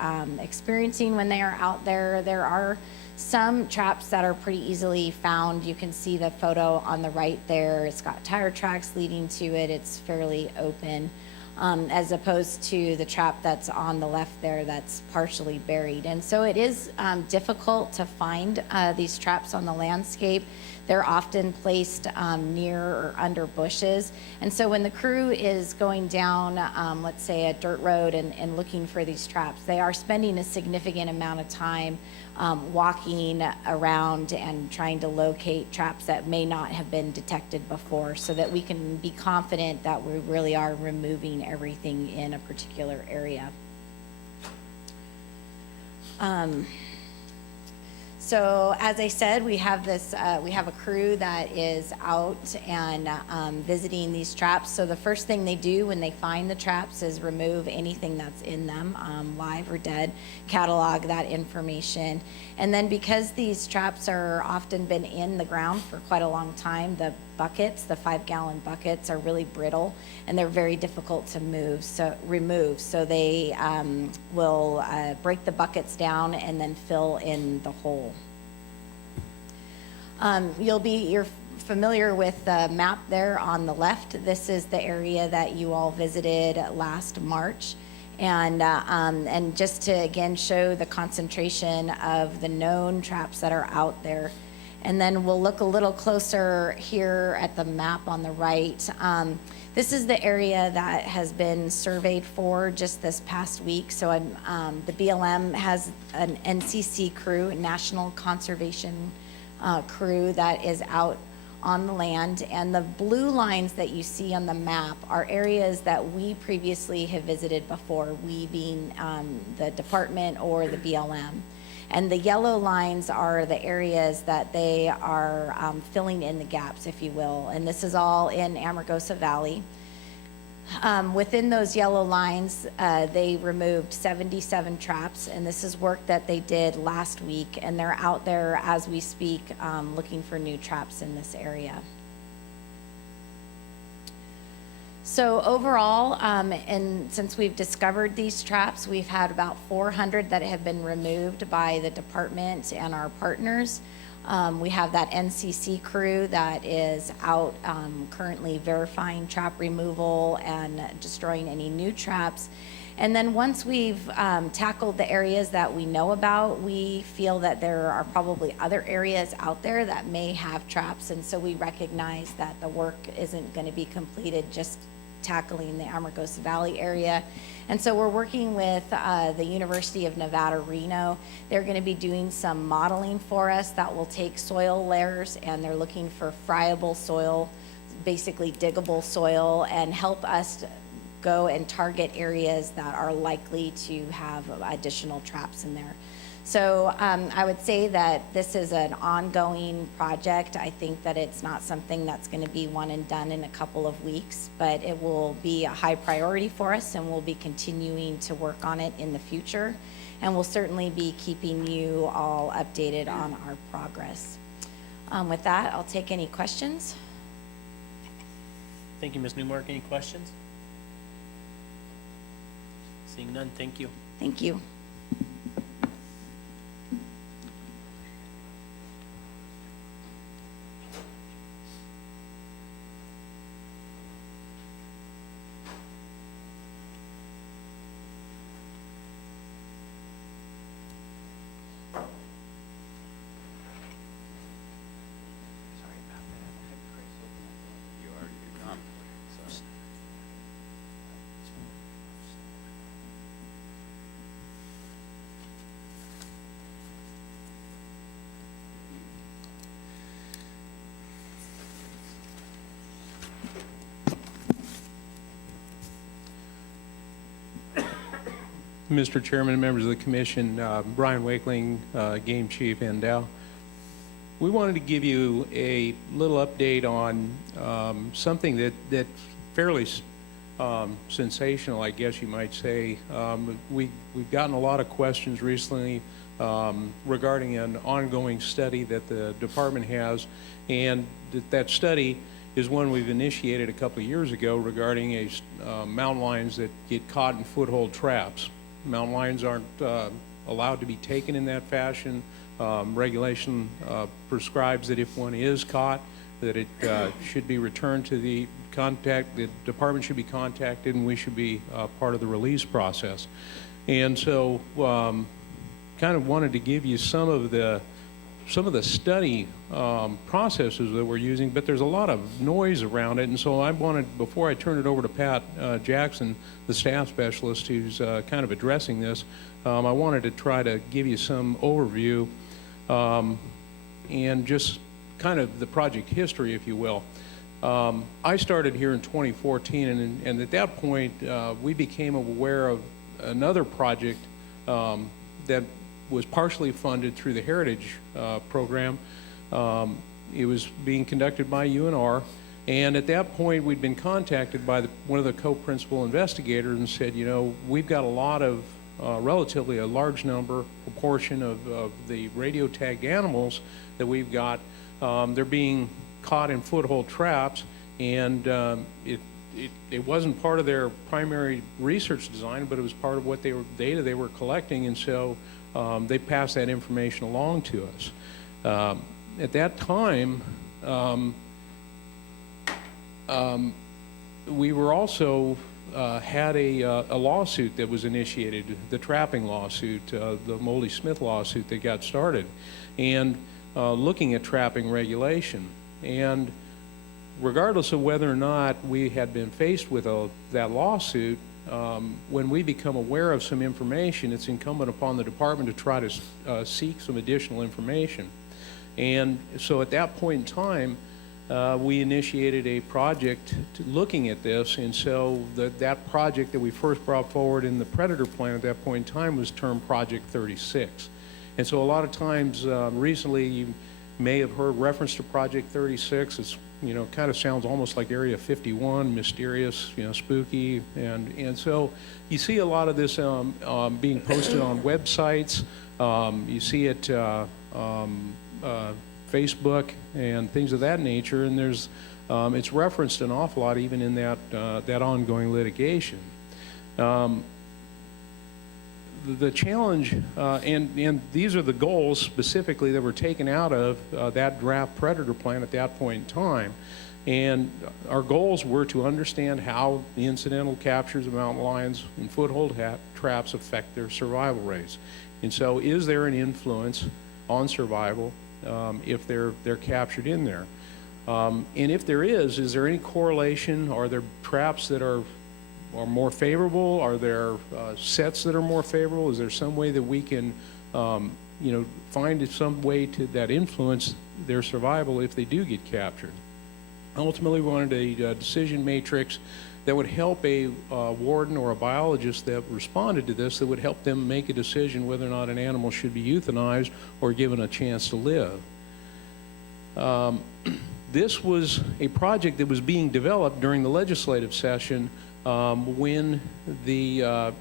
experiencing when they are out there, there are some traps that are pretty easily found. You can see the photo on the right there. It's got tire tracks leading to it. It's fairly open, as opposed to the trap that's on the left there that's partially buried. And so it is difficult to find these traps on the landscape. They're often placed near or under bushes. And so when the crew is going down, let's say a dirt road and looking for these traps, they are spending a significant amount of time walking around and trying to locate traps that may not have been detected before, so that we can be confident that we really are removing everything in a particular area. So as I said, we have this, we have a crew that is out and visiting these traps. So the first thing they do when they find the traps is remove anything that's in them, live or dead, catalog that information. And then because these traps are often been in the ground for quite a long time, the buckets, the 5-gallon buckets, are really brittle and they're very difficult to remove. So they will break the buckets down and then fill in the hole. You're familiar with the map there on the left. This is the area that you all visited last March. And just to again show the concentration of the known traps that are out there. And then we'll look a little closer here at the map on the right. This is the area that has been surveyed for just this past week. So the BLM has an NCC crew, a National Conservation crew, that is out on the land. And the blue lines that you see on the map are areas that we previously have visited before, we being the department or the BLM. And the yellow lines are the areas that they are filling in the gaps, if you will. And this is all in Amargosa Valley. Within those yellow lines, they removed 77 traps, and this is work that they did last week, and they're out there as we speak looking for new traps in this area. So overall, and since we've discovered these traps, we've had about 400 that have been removed by the department and our partners. We have that NCC crew that is out currently verifying trap removal and destroying any new traps. And then once we've tackled the areas that we know about, we feel that there are probably other areas out there that may have traps. And so we recognize that the work isn't going to be completed just tackling the Amargosa Valley area. And so we're working with the University of Nevada, Reno. They're going to be doing some modeling for us that will take soil layers, and they're looking for friable soil, basically diggable soil, and help us go and target areas that are likely to have additional traps in there. So I would say that this is an ongoing project. I think that it's not something that's going to be one and done in a couple of weeks, but it will be a high priority for us, and we'll be continuing to work on it in the future. And we'll certainly be keeping you all updated on our progress. With that, I'll take any questions. Thank you, Ms. Newmark. Any questions? Seeing none, thank you. Thank you. Mr. Chairman and members of the commission, Brian Wakeling, Game Chief Endow. We wanted to give you a little update on something that's fairly sensational, I guess you might say. We've gotten a lot of questions recently regarding an ongoing study that the department has, and that study is one we've initiated a couple of years ago regarding mountain lions that get caught in foothold traps. Mountain lions aren't allowed to be taken in that fashion. Regulation prescribes that if one is caught, that it should be returned to the department should be contacted, and we should be part of the release process. And so kind of wanted to give you some of the study processes that we're using, but there's a lot of noise around it. And so I wanted, before I turn it over to Pat Jackson, the staff specialist who's kind of addressing this, I wanted to try to give you some overview and just kind of the project history, if you will. I started here in 2014, and at that point, we became aware of another project that was partially funded through the Heritage program. It was being conducted by UNR, and at that point we'd been contacted by one of the co-principal investigators and said, you know, we've got a lot of, relatively a large proportion of the radio tagged animals that we've got. They're being caught in foothold traps, and it wasn't part of their primary research design, but it was part of what data they were collecting, and so they passed that information along to us. At that time, we were also had a lawsuit that was initiated, the trapping lawsuit, the Moldy Smith lawsuit that got started, and looking at trapping regulation. And regardless of whether or not we had been faced with that lawsuit, when we become aware of some information, it's incumbent upon the department to try to seek some additional information. And so at that point in time, we initiated a project looking at this, and so that project that we first brought forward in the Predator Plan at that point in time was termed Project 36. And so a lot of times recently you may have heard reference to Project 36. It's, you know, kind of sounds almost like Area 51, mysterious, you know, spooky, and so you see a lot of this being posted on websites. You see it Facebook and things of that nature, and there's it's referenced an awful lot even in that ongoing litigation. the challenge, and these are the goals specifically that were taken out of that draft predator plan at that point in time. And our goals were to understand how the incidental captures of mountain lions and foothold traps affect their survival rates. And so is there an influence on survival if they're captured in there? And if there is there any correlation? Are there traps that are more favorable? Are there sets that are more favorable? Is there some way that we can, find some way that influence their survival if they do get captured? Ultimately, we wanted a decision matrix that would help a warden or a biologist that responded to this, that would help them make a decision whether or not an animal should be euthanized or given a chance to live. This was a project that was being developed during the legislative session when the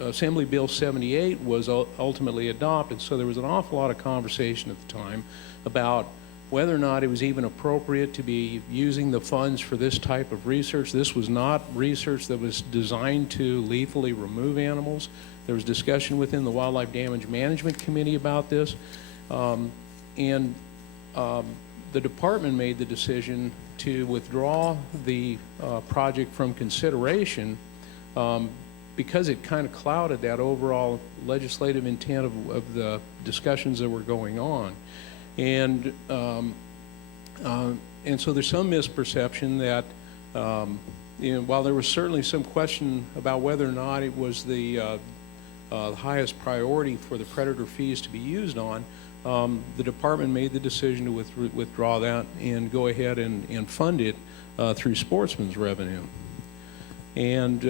Assembly Bill 78 was ultimately adopted. So there was an awful lot of conversation at the time about whether or not it was even appropriate to be using the funds for this type of research. This was not research that was designed to lethally remove animals. There was discussion within the Wildlife Damage Management Committee about this. The department made the decision to withdraw the project from consideration because it kind of clouded that overall legislative intent of the discussions that were going on. And so there's some misperception that, while there was certainly some question about whether or not it was the highest priority for the predator fees to be used on, the department made the decision to withdraw that and go ahead and fund it through sportsman's revenue. And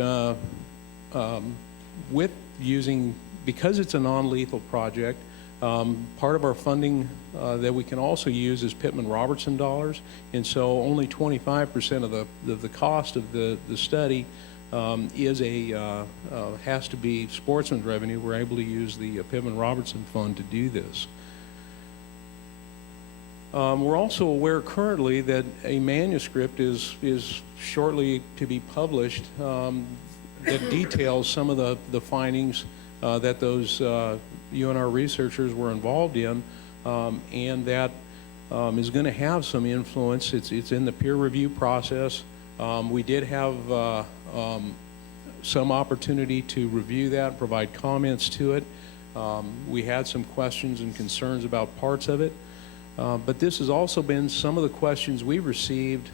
because it's a non-lethal project, part of our funding that we can also use is Pittman-Robertson dollars, and so only 25% of the cost of the study has to be sportsman's revenue. We're able to use the Pittman-Robertson fund to do this. We're also aware currently that a manuscript is shortly to be published that details some of the findings that those UNR researchers were involved in, and that is going to have some influence. It's in the peer review process. We did have some opportunity to review that, provide comments to it. We had some questions and concerns about parts of it. But this has also been some of the questions we received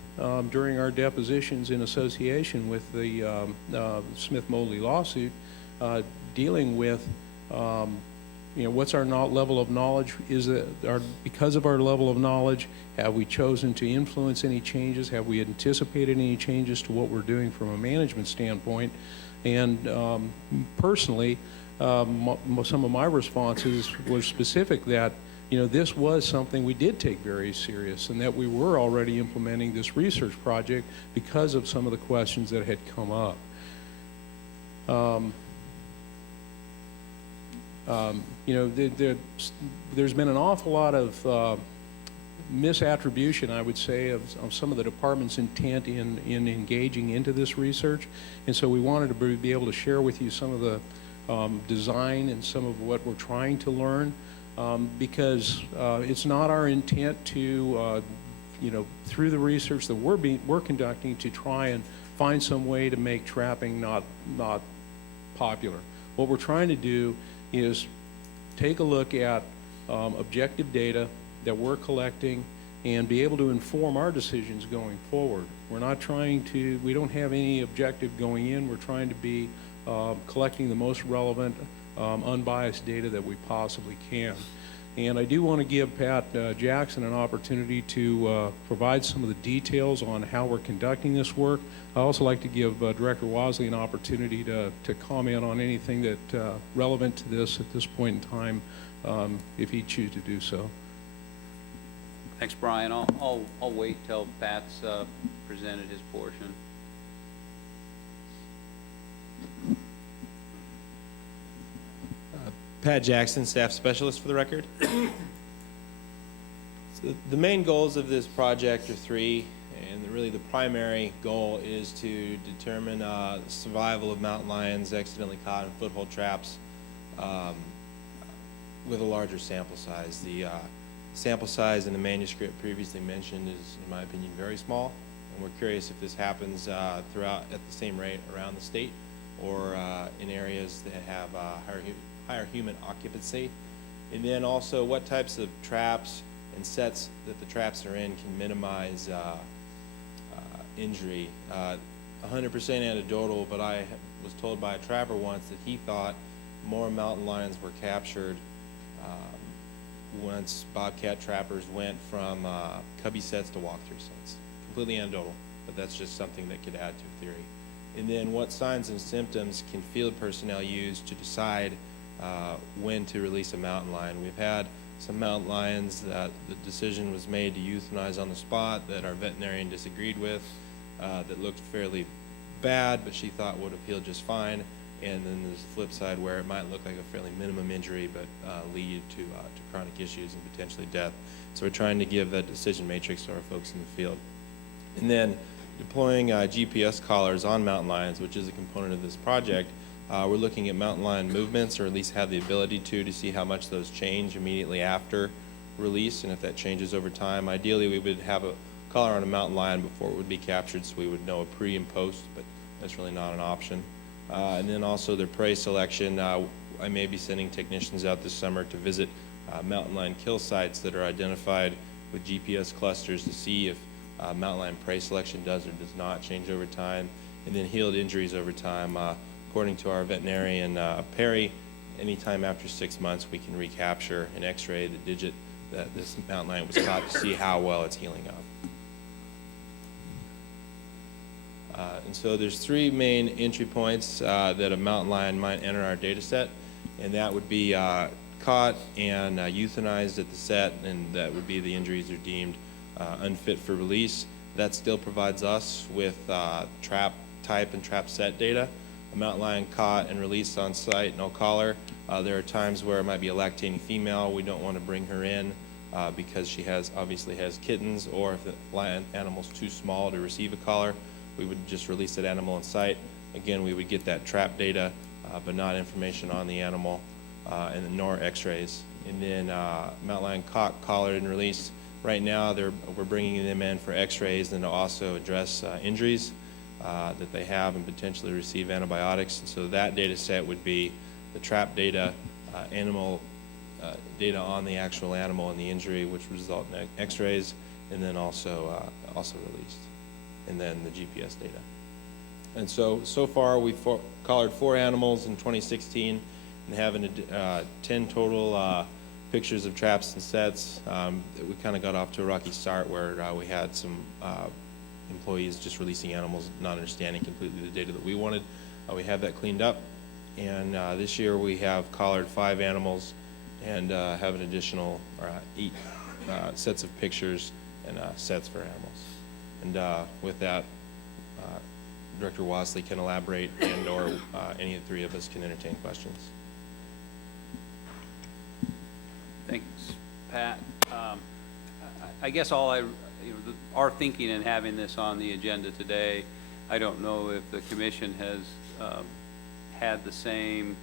during our depositions in association with the Smith-Mosley lawsuit, dealing with what's our level of knowledge? Because of our level of knowledge, have we chosen to influence any changes? Have we anticipated any changes to what we're doing from a management standpoint? And personally, some of my responses were specific that this was something we did take very serious, and that we were already implementing this research project because of some of the questions that had come up. There's been an awful lot of misattribution, I would say, of some of the department's intent in engaging into this research, and so we wanted to be able to share with you some of the design and some of what we're trying to learn, because it's not our intent to, through the research that we're conducting, to try and find some way to make trapping not popular. What we're trying to do is take a look at objective data that we're collecting and be able to inform our decisions going forward. We don't have any objective going in. We're trying to be collecting the most relevant, unbiased data that we possibly can. And I do want to give Pat Jackson an opportunity to provide some of the details on how we're conducting this work. I also like to give Director Wosley an opportunity to comment on anything that relevant to this at this point in time, if he chooses to do so. Thanks, Brian. I'll wait till Pat's presented his portion. Pat Jackson, Staff Specialist for the record. So the main goals of this project are three, and really the primary goal is to determine the survival of mountain lions accidentally caught in foothold traps with a larger sample size. The sample size in the manuscript previously mentioned is, in my opinion, very small, and we're curious if this happens throughout at the same rate around the state or in areas that have higher human occupancy. And then also what types of traps and sets that the traps are in can minimize injury. 100% anecdotal, but I was told by a trapper once that he thought more mountain lions were captured once bobcat trappers went from cubby sets to walkthrough sets. Completely anecdotal, but that's just something that could add to theory. And then what signs and symptoms can field personnel use to decide when to release a mountain lion? We've had some mountain lions that the decision was made to euthanize on the spot that our veterinarian disagreed with, that looked fairly bad, but she thought would have healed just fine. And then there's the flip side where it might look like a fairly minimum injury, but lead to chronic issues and potentially death. So we're trying to give that decision matrix to our folks in the field. And then deploying GPS collars on mountain lions, which is a component of this project. We're looking at mountain lion movements, or at least have the ability to see how much those change immediately after release, and if that changes over time. Ideally, we would have a collar on a mountain lion before it would be captured, so we would know a pre and post, but that's really not an option. And then also their prey selection. I may be sending technicians out this summer to visit mountain lion kill sites that are identified with GPS clusters to see if mountain lion prey selection does or does not change over time, and then healed injuries over time. According to our veterinarian, Perry, anytime after 6 months we can recapture and x-ray the digit that this mountain lion was caught to see how well it's healing up. And so there's 3 main entry points that a mountain lion might enter our data set, and that would be caught and euthanized at the set, and that would be the injuries are deemed unfit for release. That still provides us with trap type and trap set data. A mountain lion caught and released on site, no collar. There are times where it might be a lactating female. We don't want to bring her in because she obviously has kittens, or if the lion animal's too small to receive a collar, we would just release that animal on site. Again, we would get that trap data, but not information on the animal, and nor x-rays. And then mountain lion caught, collared, and released. Right now, we're bringing them in for x-rays and to also address injuries that they have and potentially receive antibiotics. And so that data set would be the trap data, animal data on the actual animal and the injury, which would result in x-rays, and then also released, and then the GPS data. And so far we've collared 4 animals in 2016 and having 10 total pictures of traps and sets. We kind of got off to a rocky start where we had some employees just releasing animals, not understanding completely the data that we wanted. We have that cleaned up, and this year we have collared 5 animals and have an additional 8 sets of pictures and sets for animals. And with that, Director Wasley can elaborate, and or any of the 3 of us can entertain questions. Thanks, Pat. I guess our thinking in having this on the agenda today, I don't know if the commission has had the same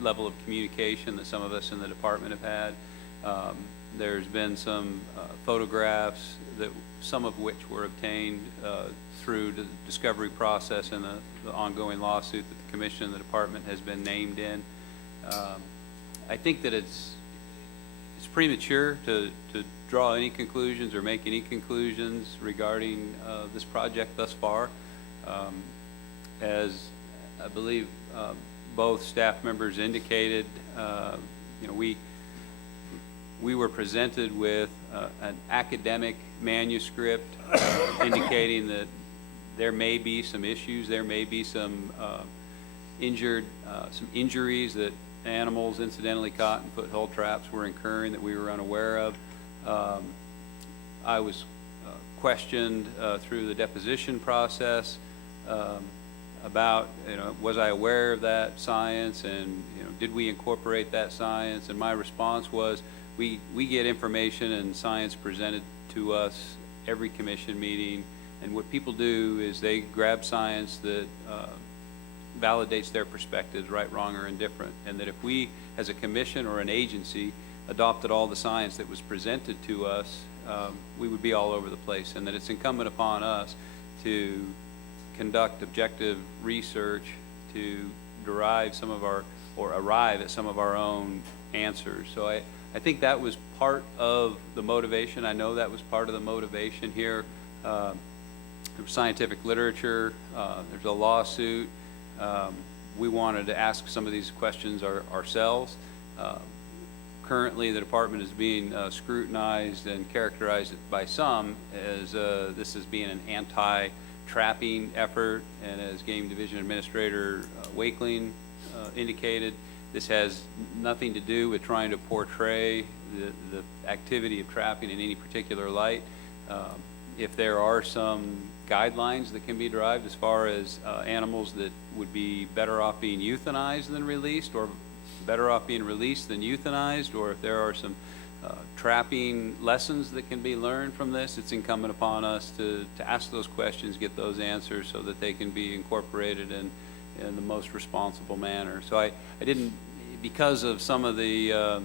level of communication that some of us in the department have had. There's been some photographs, that some of which were obtained through the discovery process and the ongoing lawsuit that the commission and the department has been named in. I think that it's premature to draw any conclusions or make any conclusions regarding this project thus far. As I believe both staff members indicated, we were presented with an academic manuscript indicating that there may be some issues, there may be some some injuries that animals incidentally caught in foothold traps were incurring that we were unaware of. I was questioned through the deposition process about, was I aware of that science, and did we incorporate that science? And my response was, we get information and science presented to us every commission meeting, and what people do is they grab science that validates their perspectives, right, wrong, or indifferent. And that if we, as a commission or an agency, adopted all the science that was presented to us, we would be all over the place. And that it's incumbent upon us to conduct objective research to derive some of our, or arrive at some of our own answers. So I think that was part of the motivation. I know that was part of the motivation here. There's scientific literature, there's a lawsuit. We wanted to ask some of these questions ourselves. Currently, the department is being scrutinized and characterized by some as this as being an anti-trapping effort, and as Game Division Administrator Wakeling indicated, this has nothing to do with trying to portray the activity of trapping in any particular light. If there are some guidelines that can be derived as far as animals that would be better off being euthanized than released, or better off being released than euthanized, or if there are some trapping lessons that can be learned from this, it's incumbent upon us to ask those questions, get those answers so that they can be incorporated in the most responsible manner. So I didn't, because of some of the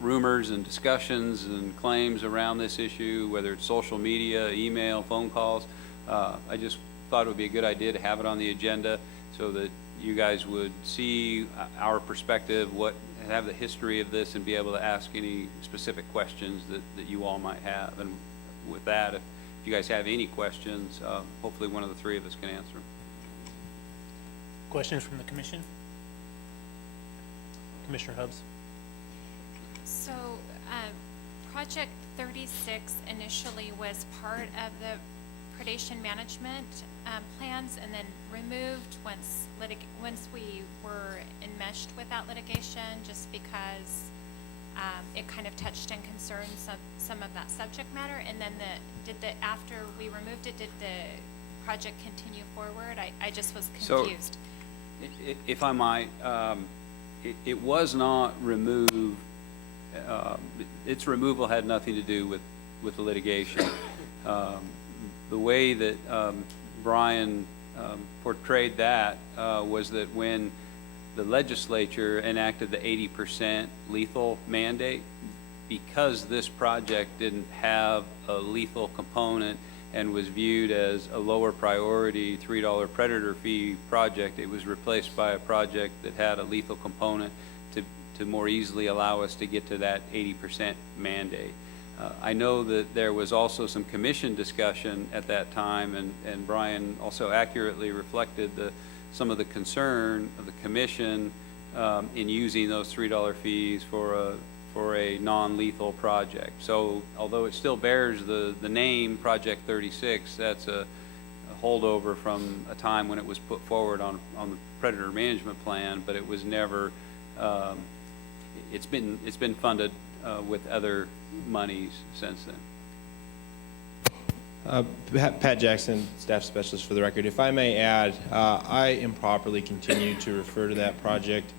rumors and discussions and claims around this issue, whether it's social media, email, phone calls, I just thought it would be a good idea to have it on the agenda so that you guys would see our perspective, have the history of this, and be able to ask any specific questions that you all might have. And with that, if you guys have any questions, hopefully one of the three of us can answer them. Questions from the commission? Commissioner Hubbs? So, Project 36 initially was part of the predation management plans, and then removed once we were enmeshed with that litigation, just because it kind of touched and concerned some of that subject matter. And then after we removed it, did the project continue forward? I just was confused. So, if I might, it was not removed. Its removal had nothing to do with the litigation. The way that Brian portrayed that was that when the legislature enacted the 80% lethal mandate, because this project didn't have a lethal component and was viewed as a lower priority $3 predator fee project, it was replaced by a project that had a lethal component to more easily allow us to get to that 80% mandate. I know that there was also some commission discussion at that time, and Brian also accurately reflected some of the concern of the commission in using those $3 fees for a non-lethal project. So although it still bears the name Project 36, that's a holdover from a time when it was put forward on the predator management plan, but it was never, it's been funded with other monies since then. Pat Jackson, staff specialist for the record. If I may add, I improperly continue to refer to that project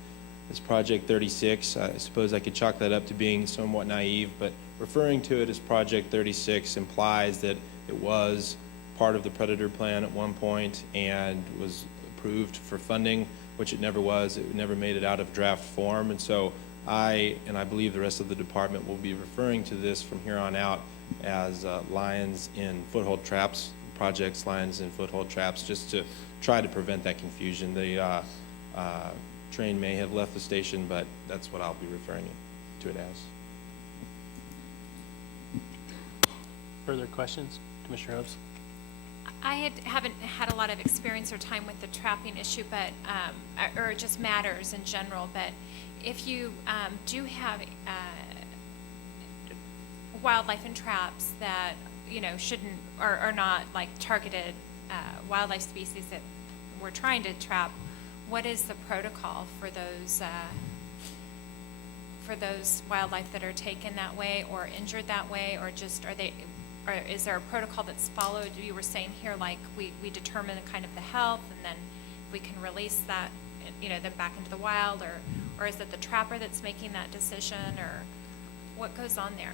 as Project 36. I suppose I could chalk that up to being somewhat naive, but referring to it as Project 36 implies that it was part of the Predator plan at one point and was approved for funding, which it never was. It never made it out of draft form, and so I believe the rest of the department will be referring to this from here on out as Lions in Foothold Traps, projects Lions in Foothold Traps, just to try to prevent that confusion. The train may have left the station, but that's what I'll be referring to it as. Further questions? Commissioner Hubbs? I haven't had a lot of experience or time with the trapping issue, but or just matters in general. But if you do have wildlife in traps that shouldn't or are not like targeted wildlife species that we're trying to trap, what is the protocol for those wildlife that are taken that way or injured that way, or just or is there a protocol that's followed? You were saying here, like we determine kind of the health, and then we can release that, them back into the wild, or is it the trapper that's making that decision, or what goes on there?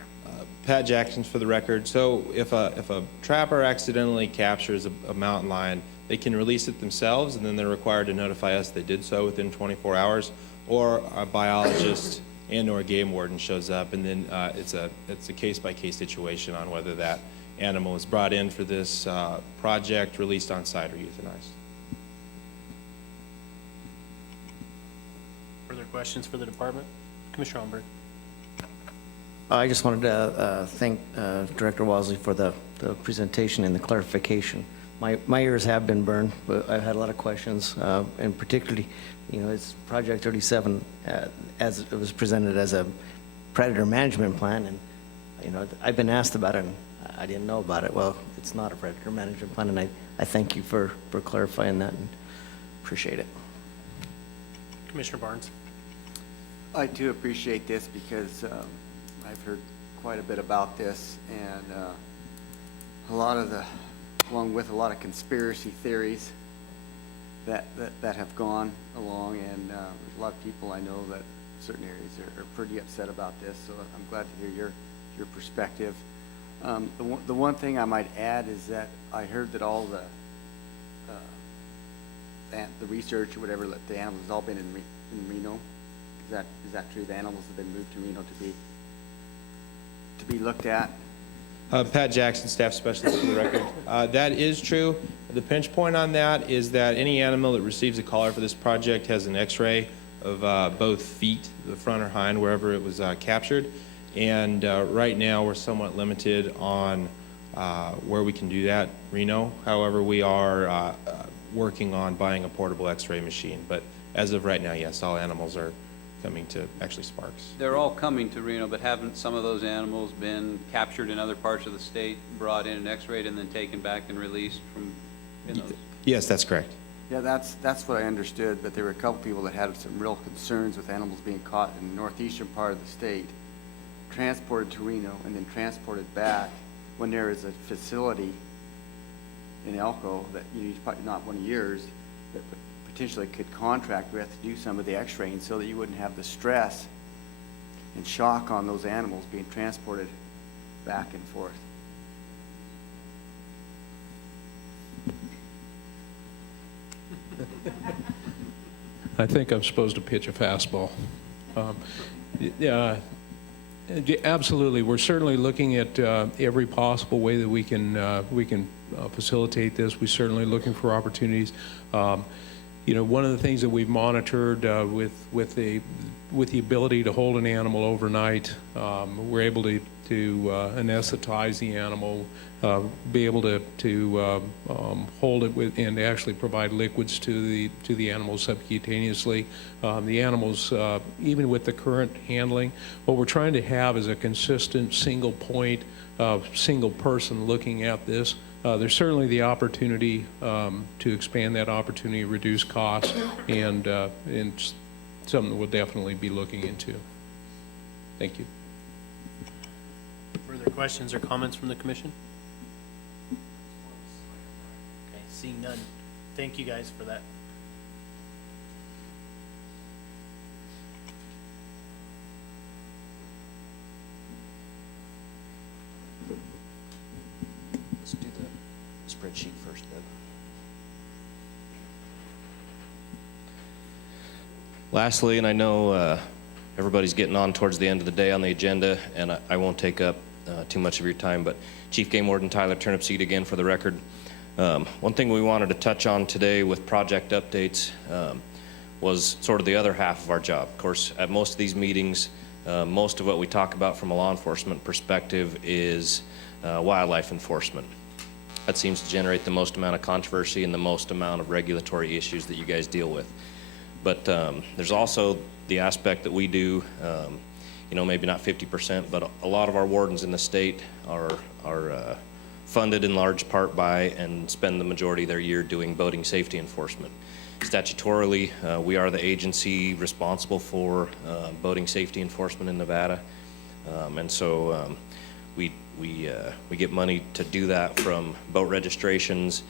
Pat Jackson for the record. So if a trapper accidentally captures a mountain lion, they can release it themselves, and then they're required to notify us they did so within 24 hours, or a biologist and/or game warden shows up, and then it's a case-by-case situation on whether that animal is brought in for this project, released on site, or euthanized. Further questions for the department? Commissioner Omberg. I just wanted to thank Director Walsley for the presentation and the clarification. My ears have been burned, but I've had a lot of questions, and particularly, it's Project 37 as it was presented as a predator management plan, and I've been asked about it, and I didn't know about it. Well, it's not a predator management plan, and I thank you for clarifying that, and appreciate it. Commissioner Barnes. I do appreciate this because I've heard quite a bit about this, and along with a lot of conspiracy theories that have gone along, and there's a lot of people I know that certain areas are pretty upset about this, so I'm glad to hear your perspective. The one thing I might add is that I heard that all the research or whatever, that the animals has all been in Reno. Is that true? The animals have been moved to Reno to be looked at? Pat Jackson, Staff Specialist for the record. That is true. The pinch point on that is that any animal that receives a collar for this project has an x-ray of both feet, the front or hind, wherever it was captured. And right now we're somewhat limited on where we can do that, Reno. However, we are working on buying a portable x-ray machine. But as of right now, yes, all animals are coming to actually Sparks. They're all coming to Reno, but haven't some of those animals been captured in other parts of the state, brought in and x-rayed, and then taken back and released from those? Yes, that's correct. Yeah, that's what I understood, but there were a couple people that had some real concerns with animals being caught in the northeastern part of the state, transported to Reno, and then transported back when there is a facility in Elko that probably not one of yours, that potentially could contract with to do some of the x-raying so that you wouldn't have the stress and shock on those animals being transported back and forth. I think I'm supposed to pitch a fastball. Yeah, absolutely. We're certainly looking at every possible way that we can facilitate this. We're certainly looking for opportunities. One of the things that we've monitored with the ability to hold an animal overnight, we're able to anesthetize the animal, be able to hold it with and actually provide liquids to the animal subcutaneously. The animals, even with the current handling, what we're trying to have is a consistent single point, single person looking at this. There's certainly the opportunity to expand that opportunity, reduce costs, and something that we'll definitely be looking into. Thank you. Further questions or comments from the commission? Okay, seeing none. Thank you guys for that. Let's do the spreadsheet first, then. Lastly, and I know everybody's getting on towards the end of the day on the agenda, and I won't take up too much of your time, but Chief Game Warden Tyler Turnipseed again for the record. One thing we wanted to touch on today with project updates was sort of the other half of our job. Of course, at most of these meetings, most of what we talk about from a law enforcement perspective is wildlife enforcement. That seems to generate the most amount of controversy and the most amount of regulatory issues that you guys deal with. But there's also the aspect that we do, maybe not 50%, but a lot of our wardens in the state are funded in large part by and spend the majority of their year doing boating safety enforcement. Statutorily, we are the agency responsible for boating safety enforcement in Nevada, and so we get money to do that from boat registrations,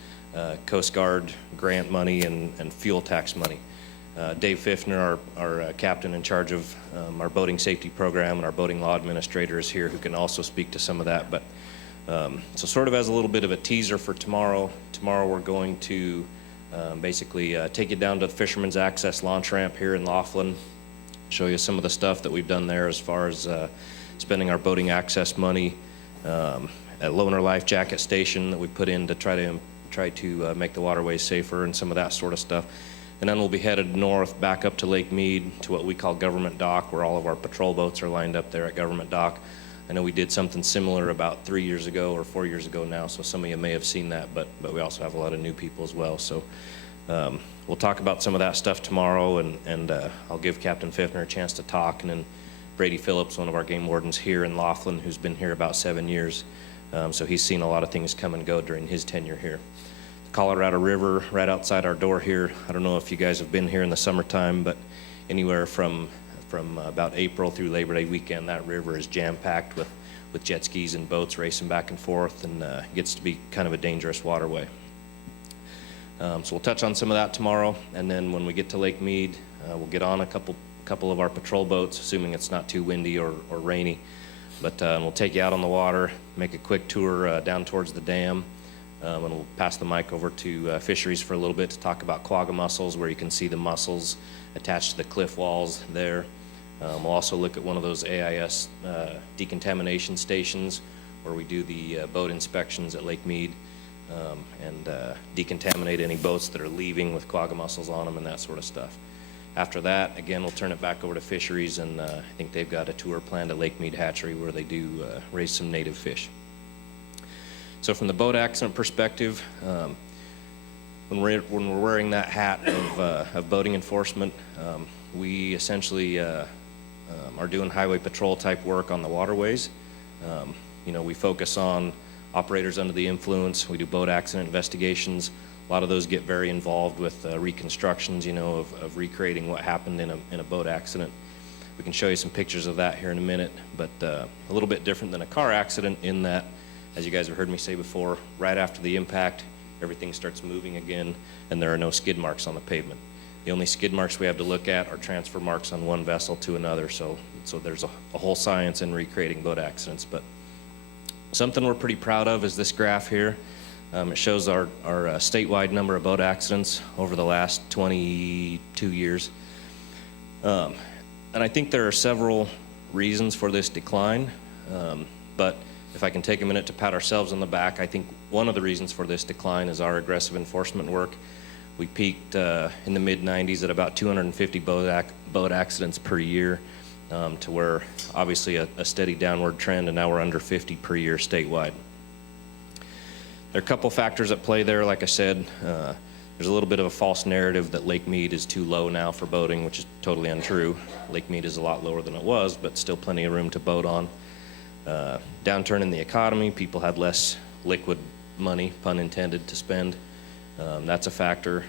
Coast Guard grant money, and fuel tax money. Dave Fiffner, our captain in charge of our boating safety program, and our boating law administrator is here, who can also speak to some of that. But So sort of as a little bit of a teaser for tomorrow, we're going to basically take you down to the Fisherman's Access launch ramp here in Laughlin, show you some of the stuff that we've done there as far as spending our boating access money at Loner Life Jacket Station that we put in to try to make the waterways safer and some of that sort of stuff. And then we'll be headed north back up to Lake Mead to what we call Government Dock, where all of our patrol boats are lined up there at Government Dock. I know we did something similar about 3 years ago or 4 years ago now, so some of you may have seen that, but we also have a lot of new people as well. So we'll talk about some of that stuff tomorrow, and I'll give Captain Fiffner a chance to talk, and then Brady Phillips, one of our game wardens here in Laughlin, who's been here about 7 years. So he's seen a lot of things come and go during his tenure here. The Colorado River, right outside our door here. I don't know if you guys have been here in the summertime, but anywhere from about April through Labor Day weekend, that river is jam-packed with jet skis and boats racing back and forth, and gets to be kind of a dangerous waterway. So we'll touch on some of that tomorrow, and then when we get to Lake Mead, we'll get on a couple of our patrol boats, assuming it's not too windy or rainy. But we'll take you out on the water, make a quick tour down towards the dam, and we'll pass the mic over to fisheries for a little bit to talk about quagga mussels, where you can see the mussels attached to the cliff walls there. We'll also look at one of those AIS decontamination stations where we do the boat inspections at Lake Mead and decontaminate any boats that are leaving with quagga mussels on them and that sort of stuff. After that, again, we'll turn it back over to fisheries, and I think they've got a tour planned at Lake Mead Hatchery where they do raise some native fish. So from the boat accident perspective, when we're wearing that hat of boating enforcement, we essentially are doing highway patrol type work on the waterways. We focus on operators under the influence. We do boat accident investigations. A lot of those get very involved with reconstructions, of recreating what happened in a boat accident. We can show you some pictures of that here in a minute, but a little bit different than a car accident in that, as you guys have heard me say before, right after the impact, everything starts moving again, and there are no skid marks on the pavement. The only skid marks we have to look at are transfer marks on one vessel to another, so there's a whole science in recreating boat accidents. But something we're pretty proud of is this graph here. It shows our statewide number of boat accidents over the last 22 years. And I think there are several reasons for this decline, but if I can take a minute to pat ourselves on the back, I think one of the reasons for this decline is our aggressive enforcement work. We peaked in the mid-90s at about 250 boat accidents per year, to where obviously a steady downward trend, and now we're under 50 per year statewide. There are a couple factors at play there. Like I said, there's a little bit of a false narrative that Lake Mead is too low now for boating, which is totally untrue. Lake Mead is a lot lower than it was, but still plenty of room to boat on. Downturn in the economy, people had less liquid money, pun intended, to spend. That's a factor.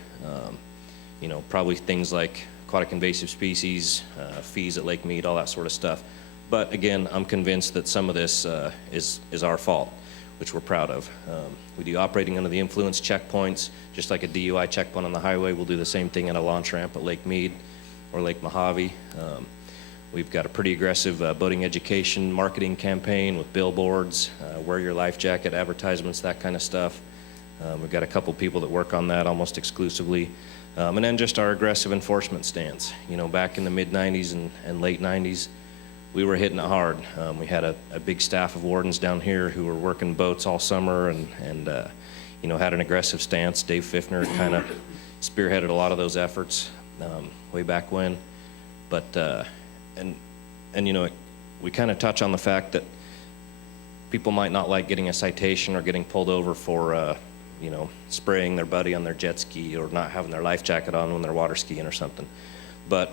Probably things like aquatic invasive species, fees at Lake Mead, all that sort of stuff. But again, I'm convinced that some of this is our fault, which we're proud of. We do operating under the influence checkpoints, just like a DUI checkpoint on the highway. We'll do the same thing at a launch ramp at Lake Mead or Lake Mojave. We've got a pretty aggressive boating education marketing campaign with billboards, wear your life jacket advertisements, that kind of stuff. We've got a couple people that work on that almost exclusively. And then just our aggressive enforcement stance. Back in the mid-90s and late 90s, we were hitting it hard. We had a big staff of wardens down here who were working boats all summer and had an aggressive stance. Dave Fiffner kind of spearheaded a lot of those efforts way back when. But, we kind of touch on the fact that people might not like getting a citation or getting pulled over for, spraying their buddy on their jet ski or not having their life jacket on when they're water skiing or something. But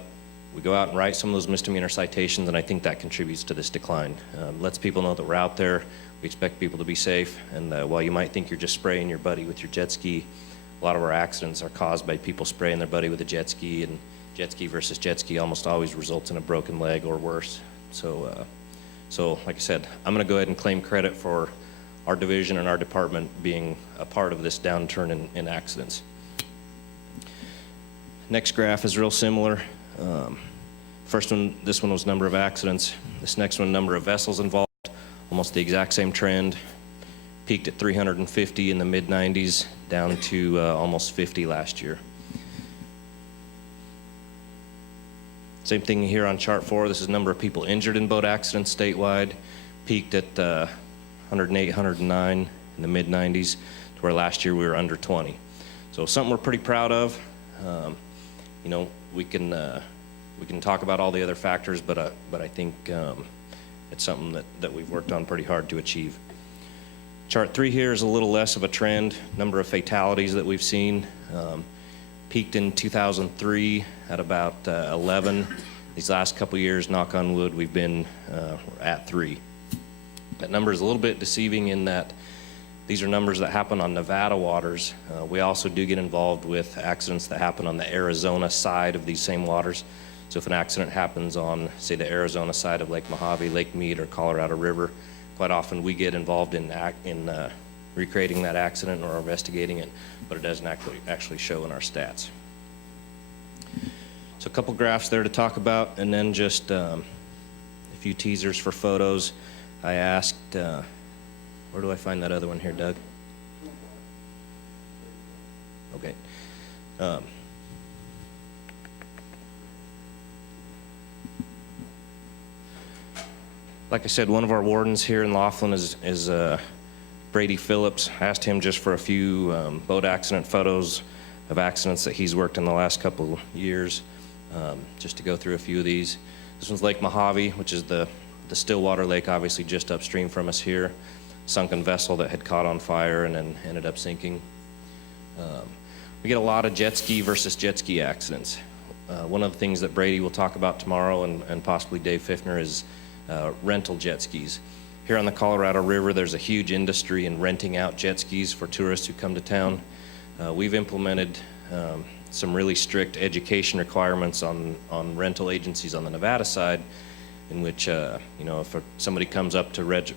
we go out and write some of those misdemeanor citations, and I think that contributes to this decline. Lets people know that we're out there. We expect people to be safe, and while you might think you're just spraying your buddy with your jet ski, a lot of our accidents are caused by people spraying their buddy with a jet ski, and jet ski versus jet ski almost always results in a broken leg or worse. So like I said, I'm going to go ahead and claim credit for our division and our department being a part of this downturn in accidents. Next graph is real similar. First one, this one was number of accidents. This next one, number of vessels involved, almost the exact same trend. peaked at 350 in the mid-90s, down to almost 50 last year. Same thing here on chart 4. This is the number of people injured in boat accidents statewide, peaked at 108, 109 in the mid-90s, to where last year we were under 20. So something we're pretty proud of. You know, we can talk about all the other factors, but I think it's something that we've worked on pretty hard to achieve. Chart 3 here is a little less of a trend. Number of fatalities that we've seen peaked in 2003 at about 11. These last couple years, knock on wood, we've been at 3. That number is a little bit deceiving in that these are numbers that happen on Nevada waters. We also do get involved with accidents that happen on the Arizona side of these same waters. So if an accident happens on, say, the Arizona side of Lake Mojave, Lake Mead, or Colorado River, quite often we get involved in recreating that accident or investigating it, but it doesn't actually show in our stats. So a couple graphs there to talk about, and then just a few teasers for photos. I asked, where do I find that other one here, Doug? Okay. Like I said, one of our wardens here in Laughlin is Brady Phillips. I asked him just for a few boat accident photos of accidents that he's worked in the last couple years, just to go through a few of these. This one's Lake Mojave, which is the Stillwater Lake, obviously just upstream from us here. Sunken vessel that had caught on fire and then ended up sinking. We get a lot of jet ski versus jet ski accidents. One of the things that Brady will talk about tomorrow, and possibly Dave Fiffner, is rental jet skis. Here on the Colorado River, there's a huge industry in renting out jet skis for tourists who come to town. We've implemented some really strict education requirements on rental agencies on the Nevada side, in which, you know, if somebody comes up to rent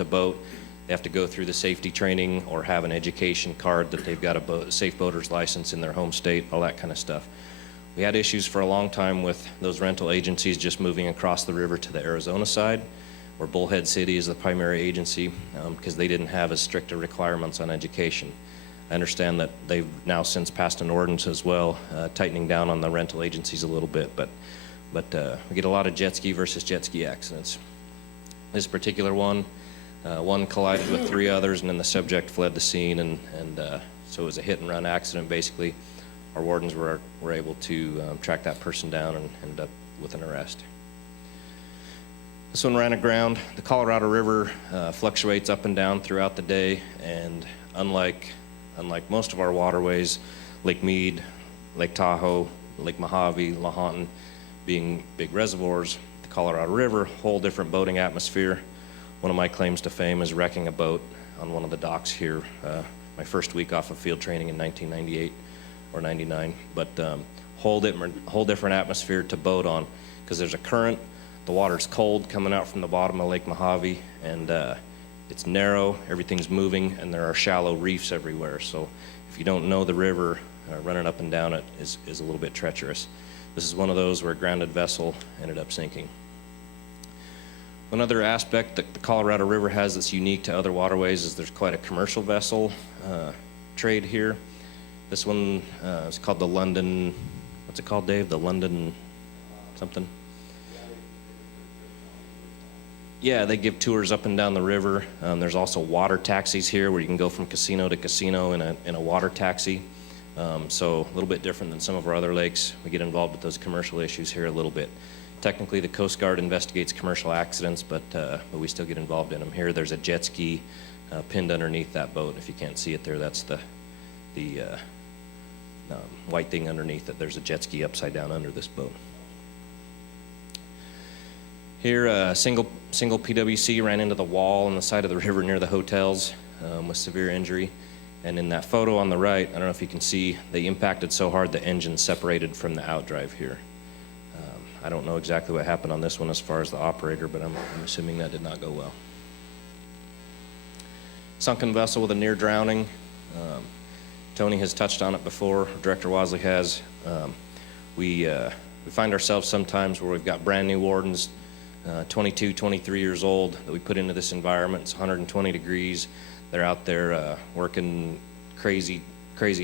a boat, they have to go through the safety training or have an education card that they've got a safe boater's license in their home state, all that kind of stuff. We had issues for a long time with those rental agencies just moving across the river to the Arizona side, where Bullhead City is the primary agency, because they didn't have as strict requirements on education. I understand that they've now since passed an ordinance as well, tightening down on the rental agencies a little bit, but we get a lot of jet ski versus jet ski accidents. This particular one collided with 3 others, and then the subject fled the scene, and so it was a hit and run accident basically. Our wardens were able to track that person down and end up with an arrest. This one ran aground. The Colorado River fluctuates up and down throughout the day, and unlike most of our waterways, Lake Mead, Lake Tahoe, Lake Mojave, Lahontan, being big reservoirs, the Colorado River, whole different boating atmosphere. One of my claims to fame is wrecking a boat on one of the docks here, my first week off of field training in 1998 or 99, but whole different atmosphere to boat on, because there's a current, the water's cold coming out from the bottom of Lake Mojave, and it's narrow, everything's moving, and there are shallow reefs everywhere. So if you don't know the river, running up and down it is a little bit treacherous. This is one of those where a grounded vessel ended up sinking. One other aspect that the Colorado River has that's unique to other waterways is there's quite a commercial vessel trade here. This one is called the London, what's it called, Dave? The London something? Yeah, they give tours up and down the river. There's also water taxis here where you can go from casino to casino in a water taxi. So a little bit different than some of our other lakes. We get involved with those commercial issues here a little bit. Technically, the Coast Guard investigates commercial accidents, but we still get involved in them. Here, there's a jet ski pinned underneath that boat. If you can't see it there, that's the white thing underneath it. There's a jet ski upside down under this boat. Here, a single PWC ran into the wall on the side of the river near the hotels with severe injury. And in that photo on the right, I don't know if you can see, they impacted so hard the engine separated from the outdrive here. I don't know exactly what happened on this one as far as the operator, but I'm assuming that did not go well. Sunken vessel with a near drowning. Tony has touched on it before, Director Wasley has. We find ourselves sometimes where we've got brand new wardens 22, 23 years old that we put into this environment. It's 120 degrees. They're out there working crazy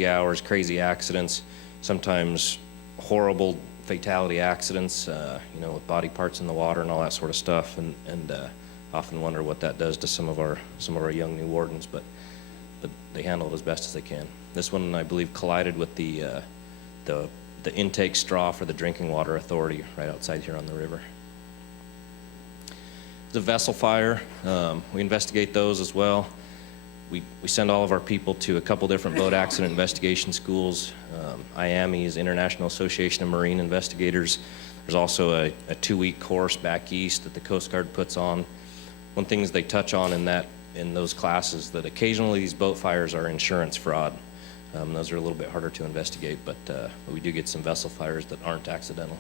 hours, crazy accidents, sometimes horrible fatality accidents, with body parts in the water and all that sort of stuff, and often wonder what that does to some of our young new wardens, but they handle it as best as they can. This one, I believe, collided with the intake straw for the drinking water authority right outside here on the river. The vessel fire, we investigate those as well. We send all of our people to a couple different boat accident investigation schools. IAMI is International Association of Marine Investigators. There's also a 2-week course back east that the Coast Guard puts on. One thing they touch on in those classes that occasionally these boat fires are insurance fraud. Those are a little bit harder to investigate, but we do get some vessel fires that aren't accidental.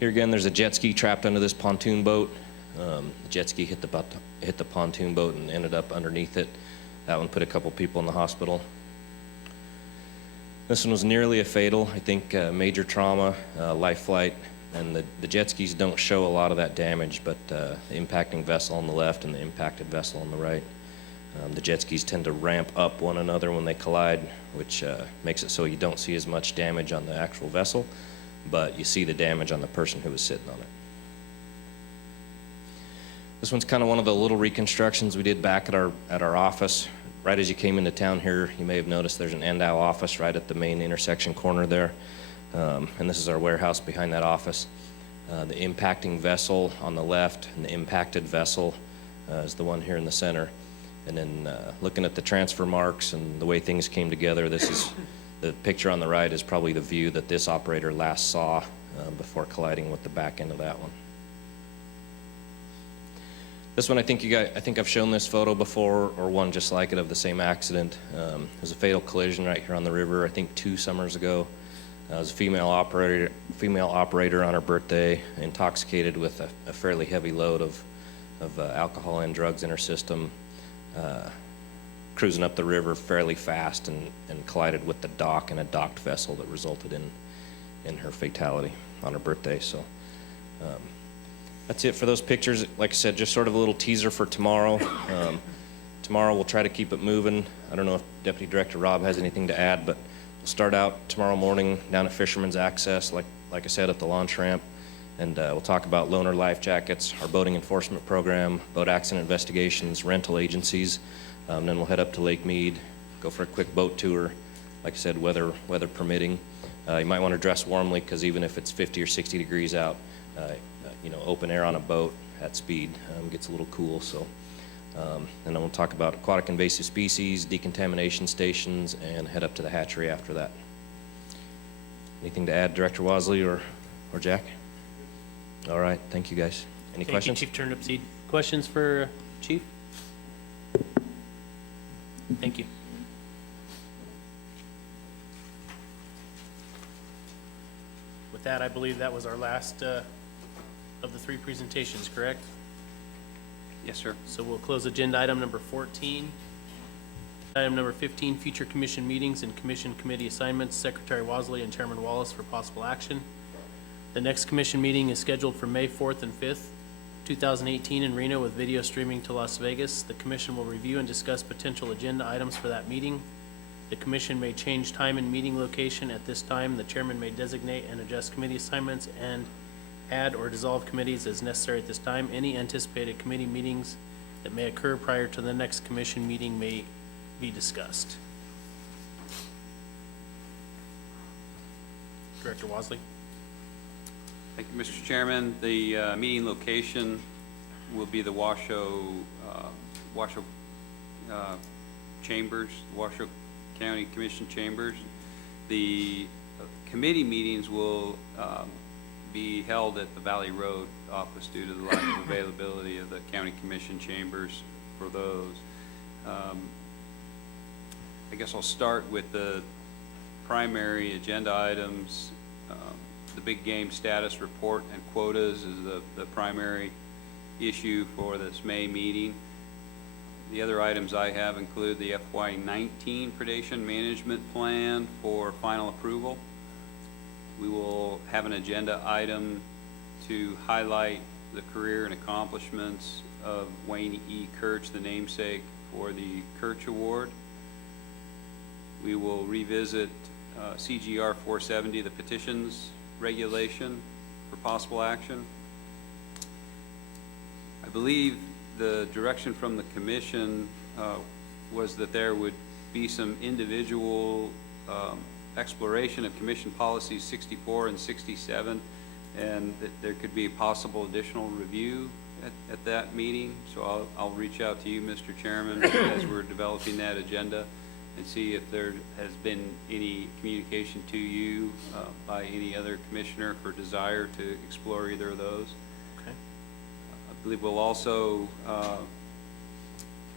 Here again, there's a jet ski trapped under this pontoon boat. The jet ski hit the pontoon boat and ended up underneath it. That one put a couple people in the hospital. This one was nearly a fatal. I think major trauma, life flight, and the jet skis don't show a lot of that damage, but the impacting vessel on the left and the impacted vessel on the right. The jet skis tend to ramp up one another when they collide, which makes it so you don't see as much damage on the actual vessel, but you see the damage on the person who was sitting on it. This one's kind of one of the little reconstructions we did back at our office. Right as you came into town here, you may have noticed there's an Endow office right at the main intersection corner there. And this is our warehouse behind that office. The impacting vessel on the left and the impacted vessel is the one here in the center. And then looking at the transfer marks and the way things came together, the picture on the right is probably the view that this operator last saw before colliding with the back end of that one. This one, I think I've shown this photo before, or one just like it of the same accident. It was a fatal collision right here on the river, I think 2 summers ago. It was a female operator on her birthday, intoxicated with a fairly heavy load of alcohol and drugs in her system, cruising up the river fairly fast and collided with the dock and a docked vessel that resulted in her fatality on her birthday. So that's it for those pictures. Like I said, just sort of a little teaser for tomorrow. Tomorrow we'll try to keep it moving. I don't know if Deputy Director Rob has anything to add, but we'll start out tomorrow morning down at Fisherman's Access, like I said, at the launch ramp. And we'll talk about loaner life jackets, our boating enforcement program, boat accident investigations, rental agencies. Then we'll head up to Lake Mead, go for a quick boat tour. Like I said, weather permitting. You might want to dress warmly, because even if it's 50 or 60 degrees out, open air on a boat at speed gets a little cool. So, and then we'll talk about aquatic invasive species, decontamination stations, and head up to the hatchery after that. Anything to add, Director Wasley or Jack? All right, thank you guys. Any questions? Thank you, Chief Turnipseed. Questions for Chief? Thank you. With that, I believe that was our last of the 3 presentations, correct? Yes, sir. So we'll close agenda item number 14. Item number 15, future commission meetings and commission committee assignments, Secretary Wasley and Chairman Wallace for possible action. The next commission meeting is scheduled for May 4th and 5th, 2018 in Reno with video streaming to Las Vegas. The commission will review and discuss potential agenda items for that meeting. The commission may change time and meeting location at this time. The chairman may designate and adjust committee assignments and add or dissolve committees as necessary at this time. Any anticipated committee meetings that may occur prior to the next commission meeting may be discussed. Director Wasley. Thank you, Mr. Chairman. The meeting location will be the Washoe Chambers, Washoe County Commission Chambers. The committee meetings will be held at the Valley Road office due to the lack of availability of the County Commission Chambers for those. I guess I'll start with the primary agenda items. The big game status report and quotas is the primary issue for this May meeting. The other items I have include the FY19 predation management plan for final approval. We will have an agenda item to highlight the career and accomplishments of Wayne E. Kirch, the namesake for the Kirch Award. We will revisit CGR 470, the petitions regulation, for possible action. I believe the direction from the commission was that there would be some individual exploration of commission policies 64 and 67, and that there could be a possible additional review at that meeting. So I'll reach out to you, Mr. Chairman, as we're developing that agenda, and see if there has been any communication to you by any other commissioner for desire to explore either of those. Okay. I believe we'll also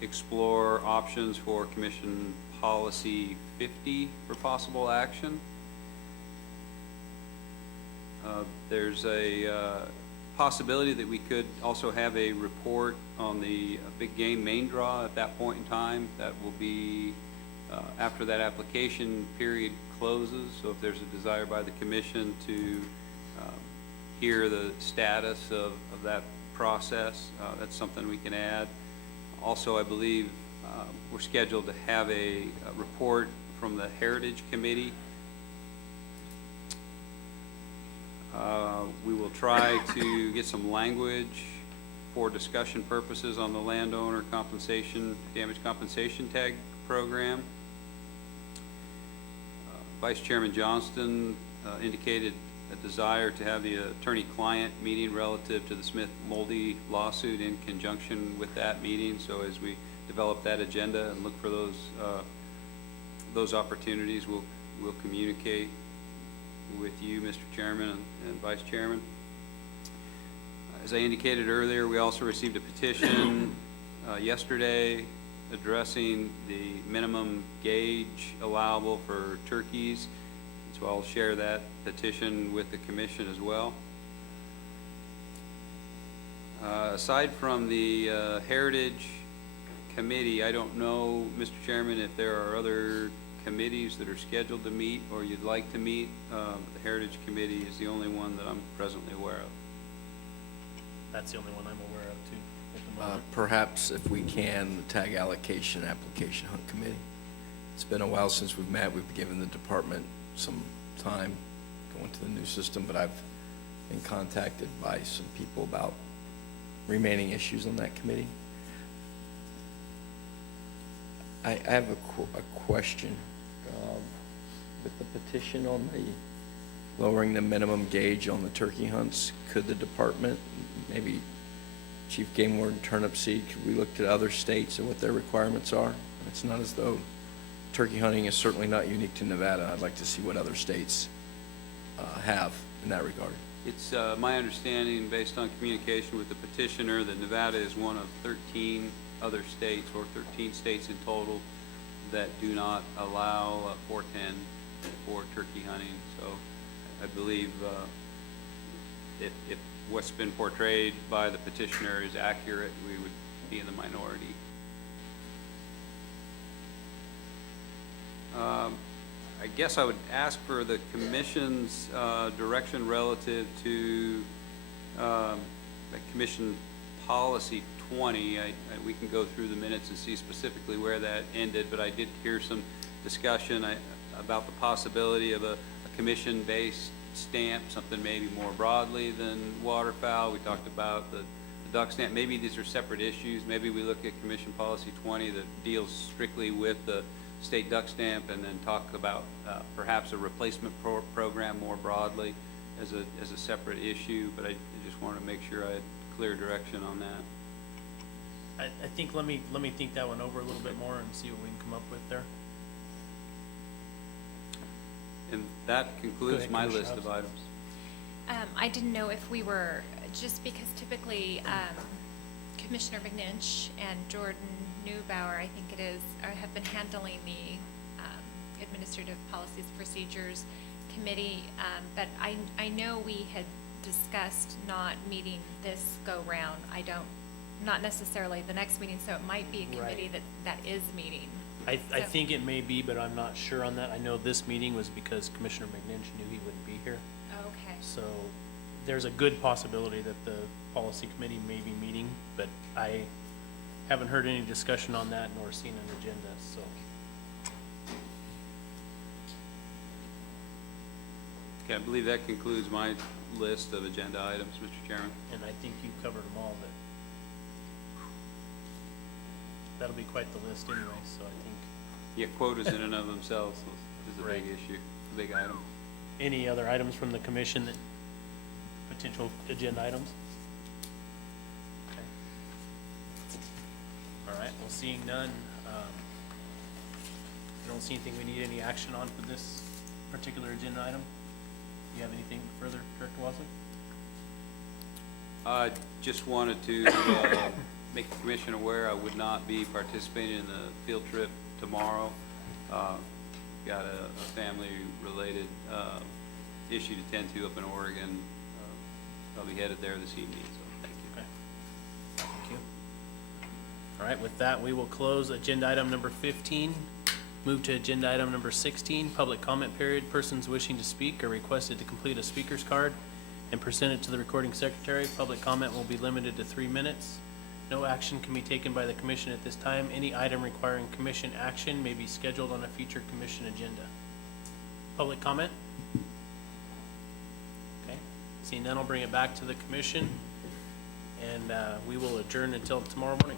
explore options for Commission Policy 50 for possible action. There's a possibility that we could also have a report on the big game main draw at that point in time. That will be after that application period closes. So if there's a desire by the commission to hear the status of that process, that's something we can add. Also, I believe we're scheduled to have a report from the Heritage Committee. We will try to get some language for discussion purposes on the landowner compensation, damage compensation tag program. Vice Chairman Johnston indicated a desire to have the attorney-client meeting relative to the Smith-Moldy lawsuit in conjunction with that meeting. So as we develop that agenda and look for those opportunities, we'll communicate with you, Mr. Chairman and Vice Chairman. As I indicated earlier, we also received a petition yesterday addressing the minimum gauge allowable for turkeys. So I'll share that petition with the commission as well. Aside from the Heritage Committee, I don't know, Mr. Chairman, if there are other committees that are scheduled to meet or you'd like to meet. The Heritage Committee is the only one that I'm presently aware of. That's the only one I'm aware of, too, at the moment. Perhaps if we can, the tag allocation application hunt committee. It's been a while since we've met. We've given the department some time going to the new system, but I've been contacted by some people about remaining issues on that committee. I have a question. With the petition on the lowering the minimum gauge on the turkey hunts, could the department, maybe Chief Game Warden Turnipseed, could we look at other states and what their requirements are? It's not as though turkey hunting is certainly not unique to Nevada. I'd like to see what other states have in that regard. It's my understanding, based on communication with the petitioner, that Nevada is one of 13 other states, or 13 states in total, that do not allow 410 for turkey hunting. So I believe if what's been portrayed by the petitioner is accurate, we would be in the minority. I guess I would ask for the commission's direction relative to the Commission Policy 20. We can go through the minutes and see specifically where that ended, but I did hear some discussion about the possibility of a commission-based stamp, something maybe more broadly than waterfowl. We talked about the duck stamp. Maybe these are separate issues. Maybe we look at Commission Policy 20 that deals strictly with the state duck stamp, and then talk about perhaps a replacement program more broadly as a separate issue. But I just wanted to make sure I had clear direction on that. I think let me think that one over a little bit more and see what we can come up with there. And that concludes my list of items. I didn't know if we were, just because typically Commissioner McNinch and Jordan Neubauer, I think it is, have been handling the Administrative Policies Procedures Committee, but I know we had discussed not meeting this go-round. Not necessarily the next meeting, so it might be a committee that is meeting. I think it may be, but I'm not sure on that. I know this meeting was because Commissioner McNinch knew he wouldn't be here. Okay. So there's a good possibility that the policy committee may be meeting, but I haven't heard any discussion on that nor seen an agenda, so. Okay, I believe that concludes my list of agenda items, Mr. Chairman. And I think you covered them all, but that'll be quite the list anyway, so I think. Yeah, quotas in and of themselves is a big Right. issue, a big item. Any other items from the commission that, potential agenda items? Okay. All right, well, seeing none, I don't see anything we need any action on for this particular agenda item. Do you have anything further, Director Wasley? Just wanted to make the commission aware I would not be participating in the field trip tomorrow. Got a family-related issue to tend to up in Oregon. I'll be headed there this evening, so thank you. Okay. Thank you. All right, with that, we will close agenda item number 15. Move to agenda item number 16, public comment period. Persons wishing to speak are requested to complete a speaker's card and present it to the recording secretary. Public comment will be limited to 3 minutes. No action can be taken by the commission at this time. Any item requiring commission action may be scheduled on a future commission agenda. Public comment? Okay, seeing none, I'll bring it back to the commission, and we will adjourn until tomorrow morning.